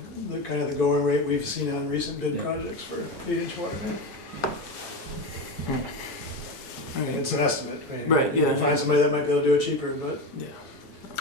kind of the going rate we've seen on recent bid projects for 8-inch water main. I mean, it's an estimate. I mean, Right, you yeah. can find somebody that might be able to do it cheaper, but Yeah.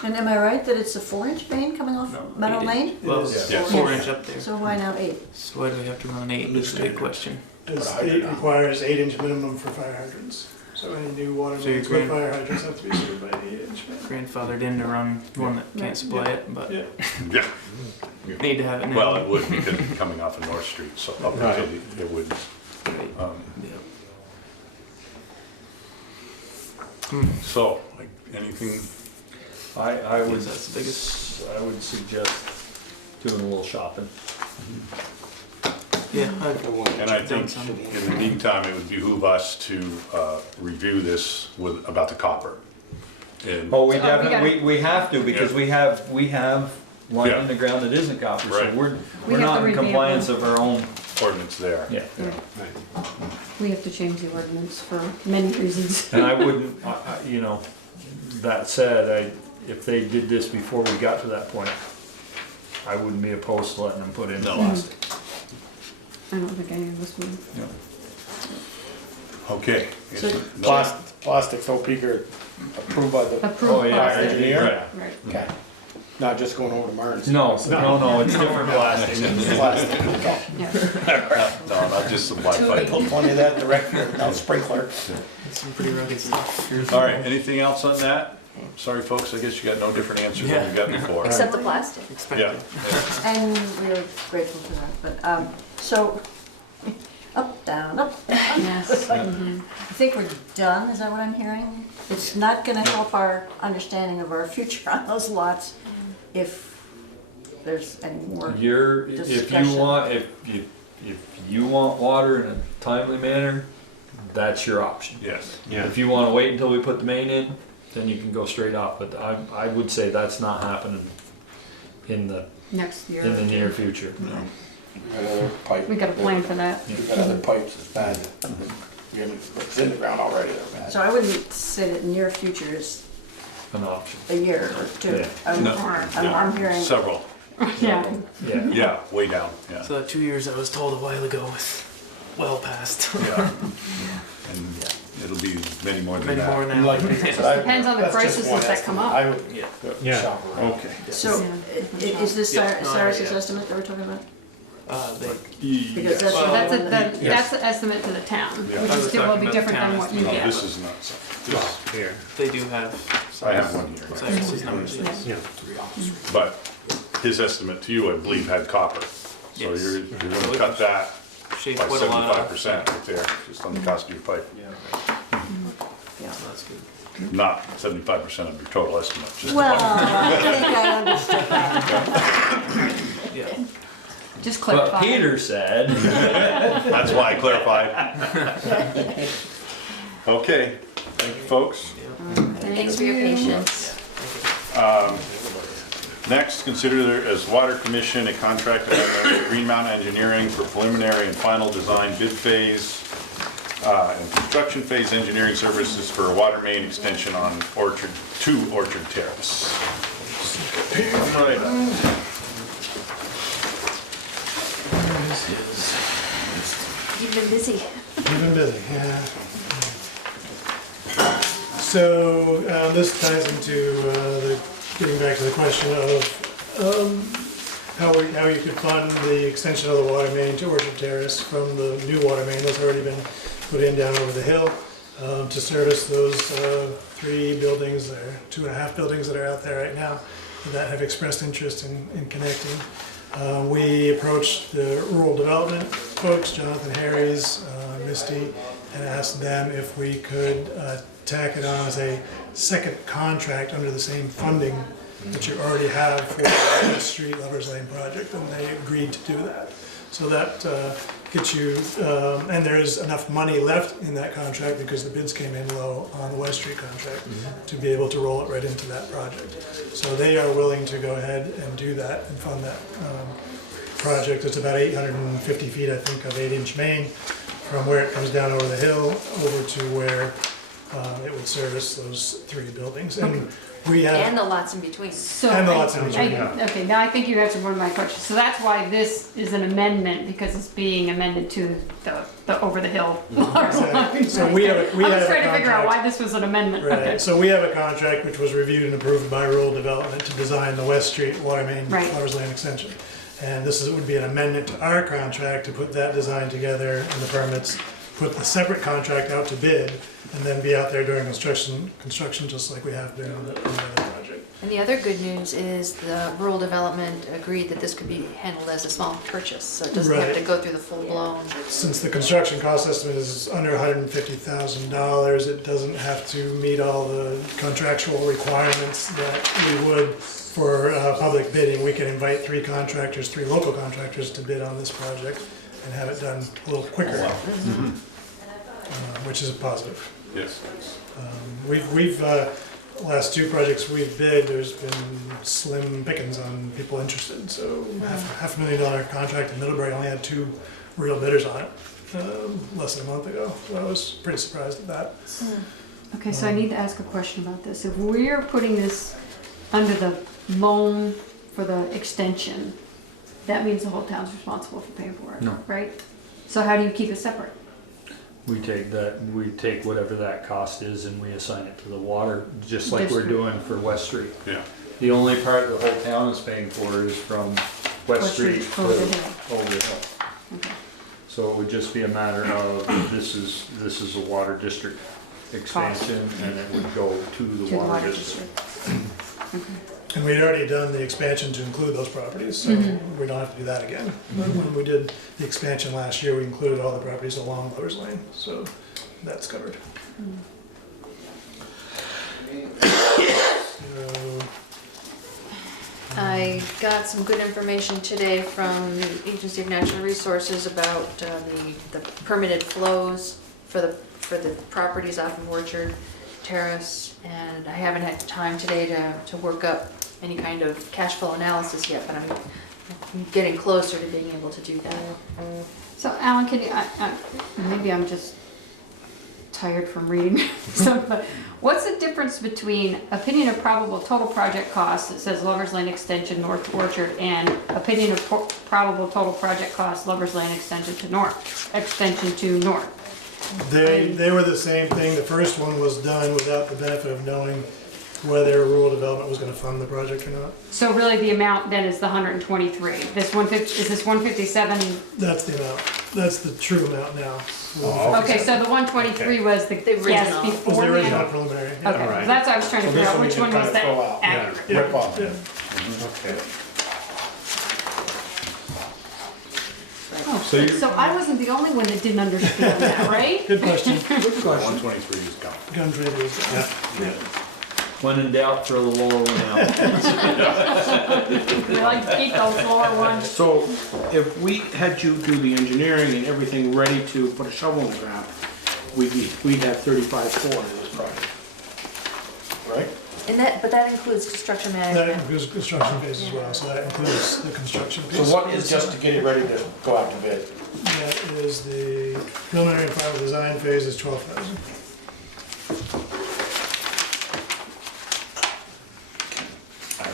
And am I right that it's a 4-inch main coming off Meadow 8 Lane? it Well, is. Yeah. 4-inch up there. So why now 8? So why do we have to run 8? That's a big question. It requires 8-inch minimum for fire hydrants. So any new water So your mains with grand- fire hydrants have to be served by an 8-inch main. Grandfathered in to run one that can't supply it, but Yeah. Yeah. need to have it now. Well, it would because it's coming off of North Street, so up Right. until it would. Yeah. So, like, anything, I would, Yes, that's the biggest- I would suggest doing a little shopping. Yeah, and I think in the meantime, it would behoove us to review this about the copper. And Oh, we Oh, we gotta- definitely, we have to, because Yeah. we have line Yeah. in the ground that isn't copper, so Right. we're We have not to in revamp compliance them. of our own, ordinance there. yeah. We have to change the ordinance for many reasons. And I wouldn't, you know, that said, if they did this before we got to that point, I wouldn't be opposed to letting them put in No. plastic. I don't think any of us would. Okay. So- Plastic, OP approved by the Approved Oh, yeah, plastic. engineer? Right. Right. Okay. Not just going over to Martin's. No, it's different plastic. Plastic. No, not just some black I pipe. put plenty of that direct, no sprinkler. Some pretty rugged stuff. All right, anything else on that? Sorry, folks, I guess you got no different answer than we got before. Except the plastic. Yeah. And we're grateful for that, but, so, up, down, up, down. Yes. I think we're done, is that what I'm hearing? It's not gonna help our understanding of our future on those lots if there's any more If you discussion. want, if you want water in a timely manner, that's your option. Yes. If you wanna wait until we put the main in, then you can go straight off, but I would say that's not happening in the Next year. near future. Pipe. We got a plan for that. You got other pipes that's bad. It's in the ground already, they're bad. So I wouldn't say that near future is An option. a year or two. Yeah. I'm hearing. Several. Yeah. Yeah, way down, yeah. So that 2 years I was told a while ago is well past. Yeah. And it'll be many more than Many that. more now. Like, Depends on the that's just prices one that come up. estimate. I would Yeah. shop around. Okay. So, is this Yeah, no, Cyrus's yeah. estimate that we're talking about? Because that's- well, That's the estimate to the town, Yeah. which I was is still will talking be about different the than town what you No, get. this is not, this, Here. they do have. I have one here. Cyrus's numbers, yes. Yeah. but his estimate to you, I believe, had copper. So Yes. you're gonna cut that Shaved by quite a lot off. 75% right there, just on the cost of your pipe. So that's good. Not 75% of your total estimate, just the Well, pipe. I think I understood that. Yeah. Just But clarify. Peter said. That's why I clarified. Okay, thank you, folks. Thanks for your patience. Next, consider there as Water Commission a contract with Green Mountain Engineering for preliminary and final design bid phase and construction phase engineering services for a water main extension on Orchard Terrace. Right up. You've been busy. You've been busy, yeah. So this ties into getting back to the question of how you could fund the extension of the water main to Orchard Terrace from the new water main that's already been put in down over the hill to service those 3 buildings, or 2.5 buildings that are out there right now that have expressed interest in connecting. We approached the rural development folks, Jonathan Harries, Misty, and asked them if we could tack it on as a second contract under the same funding that you already have for the Street Lovers Lane project, and they agreed to do that. So that gets you, and there is enough money left in that contract because the bids came in low on the West Street contract to be able to roll it right into that project. So they are willing to go ahead and do that and fund that project. It's about 850 feet, I think, of 8-inch main from where it comes down over the hill over to where it would service those 3 buildings. And we have. And the lots in between. So, And the lots in between, yeah. okay, now I think you answered one of my questions. So that's why this is an amendment, because it's being amended to the over the hill. Exactly. So we have I was trying to figure out why this was an amendment. Okay. Right, so we have a contract which was reviewed and approved by rural development to design the West Street water main Right. Lovers Lane extension. And this would be an amendment to our contract to put that design together and the permits, put the separate contract out to bid, and then be out there during construction just like we have been on the other project. And the other good news is the rural development agreed that this could be handled as a small purchase, so it doesn't have Right. to go through the full-blown. Since the construction cost estimate is under $150,000, it doesn't have to meet all the contractual requirements that we would for public bidding. We can invite 3 contractors, 3 local contractors to bid on this project and have it done a little quicker, which is a positive. Yes. We've last 2 projects we've bid, there's been slim pickings on people interested. So half $500,000 contract in Middlebury only had 2 real bidders on it less than a month ago. So I was pretty surprised at that. Okay, so I need to ask a question about this. If we're putting this under the loan for the extension, that means the whole town's responsible for paying for it, No. right? So how do you keep it separate? We take whatever that cost is and we assign it to the water, just like we're District. doing for West Street. Yeah. The only part the whole town is paying for is from West Street to over the hill. over the hill. Okay. So it would just be a matter of, this is a water district expansion, and it would go to the water district. And we'd already done the expansion to include those properties, so we don't have to do that again. But when we did the expansion last year, we included all the properties along Lovers Lane, so that's covered. So, I got some good information today from the Agency of Natural Resources about the permitted flows for the properties off of Orchard Terrace, and I haven't had time today to work up any kind of cash flow analysis yet, but I'm getting closer to being able to do that. So Alan, can you, maybe I'm just tired from reading stuff, but what's the difference between opinion of probable total project cost that says Lovers Lane Extension North Orchard and opinion of probable total project cost Lovers Lane Extension to North? They were the same thing. The first one was done without the benefit of knowing whether rural development was going to fund the project or not. So really the amount then is the 123. This 150, is this 157? That's the amount. That's the true amount now. Okay, so the 123 was the original. yes, Was before the original the preliminary. Okay, Yeah. Alright. that's what I was trying to So figure this out one which you one can was kinda throw that out. accurate. Yeah. Rip off. Yeah. Okay. Oh, so I wasn't the only one that didn't understand that, right? Good question. 123 is gone. Gun trade is, yeah. When in doubt, throw the lower one out. We like to keep those lower ones. So if we had you do the engineering and everything ready to put a shovel in the ground, we'd have 35.4 in this project. Right? But that includes construction That management. includes construction phase as well, so that includes the construction piece. So what is just to get it ready to go out to bid? That is the preliminary and final design phase is 12,000.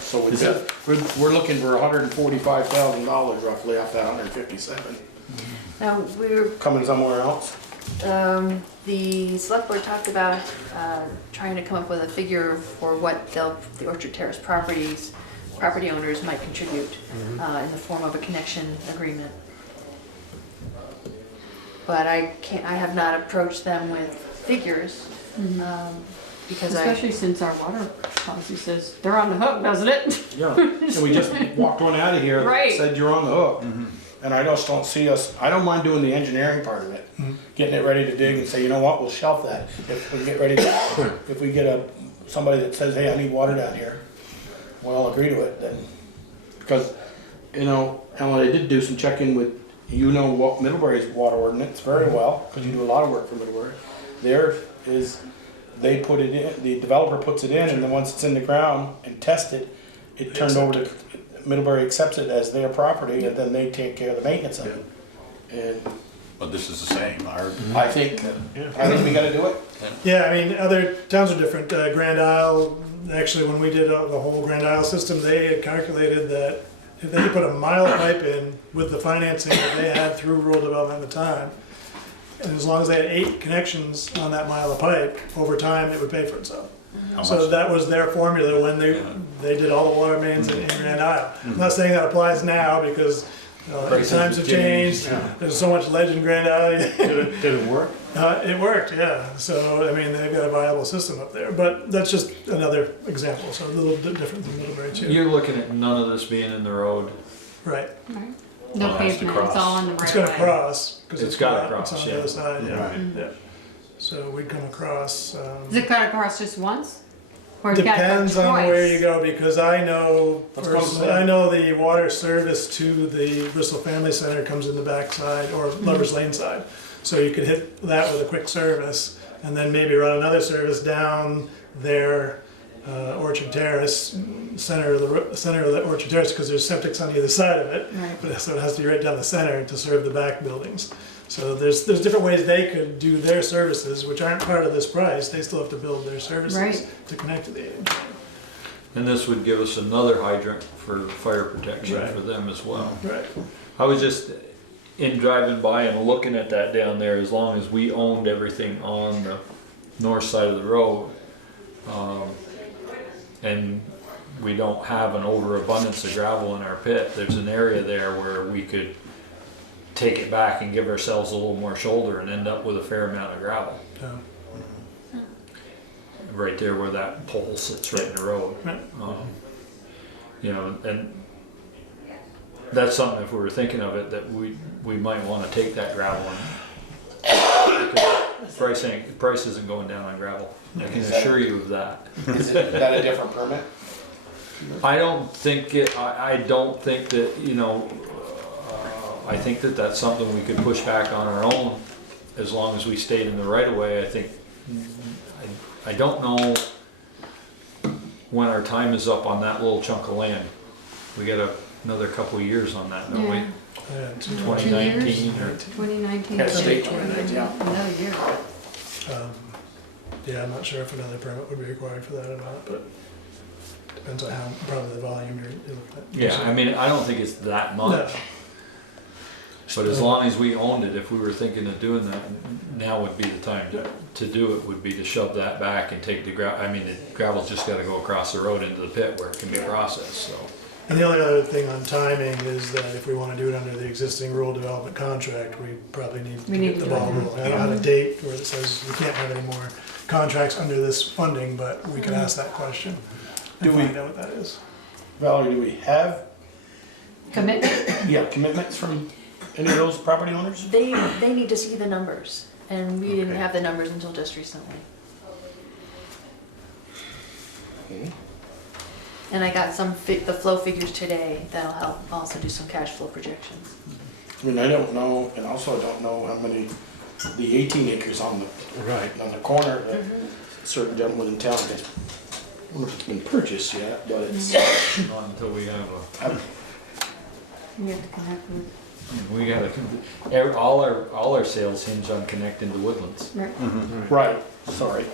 So we're looking for $145,000 roughly off that 157. Now, we're Coming somewhere else? the select board talked about trying to come up with a figure for what the Orchard Terrace property owners might contribute in the form of a connection agreement. But I have not approached them with figures because Especially since our water policy says they're on the hook, doesn't it? Yeah, and we just walked one out of here Right. that said you're on the hook. And I just don't see us, I don't mind doing the engineering part of it, getting it ready to dig and say, you know what, we'll shelf that. If we get ready to, if we get somebody that says, hey, I need water down here, we'll all agree to it then. Because, you know, Alan, I did do some checking with, what Middlebury's water ordinance very well, because you do a lot of work for Middlebury. There is, they put it in, the developer puts it in, and then once it's in the ground and tested, it turned over to, Middlebury accepts it as their property, and then they take care of the maintenance of it. And But this is the same. I think we gotta do it. Yeah, I mean, other towns are different. Grand Isle, actually, when we did the whole Grand Isle system, they had calculated that if they could put a mile of pipe in with the financing that they had through rural development at the time, and as long as they had 8 connections on that mile of pipe, over time, it would pay for itself. So that was their formula when they did all the water mains in Grand Isle. I'm not saying that applies now because times have changed. There's so much ledge in Grand Isle. Did it work? It worked, yeah. So, I mean, they've got a viable system up there. But that's just another example, so a little bit different than Middlebury too. You're looking at none of this being in the road. Right. No Well, it has to pavement, it's all on the right It's gonna way. cross, because It's gotta flat. cross, It's on yeah. the other side, Yeah. yeah. So we'd come across. Is it cut across just once? Or you gotta cut Depends on twice? where you go, because I know, Let's go personally, to- I know the water service to the Bristol Family Center comes in the backside or Lover's Lane side. So you could hit that with a quick service and then maybe run another service down their Orchard Terrace, center of the Orchard Terrace, because there's septics on either side of it. Right. But so it has to be right down the center to serve the back buildings. So there's different ways they could do their services, which aren't part of this price. They still have to build their services Right. to connect to the AIM. And this would give us another hydrant for fire protection Right. for them as well. Right. I was just in driving by and looking at that down there, as long as we owned everything on the north side of the road, and we don't have an overabundance of gravel in our pit, there's an area there where we could take it back and give ourselves a little more shoulder and end up with a fair amount of gravel. Right there where that pole sits right in the road. You know, and that's something, if we were thinking of it, that we might want to take that gravel and price isn't going down on gravel. I can assure you of that. Is that a different permit? I don't think I don't think that, you know, I think that that's something we could push back on our own as long as we stayed in the right of way. I think, I don't know when our time is up on that little chunk of land. We got another couple of years on that, don't we? 2019 or 2019. Yeah, state 2019, yeah. Another year. Yeah, I'm not sure if another permit would be required for that or not, but depends on how, probably the volume you're looking at. Yeah, I mean, I don't think it's that much. No. But as long as we owned it, if we were thinking of doing that, now would be the time to do it, would be to shove that back and take the gravel. I mean, the gravel's just gotta go across the road into the pit where it can be processed, so. And the only other thing on timing is that if we want to do it under the existing rural development contract, we probably need to get the ball rolling. I don't have a date where it says we can't have any more contracts under this funding, but we can ask that question and find out what that is. Valerie, do we have Commitment? commitments from any of those property owners? They need to see the numbers, and we didn't have the numbers until just recently. Okay. And I got the flow figures today that'll help also do some cash flow projections. I mean, I don't know, and also I don't know how many, the 18 acres on the corner that certain gentleman in town has. I don't know if it's been purchased yet, but it's. Not until we have We have to connect with. we gotta, all our sales hinge on connecting to Woodlands. Right. Right, sorry.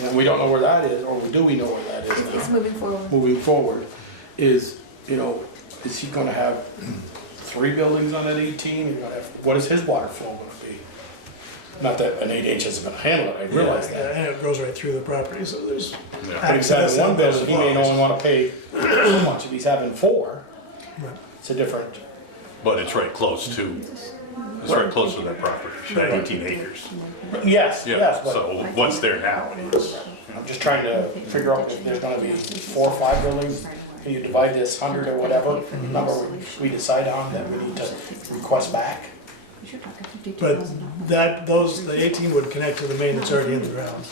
And we don't know where that is, or do we know where that is now? It's moving forward. Moving forward, is, you know, is he gonna have 3 buildings on that 18? You're gonna have, what is his water flow gonna be? Not that an 8-inch isn't gonna handle it, I realize that. And it goes right through the property, so there's. But he's having one building, he may only wanna pay so much, if he's having 4, it's a different. But it's right close to, it's right close to that property, that 18 acres. Yes, Yeah, yes, but so what's there now is, I'm just trying to figure out if there's gonna be 4 or 5 buildings, and you divide this 100 or whatever number we decide on that we need to request back. But the 18 would connect to the main that's already in the ground.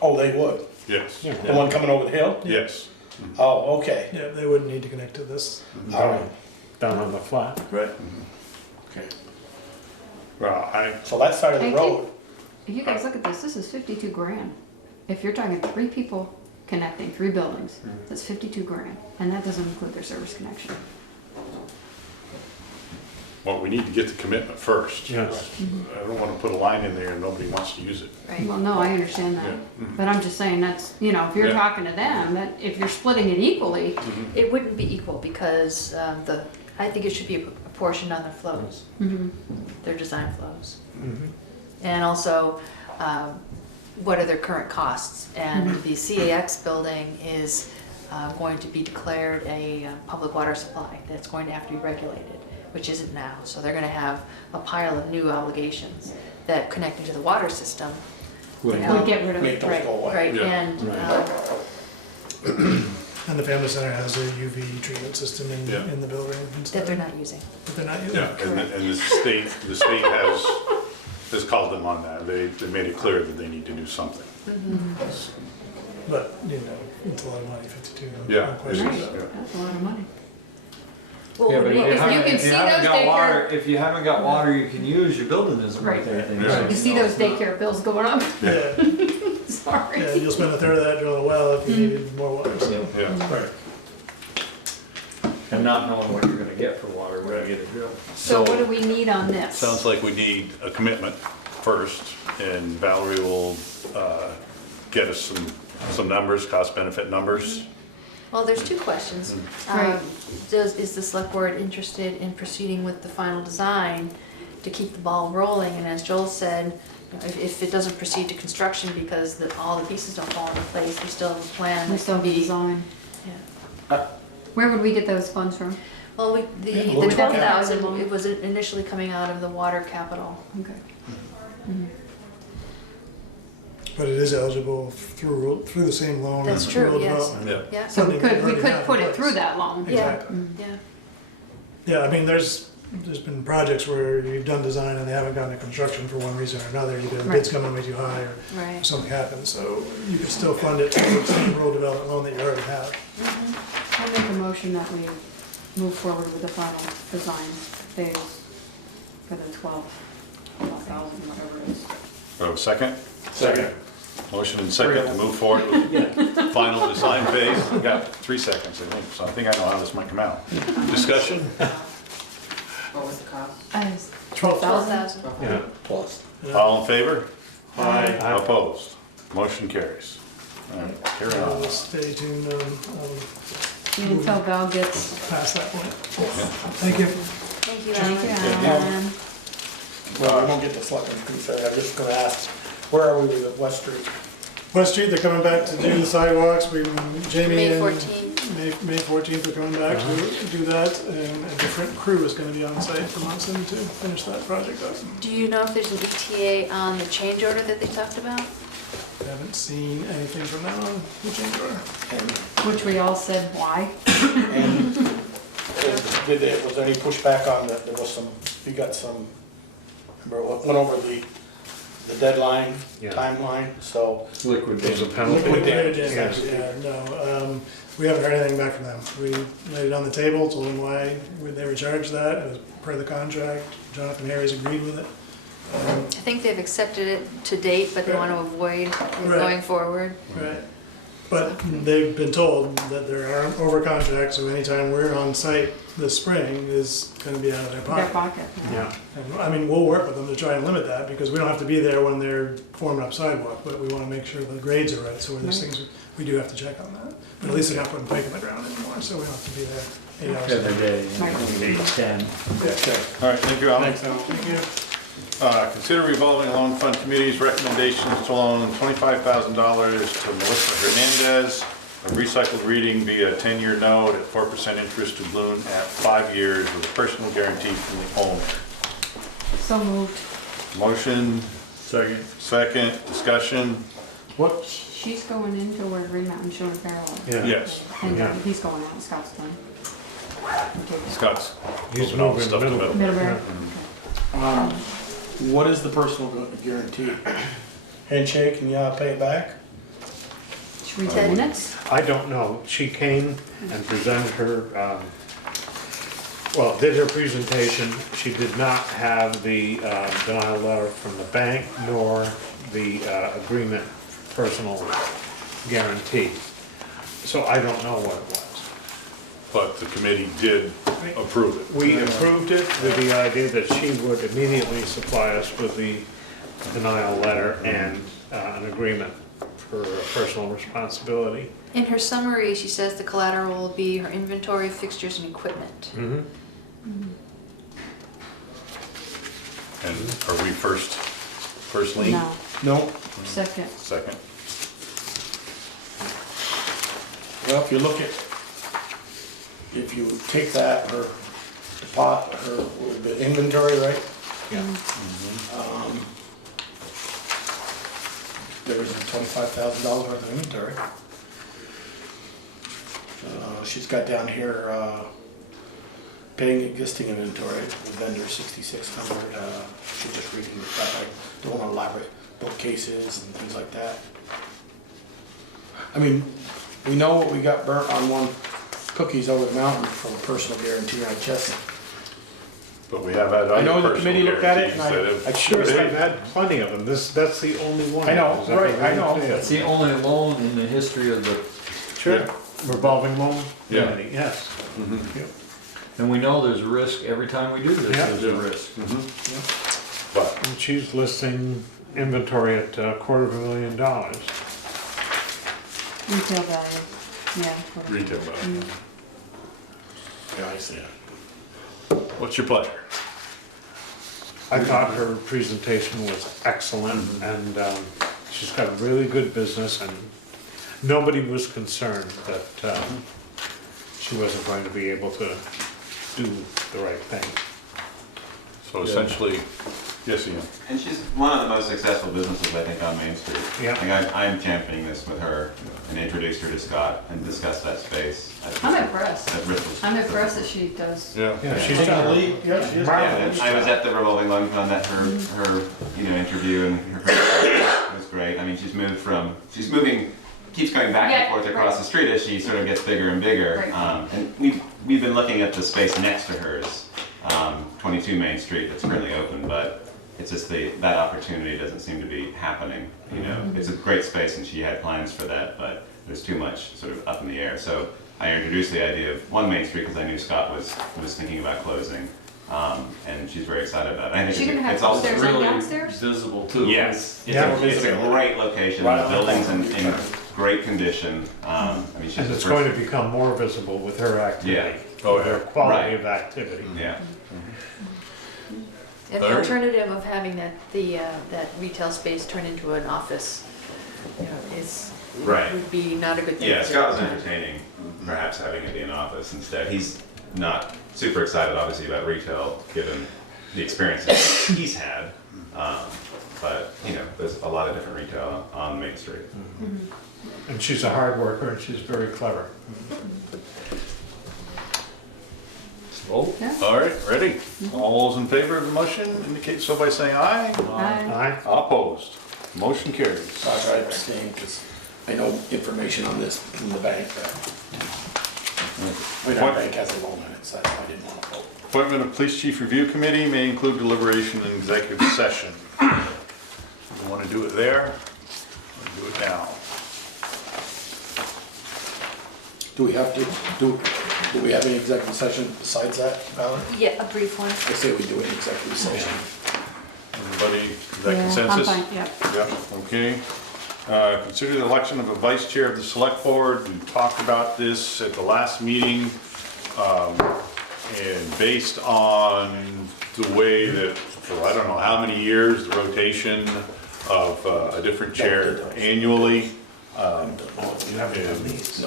Oh, they would? yes. The one coming over the hill? Yes. Oh, okay. Yeah, they wouldn't need to connect to this. All right. Down on the flat. Right. Okay. Well, So that side of the I road, think, if you guys look at this is 52 grand. If you're talking 3 people connecting, 3 buildings, that's 52 grand. And that doesn't include their service connection. well, we need to get the commitment first. Yes. I don't want to put a line in there and nobody wants to use it. Right. Well, no, I understand that. But I'm just saying that's, you know, if you're Yeah. talking to them, that if you're splitting it equally, It wouldn't be equal because I think it should be a portion on their flows, their design flows. And also, what are their current costs? And the CAX building is going to be declared a public water supply that's going to have to be regulated, which isn't now. So they're gonna have a pile of new obligations that connecting to the water system. would get rid of make it. those go away. Right, Yeah. and And the family center has a UV treatment system in the building and stuff. that they're not using. That they're not using. Yeah, and the state has called them on that. They made it clear that they need to do something. But, you know, it's a lot of money, 52. Yeah, no it question is, about it. That's a lot of money. Well, Yeah, but well, if if you you haven't, can see got those water, daycare, if you haven't got water you can use, your building isn't worth Right. anything. Right. You see those daycare bills going up? Yeah, Sorry. yeah, you'll spend a third of that drilling a well if you needed more water. So. Yeah. Right. And not knowing what you're gonna get for water, we're gonna get it drilled. So what do we need on this? Sounds like we need a commitment first, and Valerie will get us some numbers, cost benefit numbers. well, there's 2 questions. Right. Is the select board interested in proceeding with the final design to keep the ball rolling? And as Joel said, if it doesn't proceed to construction because all the pieces don't fall into place, we still have a plan. We that still can have be- design. Yeah. Where would we get those funds from? Well, Yeah, the we'll 12,000, get- it was initially coming out of the water capital. Okay. But it is eligible through the same loan. That's as true, rural yes. development. Yeah. So we Funding could already have put in it through place. that loan. Exactly. Yeah. Yeah, I mean, there's been projects where you've done design and they haven't gone to construction for one reason or another. Either the bids come in way too high or Right. something happens. So you can still fund it through the same rural development loan that you already have. I'll make a motion that we move forward with the final design phase for the 12,000, whatever it is. Oh, second? Second. Motion and second to move forward with final design phase. We've got 3 seconds, I think, so I think I know how this might come out. Discussion? What was the cost? 12,000. Yeah. Plus. All in favor? Aye. Opposed? Motion carries. All right, carry on. Stay tuned Until Val gets. past that point. Thank you. Thank you, Thank you, Alan. Alan. Well, we won't get to selectmen's concern, I'm just gonna ask, where are we with West Street? West Street, they're coming back to do the sidewalks. Jamie May and 14th. May 14th, they're coming back to do that. And a different crew is going to be on site from Munson to finish that project up. Do you know if there's an ETA on the change order that they talked about? Haven't seen anything from them on the change order. Which we all said, why? And was there any pushback on that, there was some, you got some, remember, went over the deadline, Yeah. timeline, so. Liquid There's a damage. penalty. Liquid damage, Yes, yes. yeah, no, we haven't heard anything back from them. We laid it on the table, told them why they were charged that, it was per the contract. Jonathan Harris agreed with it. I think they've accepted it to date, but they want to avoid Right. going forward. Right. But they've been told that there aren't over contracts, so anytime we're on site this spring is gonna be out of their Their pocket. pocket. Yeah. And, I mean, we'll work with them to try and limit that, because we don't have to be there when they're forming up sidewalk, but we wanna make sure the grades are right, so where there's things, we do have to check on that. But at least they're not putting pipe in the ground anymore, so we don't have to be there 8 hours. Every day, 8, 10. All right, thank you, Alan. Thanks, Alan. Thank you. Consider revolving loan fund committee's recommendations to loan $25,000 to Melissa Hernandez of recycled reading via 10-year note at 4% interest to balloon at 5 years with a personal guarantee from the owner. So moved. Motion, second, discussion. What? She's going into where Green Mountain Sugar Barrel. Yeah. Yes. And Yeah. he's going out, Scott's done. Scott's He's moving all the moving stuff to middle. Middlebury. What is the personal guarantee? Handshake and you pay it back? Should we 10 minutes? I don't know. She came and presented her, well, did her presentation. She did not have the denial letter from the bank nor the agreement personal guarantee. So I don't know what it was. But the committee did approve it. We approved it with the idea that she would immediately supply us with the denial letter and an agreement for personal responsibility. In her summary, she says the collateral will be her inventory, fixtures, and equipment. Mm-hmm. And are we first lien? No, No. second. Second. Well, if you look at, if you take that, her deposit, her, the inventory, right? Yeah. There was $25,000 worth of inventory. She's got down here, paying existing inventory, the vendor 6,600, she's just reading the stuff, like, don't want elaborate bookcases and things like that. I mean, we know what we got burnt on one cookies over the mountain from a personal guarantee on Chestnut. But we have had I know other the personal committee looked at it, guarantees and that have. I sure We've said, had plenty of them. That's the only one. I know, that has ever right, I know. really failed. That's the only loan in the history of the, Sure. Revolving loan? Yeah. Committee, yes. and we know there's a risk every time we do this, Yeah. there's a risk. But And she's listing inventory at $250,000. Retail value, yeah. whatever. retail value. yeah, I see it. What's your pleasure? I thought her presentation was excellent, and she's got a really good business, and nobody was concerned that she wasn't going to be able to do the right thing. So essentially, yes, Ian. And she's one of the most successful businesses, I think, on Main Street. Yeah. I'm championing this with her and introduced her to Scott and discussed that space. I'm impressed. At Bristol. I'm impressed that she does. Yeah, she's got a lead. Yeah, she is. Yeah, I was at the revolving loan fund at her interview, and her presentation was great. I mean, she's moving, keeps going back and forth across the street as she sort of gets bigger and bigger. Right. And we've been looking at the space next to hers, 22 Main Street, that's currently open, but it's just that opportunity doesn't seem to be happening. You know, it's a great space, and she had plans for that, but there's too much sort of up in the air. So I introduced the idea of one Main Street because I knew Scott was thinking about closing, and she's very excited about it. I think it's also really downstairs? visible too. Yes, it's a great location. The building's in great condition. I mean, she's And it's going to become more visible with her activity. Yeah. Oh, her quality of activity. Yeah. And the alternative of having that retail space turn into an office, would be not a good thing. Yeah, Scott was entertaining perhaps having it be an office instead. He's not super excited, obviously, about retail, given the experiences he's had. But, there's a lot of different retail on Main Street. And she's a hard worker, and she's very clever. Oh, all right, ready? All those in favor of the motion indicate so by saying aye. Aye. Opposed? Motion carries. Sasha, I abstain because I know information on this from the bank. The bank has a loan on it, so that's why I didn't want to vote. Appointment of Police Chief Review Committee may include deliberation in executive session. You want to do it there? We'll do it now. Do we have any executive session besides that, Valerie? Yeah, a brief one. I say we do an executive session. Everybody, is that consensus? I'm fine, yeah. Yeah, okay. Consider the election of a vice chair of the select board. We talked about this at the last meeting. And based on the way that, for I don't know how many years, the rotation of a different chair annually,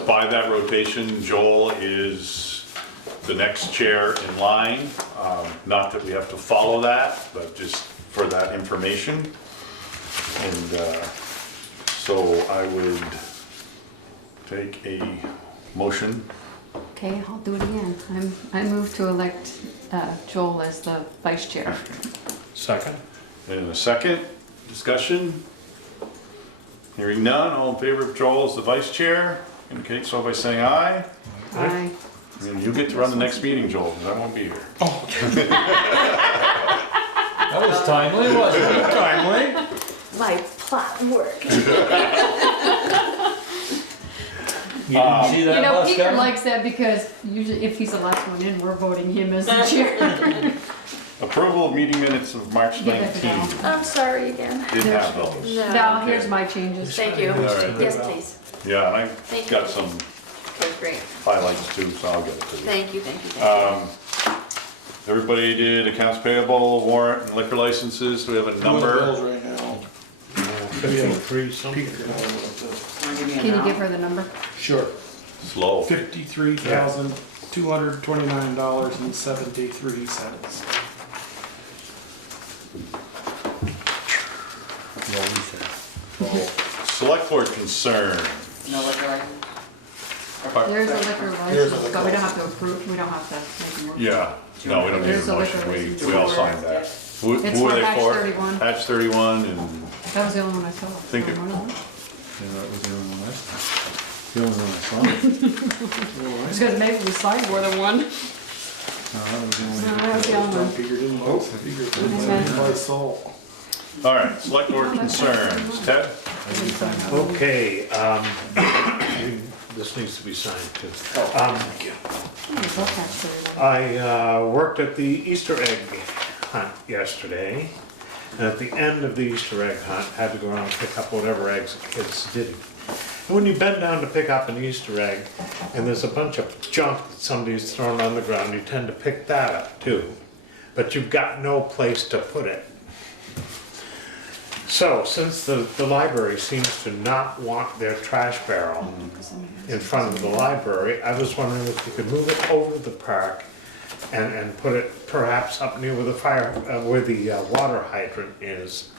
by that rotation, Joel is the next chair in line. Not that we have to follow that, but just for that information. And so I would take a motion. Okay, I'll do it again. I move to elect Joel as the vice chair. Second. And a second, discussion. Hearing none, all in favor of Joel as the vice chair, indicate so by saying aye. Aye. And you get to run the next meeting, Joel, because I won't be here. That was timely, wasn't it? Timely. My plot work. You didn't see that bus Peter coming? likes that because usually if he's the last one in, we're voting him as the chair. Approval of meeting minutes of March Give it to 19th. I'm sorry again. Didn't have those. Now, here's my changes. Thank you. All right. Yes, please. Yeah, and I Thank got you. some Okay, great. highlights too, so I'll get it to you. Thank you, thank you, thank you. Everybody did accounts payable, warrant, and liquor licenses. Do we have a number? Right now. 53 something. Wanna give me a Can you now? give her the number? Sure. Slow. $53,229.73. Select board concern. No liquor license? There's a liquor license, but we don't have to approve, we don't have to make a motion. Yeah, no, we don't need a There's a liquor motion. license We all for- signed that. Who It's who are for they Hatch for? 31. Hatch 31 and That was the only one I saw. Think it- One of them. Yeah, that was the only one I saw. The only one I saw. It's because maybe we signed more than one. No, that was the only No, that was the only one. Figured in most, Okay. by salt. all right, select board concerns. Ted? Okay, this needs to be signed too. I worked at the Easter egg hunt yesterday, and at the end of the Easter egg hunt, had to go around and pick up whatever eggs the kids didn't. And when you bend down to pick up an Easter egg, and there's a bunch of junk that somebody's thrown on the ground, you tend to pick that up too. but you've got no place to put it. So, since the library seems to not want their trash barrel in front of the library, I was wondering if you could move it over to the park and put it perhaps up near where the where the water hydrant is,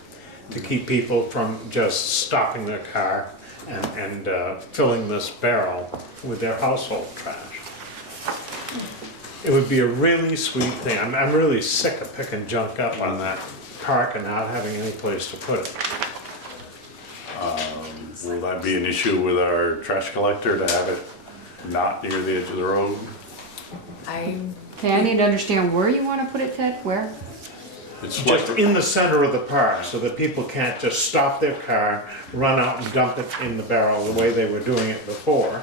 to keep people from just stopping their car and filling this barrel with their household trash. It would be a really sweet thing. I'm really sick of picking junk up on that park and not having any place to put it. Will that be an issue with our trash collector to have it not near the edge of the road? Okay, I need to understand where you wanna put it, Ted, where? It's Just in the center of the park, so that people can't just stop their car, run out and dump it in the barrel the way they were doing it before.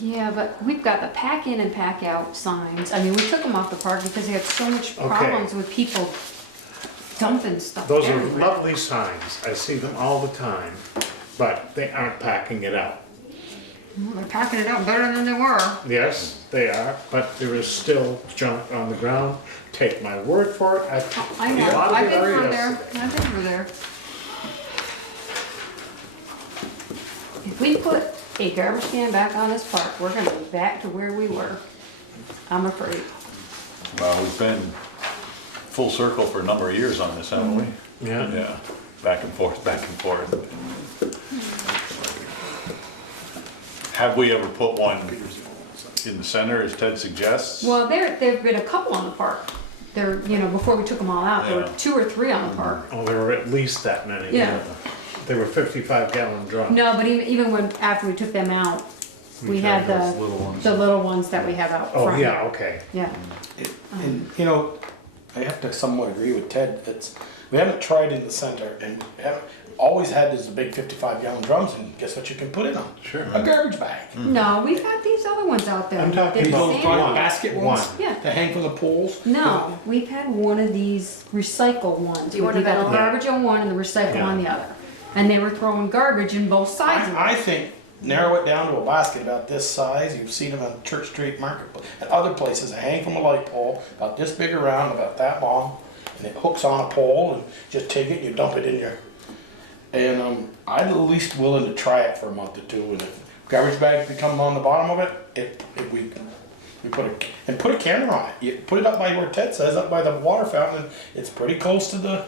Yeah, but we've got the pack in and pack out signs. I mean, we took them off the park because they had so much problems with people dumping stuff Those are everywhere. lovely signs. I see them all the time, but they aren't packing it out. Well, they're packing it out better than they were. Yes, they are, but there is still junk on the ground. Take my word for it. I know, I've been over there, I've been over there. If we put a garbage can back on this park, we're gonna be back to where we were. I'm afraid. Well, we've been full circle for a number of years on this, haven't we? Yeah. Yeah, back and forth, back and forth. Have we ever put one in the center, as Ted suggests? Well, there've been a couple on the park. There, you know, before we took them all out, there were 2 or 3 on the park. Oh, there were at least that many. Yeah. They were 55-gallon drums. No, but even when, after we took them out, we had the little ones that we have out Oh, front. yeah, okay. Yeah. And, you know, I have to somewhat agree with Ted, we haven't tried in the center, and we haven't always had these big 55-gallon drums, and guess what you can put in them? Sure. A garbage bag. No, we've had these other ones out there. I'm talking They're about the same. Front basket ones Yeah. that hang from the poles. No, we've had one of these recycle ones. Do you want a We got the vanilla? garbage on one and the recycle Yeah. on the other. And they were throwing garbage in both sides of it. I think narrow it down to a basket about this size. You've seen them on Church Street Market and other places. They hang from a light pole about this big around, about that long, and it hooks on a pole, and just take it and you dump it in your. And I'm at least willing to try it for a month or 2. And if garbage bags become on the bottom of it, we put a camera on it. You put it up by where Ted says, up by the water fountain. It's pretty close to the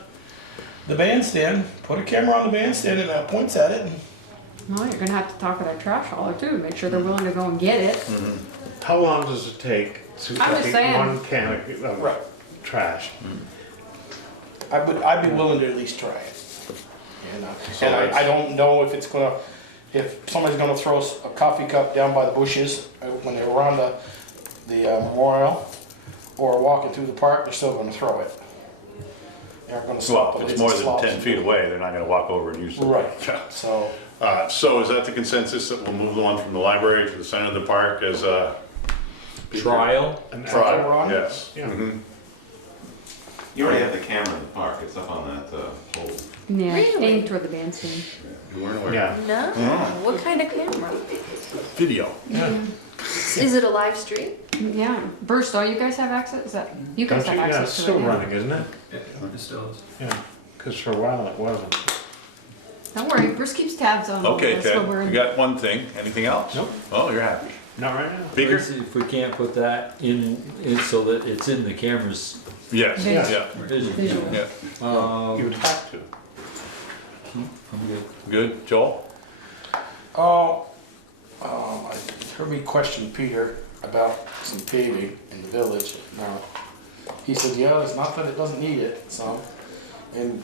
bandstand. Put a camera on the bandstand and it points at it. And Well, you're gonna have to talk with our trash hauler too, to make sure they're willing to go and get it. How long does it take to I'm just empty saying. one can of Right. trash? I'd be willing to at least try it. And I don't know if somebody's gonna throw a coffee cup down by the bushes when they're around the memorial or walking through the park, they're still gonna throw it. They're gonna stop Well, it. if it's more than 10 feet away, they're not gonna walk over and use it. Right, so. So is that the consensus, that we'll move the one from the library to the center of the park as a Trial? trial? run? Yes. Yeah. Mhm. You already have the camera in the park, it's up on that pole. Yeah, Really? aimed toward the bandstand. You weren't aware? Yeah. No, what kind of camera? Video. Is it a live stream? Yeah, Bristol, you guys have access, is that, you guys Don't have you? Yeah, it's access to still it, yeah. running, isn't it? It still is. Yeah, because for a while it wasn't. Don't worry, Bruce keeps tabs on all Okay, this, Ted, what we're you in. got one thing. Anything else? Nope. Oh, you're happy. Not right now. Beaker? If we can't put that in so that it's in the camera's Yes, Yes. yeah, vision. Visual. yeah. You would have to. I'm good. Good, Joel? I heard me question Peter about some paving in the village. Now, he said, yeah, it's not that it doesn't need it, some. And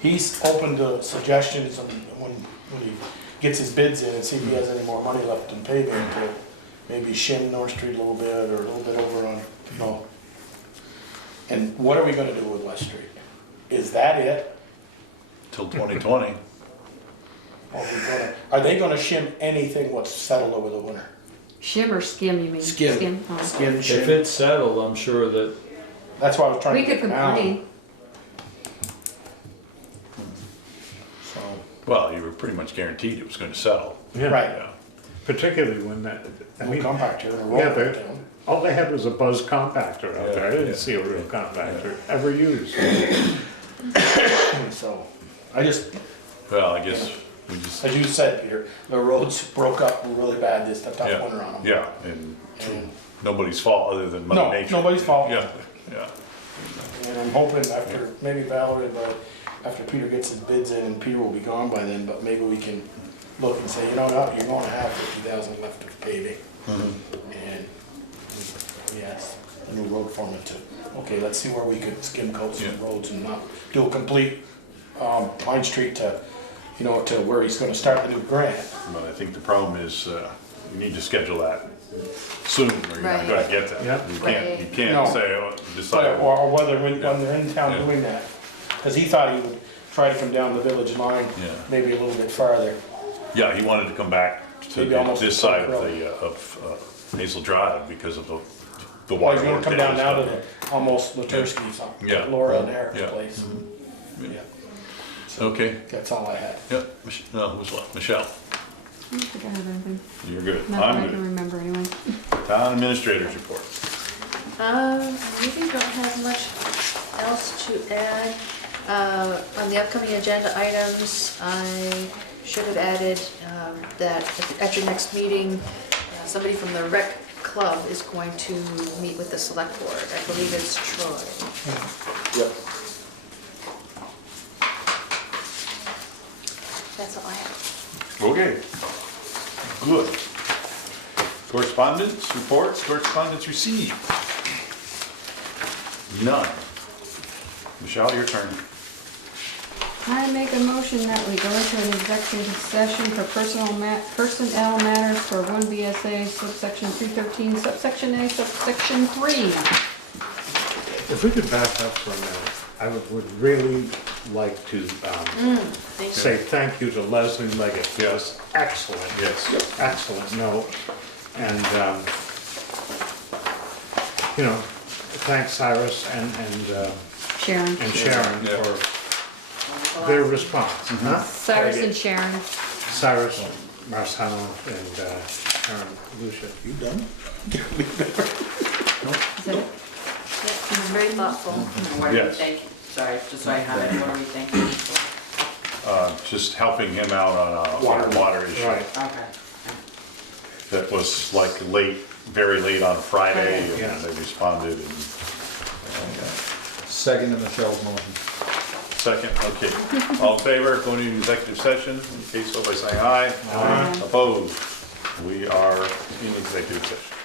he's open to suggestions when he gets his bids in and see if he has any more money left in paving to maybe shim North Street a little bit or a little bit over on, you know. And what are we gonna do with West Street? Is that it? Till 2020. Are they gonna shim anything what's settled over the winter? Shim or skim, you mean? Skim. Oh. Skim, If shim. it's settled, I'm sure that That's why I was trying We to could get down. complain. So, Well, you were pretty much guaranteed it was gonna settle. Yeah. right. Yeah. particularly when that, I mean. Compactor, a Yeah, roller they- down. all they had was a Buzz compactor out there. I didn't see a real compactor ever used. So, I just, Well, I guess we just, as you said, Peter, the roads broke up really bad this tough yeah, winter on them. yeah, and nobody's fault other than Mother No, Nature. nobody's fault. Yeah, yeah. And I'm hoping after, maybe Valerie, but after Peter gets his bids in, and Peter will be gone by then, but maybe we can look and say, you know what, you're gonna have 50,000 left of paving. And we asked the new road foreman to, okay, let's see where we could skim coat some roads and not do a complete, Pine Street to, you know, to where he's gonna start the new grant. But I think the problem is, you need to schedule that soon, or you're not gonna get that. Yeah. You can't No. say, oh, But, decide. or whether when they're in town Yeah. doing that, cause he thought he would try to come down the village line, Yeah. maybe a little bit farther. Yeah, he wanted to come back to Maybe almost this to side of Park the, Hazel Drive because of the Well, water. he's gonna come down now to stuff. the, almost Latursky's, Yeah. Laura and Eric's Yeah. place. Yeah, Okay, that's all I had. yep, no, who's left? Michelle, I don't think I have anything. you're good. Not that I I'm can good. remember anyway. Town administrators report. Really don't have much else to add. On the upcoming agenda items, I should have added that at your next meeting, somebody from the rec club is going to meet with the select board. I believe it's Troy. Yep. That's all I have. Okay, good. Correspondence, reports, correspondence received. None. Michelle, your turn. I make a motion that we go into an executive session for personnel matters for 1 VSA subsection 313, subsection A, subsection 3. If we could back up for a minute, I would really like to say thank you to Leslie Leggett for this excellent, excellent note. And, you know, thanks Cyrus and Sharon. Sharon for their response. Huh? Cyrus and Sharon. Cyrus, Marcelo, and Sharon Lucia. You done? Is that it? He was very thoughtful. What do you Yes. think? Sorry, just so I have it, what are we thinking? Just helping him out on a water issue. Right. Okay. That was like late, very late on Friday, Yeah. and they responded and. Second to Michelle's motion. Second, okay. All in favor, going into executive session, indicate so by saying aye. Aye. Opposed? We are in executive session.